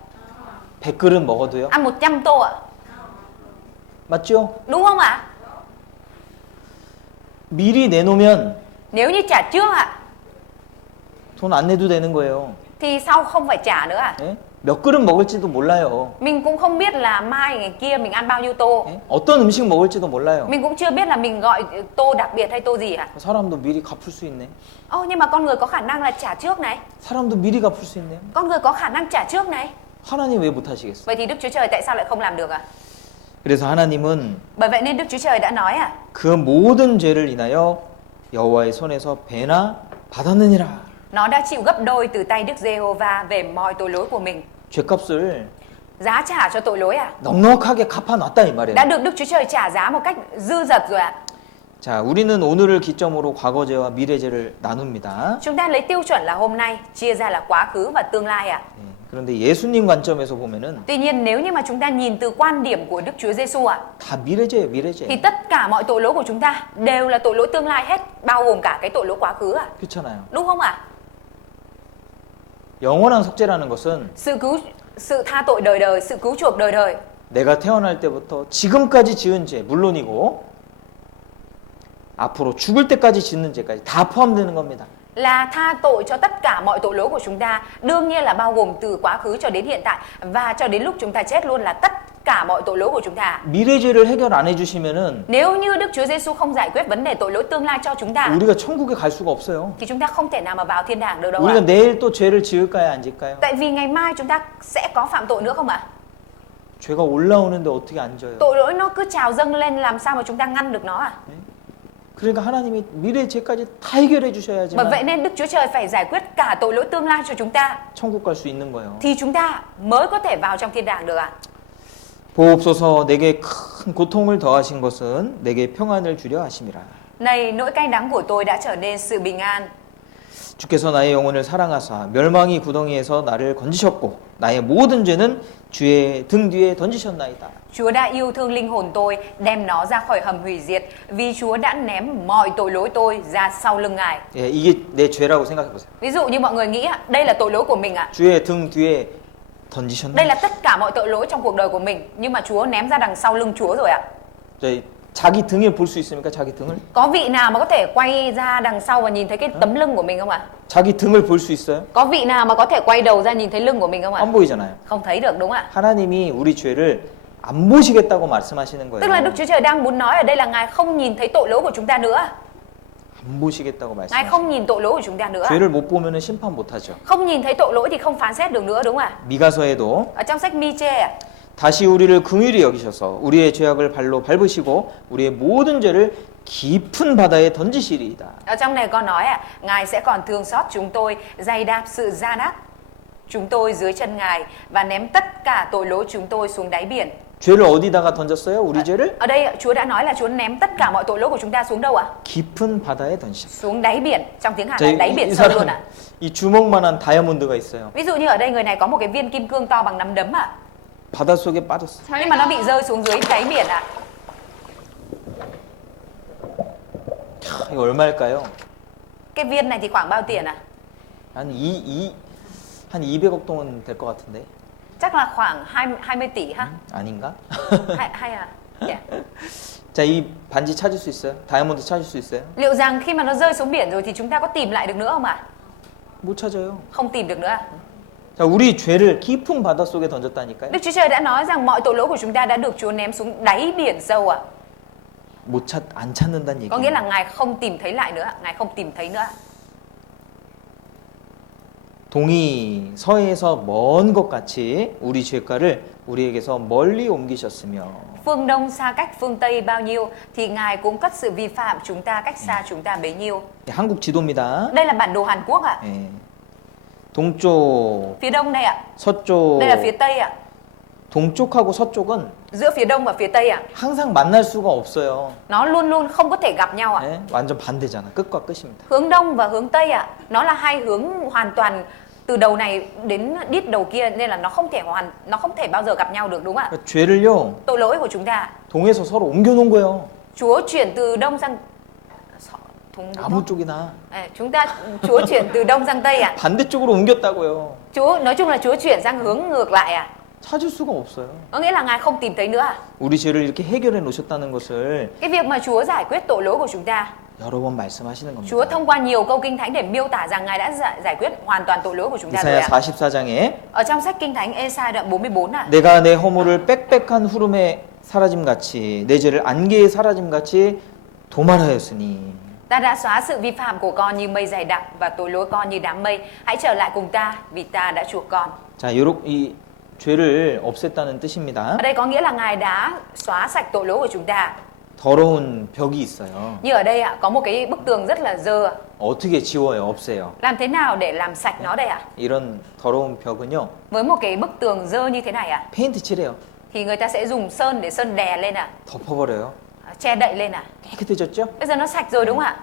100그릇 먹어도요? Ăn 100 tô ạ? 맞죠? Đúng không ạ? 미리 내놓으면 Nếu như trả trước ạ 돈 안 내도 되는 거예요. thì sau không phải trả nữa ạ. 예? 몇 그릇 먹을지도 몰라요. Mình cũng không biết là mai ngày kia mình ăn bao nhiêu tô. 예? 어떤 음식 먹을지도 몰라요. Mình cũng chưa biết là mình gọi tô đặc biệt hay tô gì ạ. 사람도 미리 갚을 수 있네. Nhưng mà con người có khả năng là trả trước này. 사람도 미리 갚을 수 있네요. Con người có khả năng trả trước này. 하나님 왜 못하시겠어요? Vậy thì Đức Chúa Trời tại sao lại không làm được ạ? 그래서 하나님은 Bởi vậy nên Đức Chúa Trời đã nói 그 모든 죄를 인하여 여호와의 손에서 배나 받았느니라. nó đã chịu gấp đôi từ tay Đức Giê-hô-va về mọi tội lỗi của mình. 죄값을 Giá trả cho tội lỗi 넉넉하게 갚아놨다 이 말이에요. đã được Đức Chúa Trời trả giá một cách dư dật rồi ạ. 자, 우리는 오늘을 기점으로 과거죄와 미래죄를 나눕니다. Chúng ta lấy tiêu chuẩn là hôm nay chia ra là quá khứ và tương lai ạ. 예, 그런데 예수님 관점에서 보면은 Tuy nhiên nếu như mà chúng ta nhìn từ quan điểm của Đức Chúa Giêsu ạ, 다 미래죄예요, thì 미래죄. tất cả mọi tội lỗi của chúng ta đều là tội lỗi tương lai hết, bao gồm cả cái tội lỗi quá khứ ạ. 그렇잖아요. Đúng không ạ? 영원한 속죄라는 것은 Sự tha tội đời đời, sự cứu chuộc đời đời 내가 태어날 때부터 지금까지 지은 죄 물론이고 앞으로 죽을 때까지 짓는 죄까지 다 포함되는 겁니다. là tha tội cho tất cả mọi tội lỗi của chúng ta, đương nhiên là bao gồm từ quá khứ cho đến hiện tại và cho đến lúc chúng ta chết luôn là tất cả mọi tội lỗi của chúng ta. 미래죄를 해결 안 해주시면은 Nếu như Đức Chúa Giêsu không giải quyết vấn đề tội lỗi tương lai cho chúng ta 우리가 천국에 갈 수가 없어요. thì chúng ta không thể nào mà vào thiên đàng được đâu ạ. 우리가 내일 또 죄를 지을까요, 안 지을까요? Tại vì ngày mai chúng ta sẽ có phạm tội nữa không ạ? 죄가 올라오는데 어떻게 안 져요? Tội lỗi nó cứ trào dâng lên, làm sao mà chúng ta ngăn được nó ạ? 그러니까 하나님이 미래 죄까지 다 해결해 Bởi 주셔야지만 vậy nên Đức Chúa Trời phải giải quyết cả tội lỗi tương lai cho chúng ta 천국 갈 수 있는 거예요. thì chúng ta mới có thể vào trong thiên đàng được ạ. 보옵소서 내게 큰 고통을 더하신 것은 내게 평안을 주려 하심이라. Này, nỗi cay đắng của tôi đã trở nên sự bình an. 주께서 나의 영혼을 사랑하사 멸망의 구덩이에서 나를 건지셨고 나의 모든 죄는 주의 등 뒤에 던지셨나이다. Chúa đã yêu thương linh hồn tôi, đem nó ra khỏi hầm hủy diệt, vì Chúa đã ném mọi tội lỗi tôi ra sau lưng Ngài. 예, 이게 내 죄라고 생각해 보세요. Ví dụ như mọi người nghĩ đây là tội lỗi của mình ạ. 주의 등 뒤에 Đây 던지셨나이다. là tất cả mọi tội lỗi trong cuộc đời của mình, nhưng mà Chúa ném ra đằng sau lưng Chúa rồi ạ. 자기 등에 볼 수 있습니까? 자기 등을? Có vị nào mà có thể quay ra đằng sau và nhìn thấy cái tấm lưng của mình không ạ? 자기 등을 볼 수 있어요? Có vị nào mà có thể quay đầu ra nhìn thấy lưng của mình không ạ? 안 보이잖아요. Không thấy được đúng không ạ? 하나님이 우리 죄를 안 보시겠다고 말씀하시는 Tức là Đức 거예요. Chúa Trời đang muốn nói ở đây là Ngài không nhìn thấy tội lỗi của chúng ta nữa. 안 보시겠다고 Ngài 말씀하시는 không nhìn tội lỗi của chúng ta nữa. 죄를 못 보면은 심판 못 하죠. Không nhìn thấy tội lỗi thì không phán xét được nữa đúng không ạ? 미가서에도 Ở trong sách Mi-chê 다시 우리를 긍휼히 여기셔서 우리의 죄악을 발로 밟으시고 우리의 모든 죄를 깊은 바다에 던지시리이다. ở trong này có nói Ngài sẽ còn thương xót chúng tôi, giày đạp sự gian ác chúng tôi dưới chân Ngài và ném tất cả tội lỗi chúng tôi xuống đáy biển. 죄를 어디다가 던졌어요? 우리 죄를? Ở đây Chúa đã nói là Chúa ném tất cả mọi tội lỗi của chúng ta xuống đâu ạ? 깊은 바다에 던지셨다. Xuống đáy biển, trong tiếng Hàn 자, là đáy 이 biển sâu luôn 사람 ạ. 이 주먹만한 다이아몬드가 있어요. Ví dụ như ở đây người này có một cái viên kim cương to bằng nắm đấm ạ. 바닷속에 빠졌어. Nhưng mà nó bị rơi xuống dưới đáy biển ạ. 이거 얼마일까요? Cái viên này thì khoảng bao tiền ạ? 한 200억 동은 될 것 같은데. Chắc là khoảng 20 tỷ ha? 아닌가? Hay à? Yeah. 자, 이 반지 찾을 수 있어요? 다이아몬드 찾을 수 있어요? Liệu rằng khi mà nó rơi xuống biển rồi thì chúng ta có tìm lại được nữa không ạ? 못 찾아요. Không tìm được nữa ạ. 자, 우리 죄를 깊은 바닷속에 던졌다니까요. Đức Chúa Trời đã nói rằng mọi tội lỗi của chúng ta đã được Chúa ném xuống đáy biển sâu ạ. 안 찾는다는 Có nghĩa 얘기예요. là Ngài không tìm thấy lại nữa, Ngài không tìm thấy nữa. 동이 서에서 먼 것 같이 우리 죄가를 우리에게서 멀리 옮기셨으며 Phương Đông xa cách phương Tây bao nhiêu thì Ngài cũng cất sự vi phạm chúng ta cách xa chúng ta bấy nhiêu. 한국 지도입니다. Đây là bản đồ Hàn Quốc ạ. 예. 동쪽, Phía Đông đây ạ. 서쪽, Đây là phía Tây ạ. 동쪽하고 서쪽은 Giữa phía Đông và phía Tây ạ. 항상 만날 수가 없어요. Nó luôn luôn không có thể gặp nhau ạ. 예? 완전 반대잖아. 끝과 끝입니다. Hướng Đông và hướng Tây ạ. Nó là hai hướng hoàn toàn từ đầu này đến đít đầu kia nên là nó không thể bao giờ gặp nhau được đúng không ạ? 그러니까 죄를요 Tội lỗi của chúng ta, 동에서 서로 옮겨놓은 거예요. Chúa chuyển từ đông sang 아무 쪽이나 Chúa chuyển từ đông sang tây à? 반대쪽으로 옮겼다고요. Chúa nói chung là Chúa chuyển sang hướng ngược lại à? 찾을 수가 없어요. Có nghĩa là Ngài không tìm thấy nữa à? 우리 죄를 이렇게 해결해 놓으셨다는 것을 Cái việc mà Chúa giải quyết tội lỗi của chúng ta, 여러 번 말씀하시는 겁니다. Chúa thông qua nhiều câu kinh thánh để miêu tả rằng Ngài đã giải quyết hoàn toàn tội lỗi của chúng ta rồi 이사야 ạ. 44장에 Ở trong sách kinh thánh Ê-sai đoạn 44 ạ. 내가 내 허물을 빽빽한 후름에 사라짐같이 내 죄를 안개에 사라짐같이 도말하였으니 Ta đã xóa sự vi phạm của con như mây dày đặc và tội lỗi con như đám mây. Hãy trở lại cùng ta vì ta đã chuộc con. 자, 이 죄를 없앴다는 뜻입니다. Ở đây có nghĩa là Ngài đã xóa sạch tội lỗi của chúng ta. 더러운 벽이 있어요. Như ở đây ạ, có một cái bức tường rất là dơ. 어떻게 지워요? 없애요. Làm thế nào để làm sạch nó đây ạ? 이런 더러운 벽은요. Với một cái bức tường dơ như thế này ạ, 페인트 칠해요. thì người ta sẽ dùng sơn để sơn đè lên ạ, 덮어버려요. che đậy lên ạ. 깨끗해졌죠? Bây giờ nó sạch rồi đúng không ạ?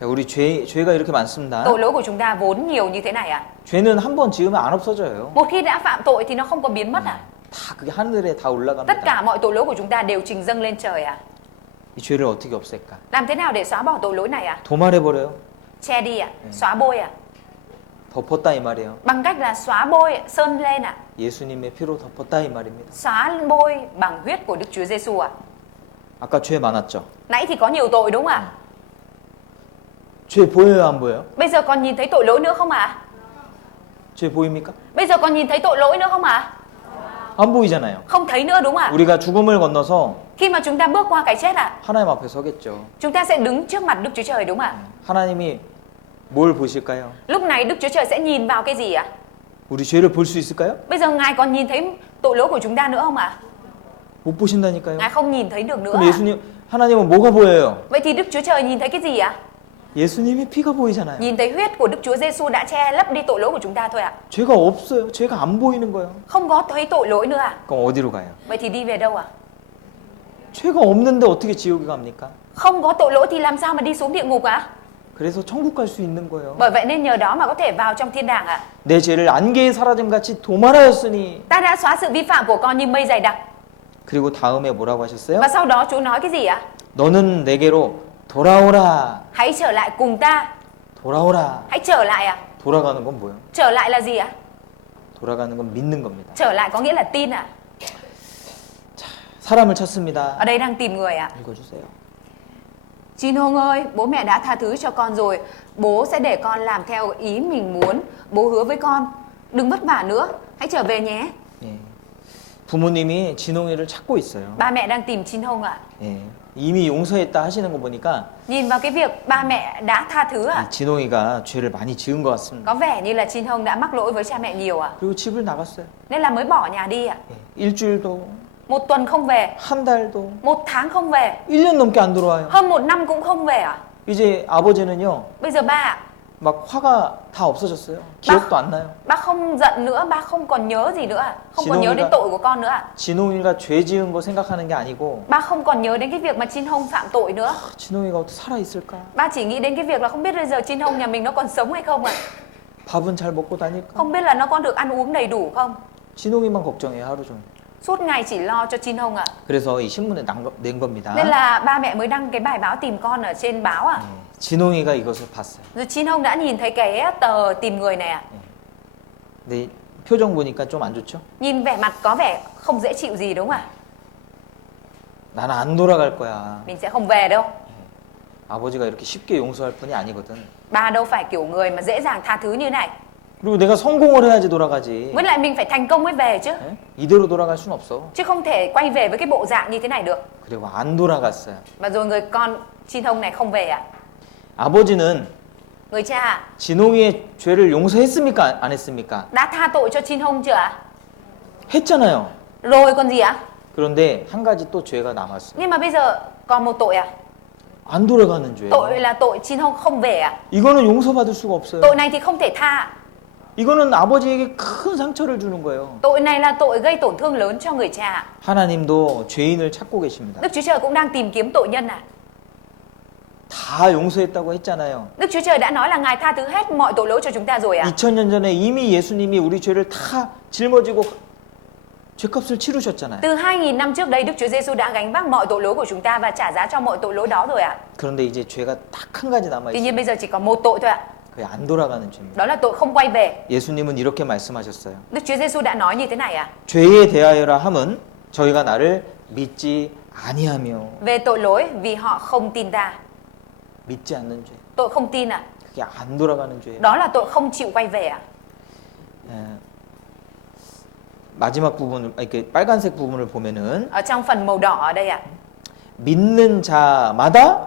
자, 우리 죄가 이렇게 많습니다. Tội lỗi của chúng ta vốn nhiều như thế này ạ. 죄는 한 번 지으면 안 없어져요. Một khi đã phạm tội thì nó không có biến mất ạ. 다 그게 하늘에 다 Tất 올라갑니다. cả mọi tội lỗi của chúng ta đều trình dâng lên trời ạ. 이 죄를 어떻게 없앨까? Làm thế nào để xóa bỏ tội lỗi này ạ? 도말해버려요. Che đi ạ, xóa bôi ạ. 덮었다 이 말이에요. Bằng cách là xóa bôi, sơn lên ạ. 예수님의 피로 덮었다 이 말입니다. Xóa bôi bằng huyết của Đức Chúa Giêsu ạ. 아까 죄 많았죠? Nãy thì có nhiều tội đúng không ạ? 죄 보여요 안 보여요? Bây giờ còn nhìn thấy tội lỗi nữa không ạ? 죄 보입니까? Bây giờ còn nhìn thấy tội lỗi nữa không ạ? 안 보이잖아요. Không thấy nữa đúng không ạ? 우리가 죽음을 건너서 Khi mà chúng ta bước qua cái chết ạ, 하나님 앞에 서겠죠. chúng ta sẽ đứng trước mặt Đức Chúa Trời đúng không ạ? 하나님이 뭘 보실까요? Lúc này Đức Chúa Trời sẽ nhìn vào cái gì ạ? 우리 죄를 볼 수 있을까요? Bây giờ Ngài còn nhìn thấy tội lỗi của chúng ta nữa không ạ? 못 보신다니까요. Ngài không nhìn thấy được nữa 그럼 ạ. 하나님은 뭐가 보여요? Vậy thì Đức Chúa Trời nhìn thấy cái gì ạ? 예수님의 피가 보이잖아요. Nhìn thấy huyết của Đức Chúa Giêsu đã che lấp đi tội lỗi của chúng ta thôi ạ. 죄가 없어요. 죄가 안 보이는 거예요. Không có thấy tội lỗi nữa ạ. 그럼 어디로 가요? Vậy thì đi về đâu ạ? 죄가 없는데 어떻게 지옥에 갑니까? Không có tội lỗi thì làm sao mà đi xuống địa ngục ạ? 그래서 천국 갈 수 있는 거예요. Bởi vậy nên nhờ đó mà có thể vào trong thiên đàng ạ. 내 죄를 안개에 사라짐같이 도말하였으니. Ta đã xóa sự vi phạm của con như mây dày đặc. 그리고 다음에 뭐라고 하셨어요? Và sau đó Chúa nói cái gì ạ? 너는 내게로 돌아오라. Hãy trở lại cùng ta. 돌아오라. Hãy trở lại ạ. 돌아가는 건 뭐예요? Trở lại là gì ạ? 돌아가는 건 믿는 겁니다. Trở lại có nghĩa là tin ạ. 사람을 찾습니다. Ở đây đang tìm người ạ. 읽어주세요. Chin Hong ơi, bố mẹ đã tha thứ cho con rồi. Bố sẽ để con làm theo ý mình muốn. Bố hứa với con, đừng vất vả nữa. Hãy trở về nhé. 예. 부모님이 진홍이를 찾고 있어요. Ba mẹ đang tìm Chin Hong ạ. 예. 이미 용서했다 하시는 거 보니까 Nhìn vào cái việc ba mẹ đã tha thứ ạ. 이 진홍이가 죄를 많이 지은 것 같습니다. Có vẻ như là Chin Hong đã mắc lỗi với cha mẹ nhiều ạ. 그리고 집을 나갔어요. Nên là mới bỏ nhà đi ạ. 예. 일주일도, Một tuần không về, 한 달도, một tháng không về, 1년 넘게 안 들어와요. hơn một năm cũng không về ạ. 이제 아버지는요, Bây giờ ba ạ, 막 화가 다 없어졌어요. 기억도 안 나요. ba không giận nữa, ba không còn nhớ gì nữa ạ. Không còn nhớ Chin đến Hong tội của con nữa ạ. 진홍이가 죄 지은 거 생각하는 게 아니고 Ba không còn nhớ đến cái việc mà Chin Hong phạm tội nữa. 진홍이가 어떻게 살아있을까? Ba chỉ nghĩ đến cái việc là không biết bây giờ Chin Hong nhà mình nó còn sống hay không ạ. 밥은 잘 먹고 다닐까? Không biết là nó có được ăn uống đầy đủ không. 진홍이만 걱정해요, 하루 종일. Suốt ngày chỉ lo cho Chin Hong ạ. 그래서 이 신문에 낸 겁니다. Nên là ba mẹ mới đăng cái bài báo tìm con ở trên báo ạ. 진홍이가 이것을 봤어요. Rồi Chin Hong đã nhìn thấy cái tờ tìm người này ạ. 근데 표정 보니까 좀 안 좋죠? Nhìn vẻ mặt có vẻ không dễ chịu gì đúng không ạ? 나는 안 돌아갈 거야. Mình sẽ không về đâu. 아버지가 이렇게 쉽게 용서할 분이 아니거든. Ba đâu phải kiểu người mà dễ dàng tha thứ như này. 그리고 내가 성공을 해야지 돌아가지. Với lại mình phải thành công mới về chứ. 예? 이대로 돌아갈 순 없어. Chứ không thể quay về với cái bộ dạng như thế này được. 그리고 안 돌아갔어요. Và rồi người con Chin Hong này không về ạ. 아버지는 Người cha ạ, 진홍이의 죄를 용서했습니까? 안 했습니까? đã tha tội cho Chin Hong chưa ạ? 했잖아요. Rồi còn gì ạ? 그런데 한 가지 또 죄가 남았어요. Nhưng mà bây giờ còn một tội à? 안 돌아가는 죄. Tội là tội Chin Hong không về à? 이거는 용서받을 수가 없어요. Tội này thì không thể tha. 이거는 아버지에게 큰 상처를 주는 거예요. Tội này là tội gây tổn thương lớn cho người cha. 하나님도 죄인을 찾고 계십니다. Đức Chúa Trời cũng đang tìm kiếm tội nhân à? 다 다 용서했다고 했잖아요. Đức Chúa Trời đã nói là Ngài tha thứ hết mọi tội lỗi cho chúng ta rồi ạ. 2000년 전에 이미 예수님이 우리 죄를 다 짊어지고 죄값을 치르셨잖아요. Từ 2000 năm trước đây Đức Chúa Giêsu đã gánh vác mọi tội lỗi của chúng ta và trả giá cho mọi tội lỗi đó rồi ạ. 그런데 이제 죄가 딱 한 가지 남아 Tuy 있어요. nhiên bây giờ chỉ còn một tội thôi ạ. 그게 안 돌아가는 죄입니다. Đó là tội không quay về. 예수님은 이렇게 말씀하셨어요. Đức Chúa Giêsu đã nói như thế này ạ. 죄에 대하여라 함은 저희가 나를 믿지 아니하며. Về tội lỗi vì họ không tin ta. 믿지 않는 죄. Tội không tin ạ. 그게 안 돌아가는 죄예요. Đó là tội không chịu quay về ạ. 예. 마지막 부분을 이렇게 빨간색 부분을 보면은 Ở trong phần màu đỏ ở đây ạ. 믿는 자마다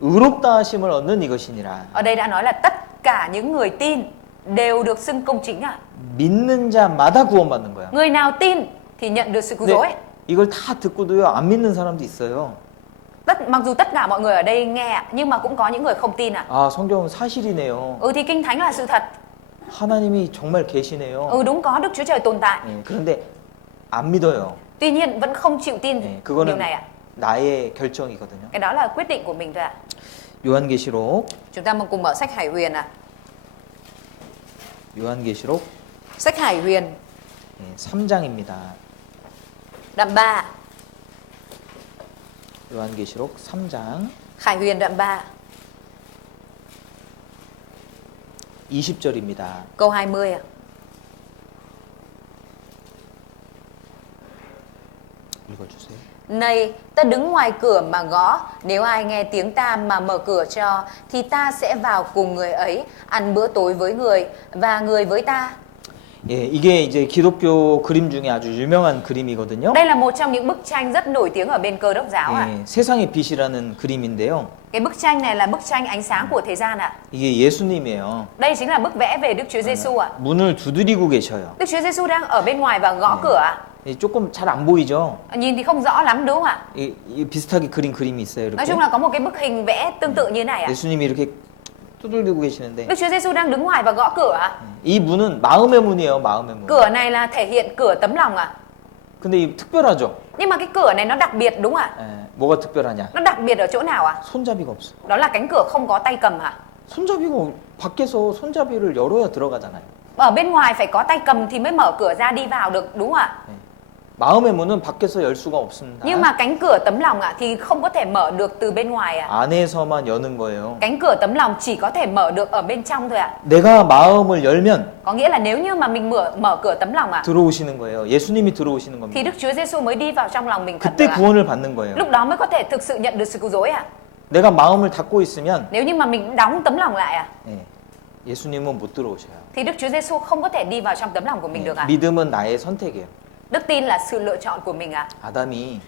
의롭다 하심을 얻는 이것이니라. Ở đây đã nói là tất cả những người tin đều được xưng công chính ạ. 믿는 자마다 구원받는 거야. Người nào tin thì nhận được sự cứu rỗi. 근데 이걸 다 듣고도요 안 믿는 사람도 있어요. Mặc dù tất cả mọi người ở đây nghe ạ, nhưng mà cũng có những người không tin ạ. 아 성경은 사실이네요. Thì kinh thánh là sự thật. 하나님이 정말 계시네요. Đúng có Đức Chúa Trời tồn tại. 예, 그런데 안 믿어요. Tuy nhiên vẫn không chịu tin 예, điều 그거는 này ạ. 나의 결정이거든요. Cái đó là quyết định của mình thôi ạ. 요한계시록 Chúng ta cùng mở sách Hải Huyền ạ. 요한계시록 Sách Hải Huyền 3장입니다. đoạn 3. 요한계시록 3장 Khải Huyền đoạn 3 20절입니다. câu 20 ạ. 읽어주세요. Này, ta đứng ngoài cửa mà gõ, nếu ai nghe tiếng ta mà mở cửa cho, thì ta sẽ vào cùng người ấy, ăn bữa tối với người, và người với ta. 예, 이게 이제 기독교 그림 중에 아주 유명한 그림이거든요. Đây là một trong những bức tranh rất nổi tiếng ở bên Cơ đốc giáo ạ. 예, 세상의 빛이라는 그림인데요. Cái bức tranh này là bức tranh ánh sáng của thế gian ạ. 이게 예수님이에요. Đây chính là bức vẽ về Đức Chúa Giêsu ạ. 문을 두드리고 계셔요. Đức Chúa Giêsu đang ở bên ngoài và gõ cửa ạ. 예, 조금 잘 안 보이죠? Nhìn thì không rõ lắm đúng không ạ? 이 비슷하게 그린 그림이 있어요. Nói 이렇게. chung là có một cái bức hình vẽ tương tự như này ạ. 예수님이 이렇게 두들기고 계시는데 Đức Chúa Giêsu đang đứng ngoài và gõ cửa ạ. 이 문은 마음의 문이에요. 마음의 문. Cửa này là thể hiện cửa tấm lòng ạ. 근데 이 특별하죠? Nhưng mà cái cửa này nó đặc biệt đúng không ạ? 예, 뭐가 특별하냐? Nó đặc biệt ở chỗ nào ạ? 손잡이가 없어. Đó là cánh cửa không có tay cầm ạ. 손잡이가 밖에서 손잡이를 열어야 들어가잖아요. Ở bên ngoài phải có tay cầm thì mới mở cửa ra đi vào được đúng không ạ? 예. 마음의 문은 밖에서 열 수가 없습니다. Nhưng mà cánh cửa tấm lòng ạ thì không có thể mở được từ bên ngoài ạ. 안에서만 여는 거예요. Cánh cửa tấm lòng chỉ có thể mở được ở bên trong thôi ạ. 내가 마음을 열면 Có nghĩa là nếu như mà mình mở cửa tấm lòng ạ 들어오시는 거예요. 예수님이 들어오시는 thì 겁니다. Đức Chúa Giêsu mới đi vào trong lòng mình thật 그때 được ạ. 구원을 받는 거예요. Lúc đó mới có thể thực sự nhận được sự cứu rỗi ạ. 내가 마음을 닫고 있으면 Nếu như mà mình đóng tấm lòng lại ạ 예, 예수님은 못 들어오셔요. thì Đức Chúa Giêsu không có thể đi vào trong tấm lòng của mình 예, được ạ. 믿음은 나의 선택이에요. Đức tin là sự lựa chọn của mình ạ. 아담이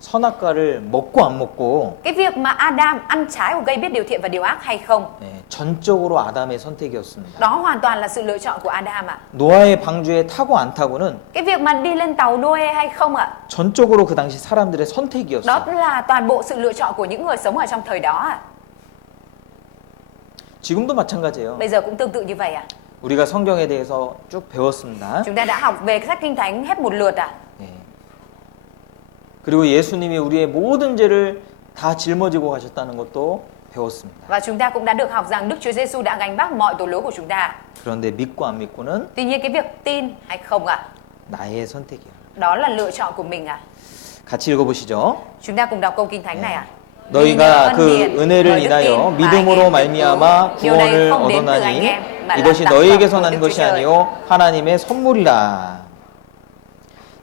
선악과를 먹고 안 먹고 Cái việc mà Adam ăn trái của cây biết điều thiện và điều ác hay không, 예, 전적으로 아담의 선택이었습니다. đó hoàn toàn là sự lựa chọn của Adam ạ. 노아의 방주에 타고 안 타고는 Cái việc mà đi lên tàu Noe hay không ạ, 전적으로 그 당시 사람들의 đó 선택이었어요. là toàn bộ sự lựa chọn của những người sống ở trong thời đó ạ. 지금도 마찬가지예요. Bây giờ cũng tương tự như vậy ạ. 우리가 성경에 대해서 쭉 배웠습니다. Chúng ta đã học về sách Kinh Thánh hết một lượt ạ. 예. 그리고 예수님이 우리의 모든 죄를 다 짊어지고 가셨다는 것도 배웠습니다. Và chúng ta cũng đã được học rằng Đức Chúa Giêsu đã gánh vác mọi tội lỗi của chúng ta. 그런데 믿고 안 믿고는 Tuy nhiên cái việc tin hay không ạ, 나의 선택이야. đó là lựa chọn của mình ạ. 같이 읽어보시죠. Chúng ta cùng đọc câu Kinh Thánh này ạ. 너희가 그 은혜를 인하여 믿음으로 말미암아 구원을 얻었나니 이것이 너희에게서 난 것이 아니요 하나님의 선물이라.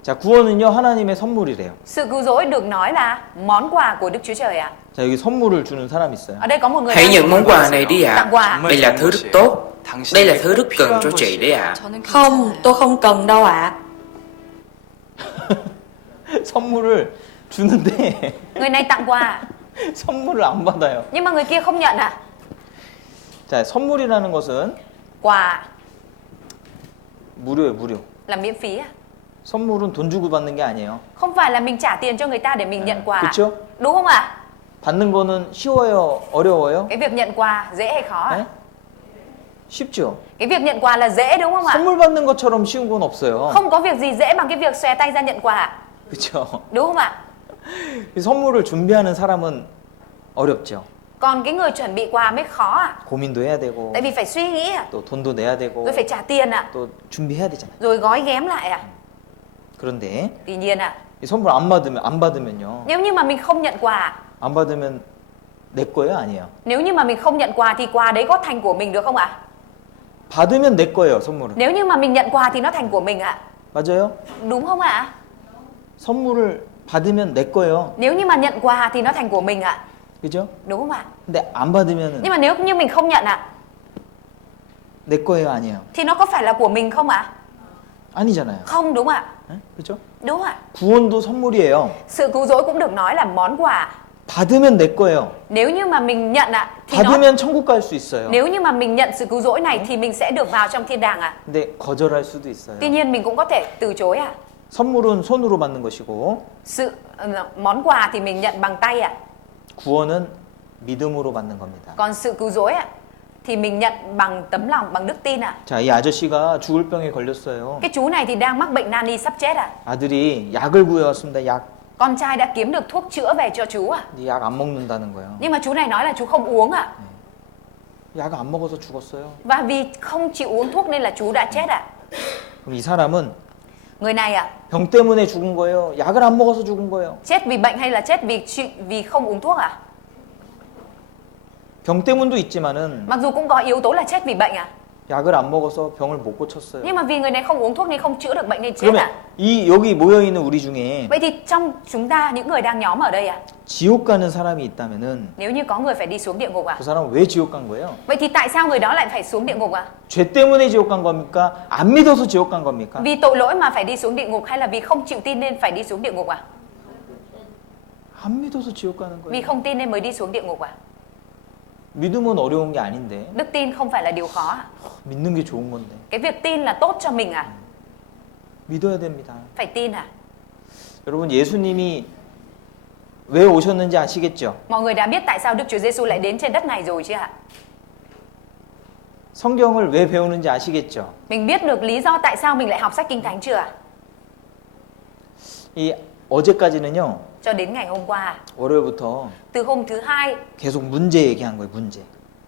자, 구원은요 하나님의 선물이래요. Sự cứu rỗi được nói là món quà của Đức Chúa Trời ạ. 자, 여기 선물을 주는 사람 있어요. Ở đây có một người Hãy đang nhận món quà này đi ạ. tặng quà. Đây là thứ rất tốt. Đây là thứ rất cần cho chị đấy ạ. Không, tôi không cần đâu ạ. 선물을 주는데 Người này tặng quà 선물을 안 받아요. nhưng mà người kia không nhận ạ. 자, 선물이라는 것은 Quà 무료예요, 무료. là miễn phí ạ. 선물은 돈 주고 받는 게 아니에요. Không phải là mình trả tiền cho người ta để mình nhận quà. 그렇죠? Đúng không ạ? 받는 거는 쉬워요, 어려워요? Cái việc nhận quà dễ hay khó ạ? 네? 쉽죠. Cái việc nhận quà là dễ đúng không ạ? 선물 받는 것처럼 쉬운 건 없어요. Không có việc gì dễ bằng cái việc xòe tay ra nhận quà. 그렇죠. Đúng không ạ? 선물을 준비하는 사람은 어렵죠. Còn cái người chuẩn bị quà mới khó ạ. 고민도 해야 되고 Tại vì phải suy nghĩ ạ, 또 돈도 내야 되고 rồi phải trả tiền ạ, 또 준비해야 되잖아요. rồi gói ghém lại ạ. 그런데 Tuy nhiên ạ, 이 선물 안 받으면요. nếu như mà mình không nhận quà, 안 받으면 내 거예요, 아니에요? nếu như mà mình không nhận quà thì quà đấy có thành của mình được không ạ? 받으면 내 거예요, 선물은. Nếu như mà mình nhận quà thì nó thành của mình ạ. 맞아요? Đúng không ạ? 선물을 받으면 내 거예요. Nếu như mà nhận quà thì nó thành của mình ạ. 그죠? Đúng không ạ? 근데 안 받으면은 Nhưng mà nếu như mình không nhận ạ, 내 거예요, 아니에요? thì nó có phải là của mình không ạ? 아니잖아요. Không, đúng ạ. 예? 그죠? Đúng ạ. 구원도 선물이에요. Sự cứu rỗi cũng được nói là món quà. 받으면 내 거예요. Nếu như mà mình nhận ạ, thì nó, 받으면 천국 갈 수 있어요. nếu như mà mình nhận sự cứu rỗi này thì mình sẽ được vào trong thiên đàng ạ. 근데 거절할 수도 있어요. Tuy nhiên mình cũng có thể từ chối ạ. 선물은 손으로 받는 것이고 Món quà thì mình nhận bằng tay ạ. 구원은 믿음으로 받는 겁니다. Còn sự cứu rỗi ạ thì mình nhận bằng tấm lòng, bằng đức tin ạ. 자, 이 아저씨가 죽을 병에 걸렸어요. Cái chú này thì đang mắc bệnh nan y sắp chết ạ. 아들이 약을 구해왔습니다. 약. Con trai đã kiếm được thuốc chữa về cho chú ạ. 약 안 먹는다는 거예요. Nhưng mà chú này nói là chú không uống ạ. 약을 안 먹어서 죽었어요. Và vì không chịu uống thuốc nên là chú đã chết ạ. 그럼 이 사람은 Người này ạ, 병 때문에 죽은 거예요. 약을 안 먹어서 죽은 거예요. chết vì bệnh hay là chết vì không uống thuốc ạ? 병 때문도 있지만은 Mặc dù cũng có yếu tố là chết vì bệnh ạ. 약을 안 먹어서 병을 못 고쳤어요. Nhưng mà vì người này không uống thuốc nên không chữa được bệnh nên chết 그러면 ạ. 이 여기 모여 있는 우리 중에 Vậy thì trong chúng ta những người đang nhóm ở đây ạ, 지옥 가는 사람이 있다면은 nếu như có người phải đi xuống địa ngục ạ, 그 사람은 왜 지옥 간 거예요? vậy thì tại sao người đó lại phải xuống địa ngục ạ? 죄 때문에 지옥 간 겁니까? 안 믿어서 지옥 간 겁니까? Vì tội lỗi mà phải đi xuống địa ngục hay là vì không chịu tin nên phải đi xuống địa ngục ạ? 안 믿어서 지옥 가는 Vì 거예요. không tin nên mới đi xuống địa ngục ạ? 믿음은 어려운 게 아닌데 Đức tin không phải là điều khó ạ. 믿는 게 좋은 건데 Cái việc tin là tốt cho mình ạ. 믿어야 됩니다. Phải tin ạ. 여러분 예수님이 왜 오셨는지 아시겠죠? Mọi người đã biết tại sao Đức Chúa Giêsu lại đến trên đất này rồi chứ ạ? 성경을 왜 배우는지 아시겠죠? Mình biết được lý do tại sao mình lại học sách Kinh Thánh chưa ạ? 이 어제까지는요. Cho đến ngày hôm qua, 월요일부터 từ hôm thứ hai 계속 문제 얘기한 거예요. 문제.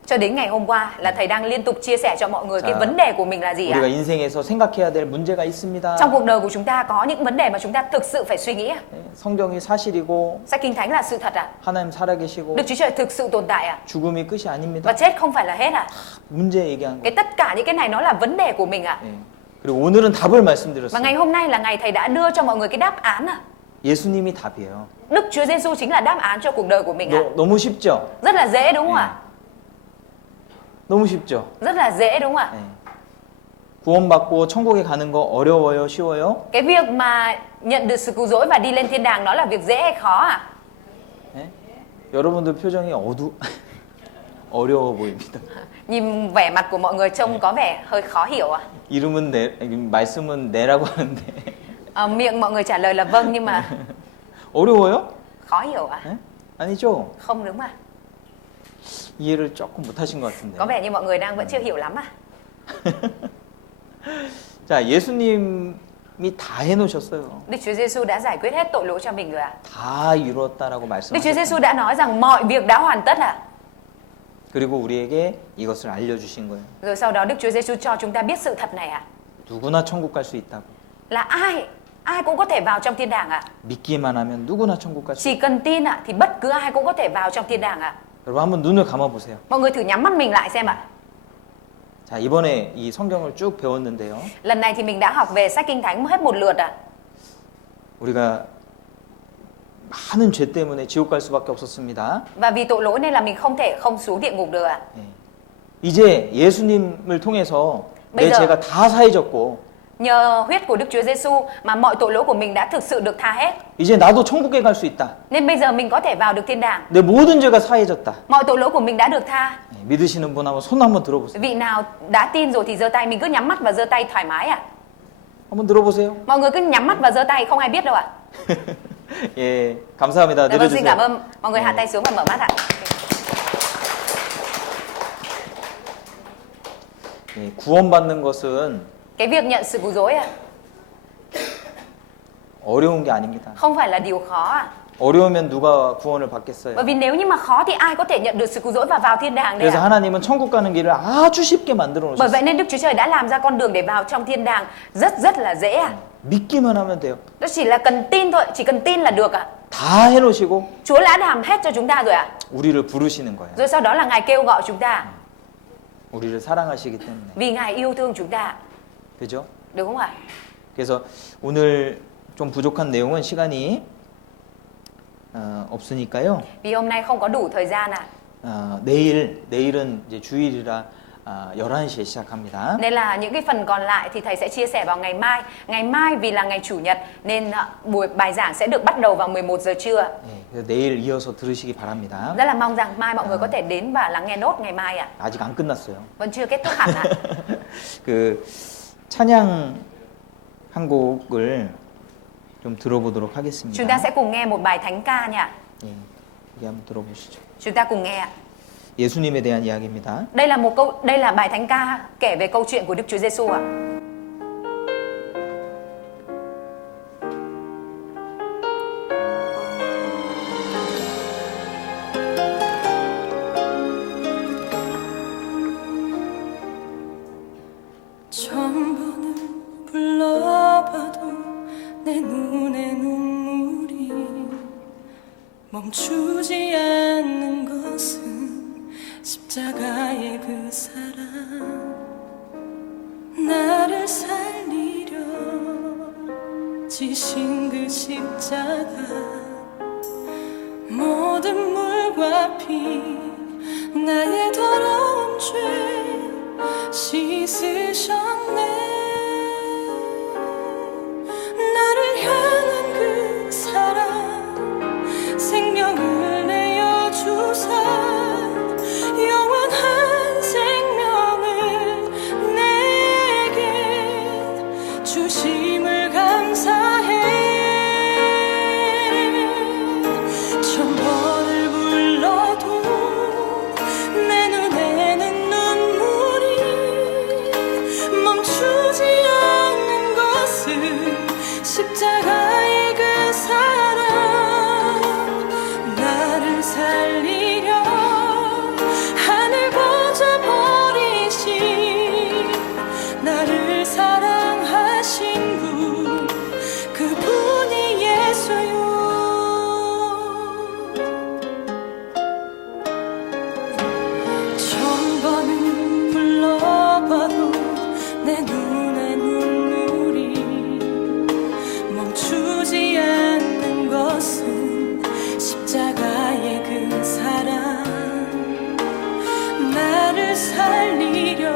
cho đến ngày hôm qua là thầy đang liên tục chia sẻ cho mọi người cái Dạ. vấn đề của mình là gì ạ? 우리가 인생에서 생각해야 될 문제가 있습니다. Trong cuộc đời của chúng ta có những vấn đề mà chúng ta thực sự phải suy nghĩ ạ. 네, 성경이 사실이고 Sách Kinh Thánh là sự thật ạ. 하나님 살아계시고 Đức Chúa Trời thực sự tồn tại ạ. 죽음이 끝이 Và 아닙니다. chết không phải là hết ạ. 문제 얘기한 Cái 거. tất cả những cái này nó là vấn đề của mình ạ. 네. 그리고 오늘은 답을 Và 말씀드렸어요. ngày hôm nay là ngày thầy đã đưa cho mọi người cái đáp án ạ. 예수님이 답이에요. Đức Chúa Giêsu chính là đáp án cho cuộc đời của mình ạ. 너무 쉽죠? Rất là dễ đúng không ạ? 너무 쉽죠? Rất là dễ đúng không ạ? 네. 구원받고 천국에 가는 거 어려워요? 쉬워요? Cái việc mà nhận được sự cứu rỗi và đi lên thiên đàng nó là việc dễ hay khó ạ? 네? 여러분들 표정이 어려워 보입니다. Nhìn vẻ mặt của mọi người trông có vẻ hơi khó hiểu ạ. 이름은 말씀은 내라고 하는데 Miệng mọi người trả lời là vâng nhưng mà 어려워요? khó hiểu ạ. 네? 아니죠? Không đúng ạ. 이해를 조금 못하신 것 같은데. Có vẻ như mọi người đang vẫn chưa hiểu lắm ạ. 자, 예수님이 다 해놓으셨어요. Đức Chúa Giêsu đã giải quyết hết tội lỗi cho mình rồi ạ. 다 이루었다라고 Đức Chúa Giêsu 말씀하셨어요. đã nói rằng mọi việc đã hoàn tất ạ. 그리고 우리에게 이것을 알려주신 거예요. Rồi sau đó Đức Chúa Giêsu cho chúng ta biết sự thật này ạ. 누구나 천국 갈 수 있다고. Là ai cũng có thể vào trong thiên đàng ạ. 믿기만 하면 누구나 천국 갈 수. Chỉ cần tin ạ thì bất cứ ai cũng có thể vào trong thiên đàng ạ. 여러분 한번 눈을 감아 보세요. Mọi người thử nhắm mắt mình lại xem ạ. 자, 이번에 이 성경을 쭉 배웠는데요. Lần này thì mình đã học về sách Kinh Thánh hết một lượt ạ. 우리가 많은 죄 때문에 지옥 갈 수밖에 없었습니다. Và vì tội lỗi nên là mình không thể không xuống địa ngục được ạ. 예. 이제 예수님을 통해서 내 bây giờ- 죄가 다 사해졌고 Nhờ huyết của Đức Chúa Giêsu mà mọi tội lỗi của mình đã thực sự được tha hết. 이제 나도 천국에 갈 수 있다. Nên bây giờ mình có thể vào được thiên đàng. 내 모든 죄가 사해졌다. Mọi tội lỗi của mình đã được tha. 예, 믿으시는 분 한번 손 한번 들어보세요. Vị nào đã tin rồi thì giơ tay, mình cứ nhắm mắt và giơ tay thoải mái ạ. 한번 들어보세요. Mọi người cứ nhắm mắt và giơ tay, không ai biết đâu ạ. 예, 감사합니다. Dạ vâng, xin cảm 내려주세요. ơn. Mọi người hạ tay xuống và mở mắt ạ. 예, 구원받는 것은 Cái việc nhận sự cứu rỗi ạ, 어려운 게 아닙니다. không phải là điều khó ạ. 어려우면 누가 구원을 받겠어요? Bởi vì nếu như mà khó thì ai có thể nhận được sự cứu rỗi và vào thiên đàng đây 그래서 ạ? 하나님은 천국 가는 길을 아주 쉽게 만들어 Bởi vậy 놓으셨어요. nên Đức Chúa Trời đã làm ra con đường để vào trong thiên đàng rất là dễ ạ. 믿기만 하면 돼요. Đó chỉ là cần tin thôi, chỉ cần tin là được ạ. 다 해놓으시고 Chúa đã làm hết cho chúng ta rồi ạ. 우리를 부르시는 거예요. Rồi sau đó là Ngài kêu gọi chúng ta 우리를 사랑하시기 때문에. vì Ngài yêu thương chúng ta. 그죠? Đúng không ạ? 그래서 오늘 좀 부족한 내용은 시간이 없으니까요. Vì hôm nay không có đủ thời gian ạ. 내일은 이제 주일이라 11시에 시작합니다. Nên là những cái phần còn lại thì thầy sẽ chia sẻ vào ngày mai. Ngày mai vì là ngày chủ nhật nên buổi bài giảng sẽ được bắt đầu vào 11 giờ trưa. 네, 그래서 내일 이어서 들으시기 바랍니다. Rất là mong rằng mai mọi người có thể đến và lắng nghe nốt ngày mai ạ. 아직 안 끝났어요. Vẫn chưa kết thúc hẳn ạ. 그 찬양 한 곡을 좀 들어보도록 하겠습니다. Chúng ta sẽ cùng nghe một bài thánh ca nha. 예, 이게 한번 들어보시죠. Chúng ta cùng nghe ạ. 예수님에 대한 이야기입니다. Đây là bài thánh ca kể về câu chuyện của Đức Chúa Giêsu ạ. 천번을 불러봐도 내 눈에 눈물이 멈추지 않는 것은 십자가의 그 사랑 나를 살리려 지신 그 십자가 모든 물과 피 나의 더러운 죄 씻으셨네 나를 향한 그 사랑 생명을 내어주사 영원한 생명을 내게 주심을 감사해 천번을 불러도 내 눈에는 눈물이 멈추지 않는 것은 십자가의 그 사랑 나를 살리려 하늘 보좌 버리신 나를 사랑하신 분 그분이 예수요 천번을 불러봐도 내 눈에 눈물이 멈추지 않는 것은 십자가의 그 사랑 나를 살리려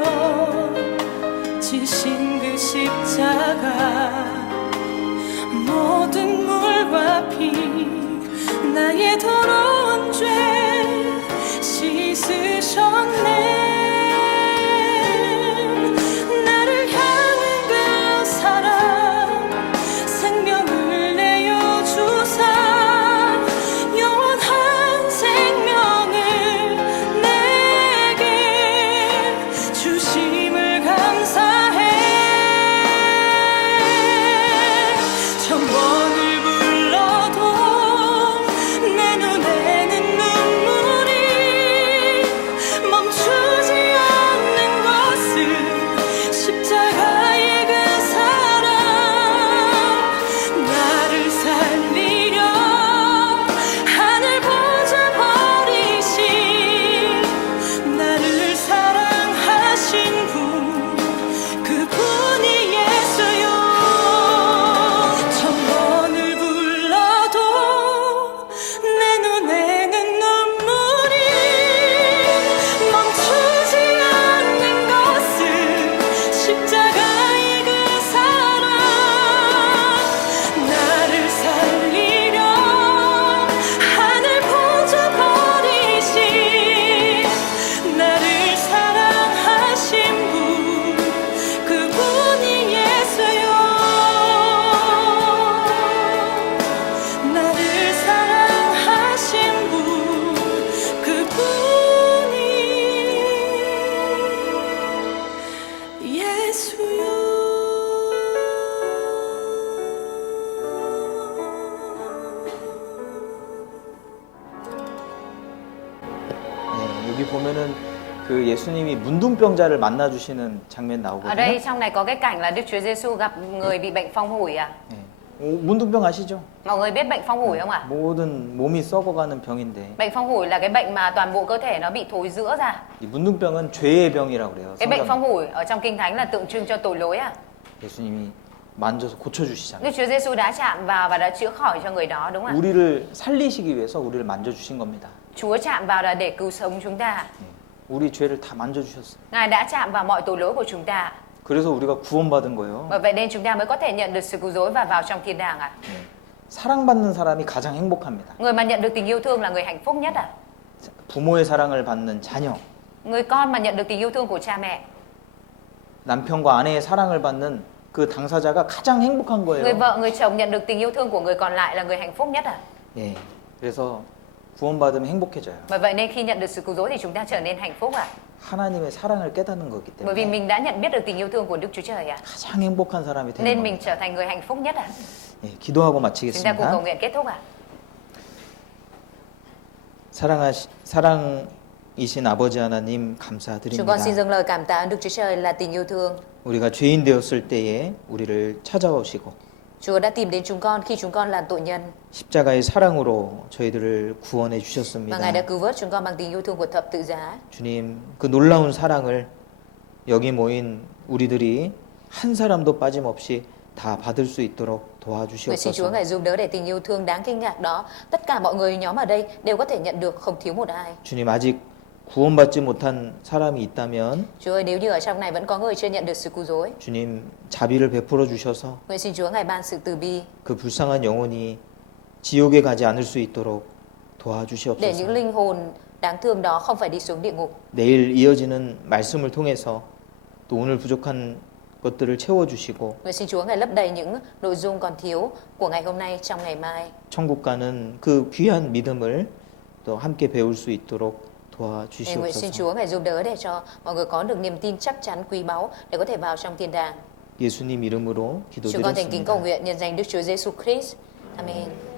지신 그 십자가 모든 물과 피 나의 더러운 죄 씻으셨네 나를 향한 그 사랑 생명을 내어주사 영원한 생명을 내게 주심을 감사해 천번을 불러도 내 눈에는 눈물이 멈추지 여기 보면은 그 예수님이 문둥병자를 만나 주시는 장면 Ở 나오거든요. đây trong này có cái cảnh là Đức Chúa Giêsu gặp người bị bệnh phong hủi à? 예. 문둥병 아시죠? Mọi người biết bệnh phong hủi không ạ? 모든 몸이 썩어가는 병인데 Bệnh phong hủi là cái bệnh mà toàn bộ cơ thể nó bị thối rữa ra. 이 문둥병은 죄의 병이라고 그래요. Cái bệnh 성경 phong hủi ở trong Kinh Thánh là tượng trưng cho tội lỗi à? 예수님이 만져서 고쳐주시잖아요. Đức Chúa Giêsu đã chạm vào và đã chữa khỏi cho người đó đúng không ạ? 우리를 살리시기 위해서 우리를 만져주신 겁니다. Chúa chạm vào là để cứu sống chúng ta. 우리 죄를 다 만져주셨어요. Ngài đã chạm vào mọi tội lỗi của chúng ta. 그래서 우리가 구원받은 거예요. Bởi vậy nên chúng ta mới có thể nhận được sự cứu rỗi và vào trong thiên đàng ạ. 예. 사랑받는 사람이 가장 행복합니다. Người mà nhận được tình yêu thương là người hạnh phúc nhất ạ. 부모의 사랑을 받는 자녀, Người con mà nhận được tình yêu thương của cha mẹ. 남편과 아내의 사랑을 받는 그 당사자가 가장 행복한 Người 거예요. vợ, người chồng nhận được tình yêu thương của người còn lại là người hạnh phúc nhất ạ. 예. 그래서 구원받으면 행복해져요. Bởi vậy nên khi nhận được sự cứu rỗi thì chúng ta trở nên hạnh phúc ạ. 하나님의 사랑을 깨닫는 거기 Bởi vì 때문에 mình đã nhận biết được tình yêu thương của Đức Chúa Trời ạ. 가장 행복한 사람이 되는 Nên mình 겁니다. trở thành người hạnh phúc nhất ạ. 예, 기도하고 Chúng ta cùng cầu 마치겠습니다. nguyện kết thúc ạ. 사랑이신 아버지 하나님 Chúng con 감사드립니다. xin dâng lời cảm tạ Đức Chúa Trời là tình yêu thương. 우리가 죄인 되었을 때에 우리를 찾아오시고 Chúa đã tìm đến chúng con khi chúng con là tội nhân. 십자가의 사랑으로 저희들을 구원해 Và 주셨습니다. Ngài đã cứu vớt chúng con bằng tình yêu thương của thập tự giá. 주님, 그 놀라운 사랑을 여기 모인 우리들이 한 사람도 빠짐없이 다 받을 수 있도록 Nguyện xin Chúa 도와주시옵소서. Ngài giúp đỡ để tình yêu thương đáng kinh ngạc đó, tất cả mọi người nhóm ở đây đều có thể nhận được, không thiếu một ai. 주님, 아직 구원받지 못한 사람이 있다면 Chúa ơi, nếu như ở trong này vẫn có người chưa nhận được sự cứu rỗi, 주님 자비를 베풀어 주셔서 nguyện xin Chúa Ngài ban sự từ bi 그 불쌍한 영혼이 지옥에 가지 않을 수 있도록 để những 도와주시옵소서. linh hồn đáng thương đó không phải đi xuống địa ngục. 내일 이어지는 말씀을 통해서 또 오늘 부족한 것들을 채워주시고 Nguyện xin Chúa Ngài lấp đầy những nội dung còn thiếu của ngày hôm nay trong ngày mai. 천국 가는 그 귀한 믿음을 또 함께 배울 수 있도록 Để nguyện xin 도와주시옵소서. Chúa Ngài giúp đỡ để cho mọi người có được niềm tin chắc chắn quý báu để có thể vào trong thiên đàng. 예수님 이름으로 Chúng con thành kính cầu 기도드렸습니다. nguyện nhân danh Đức Chúa Giêsu Christ. Amen.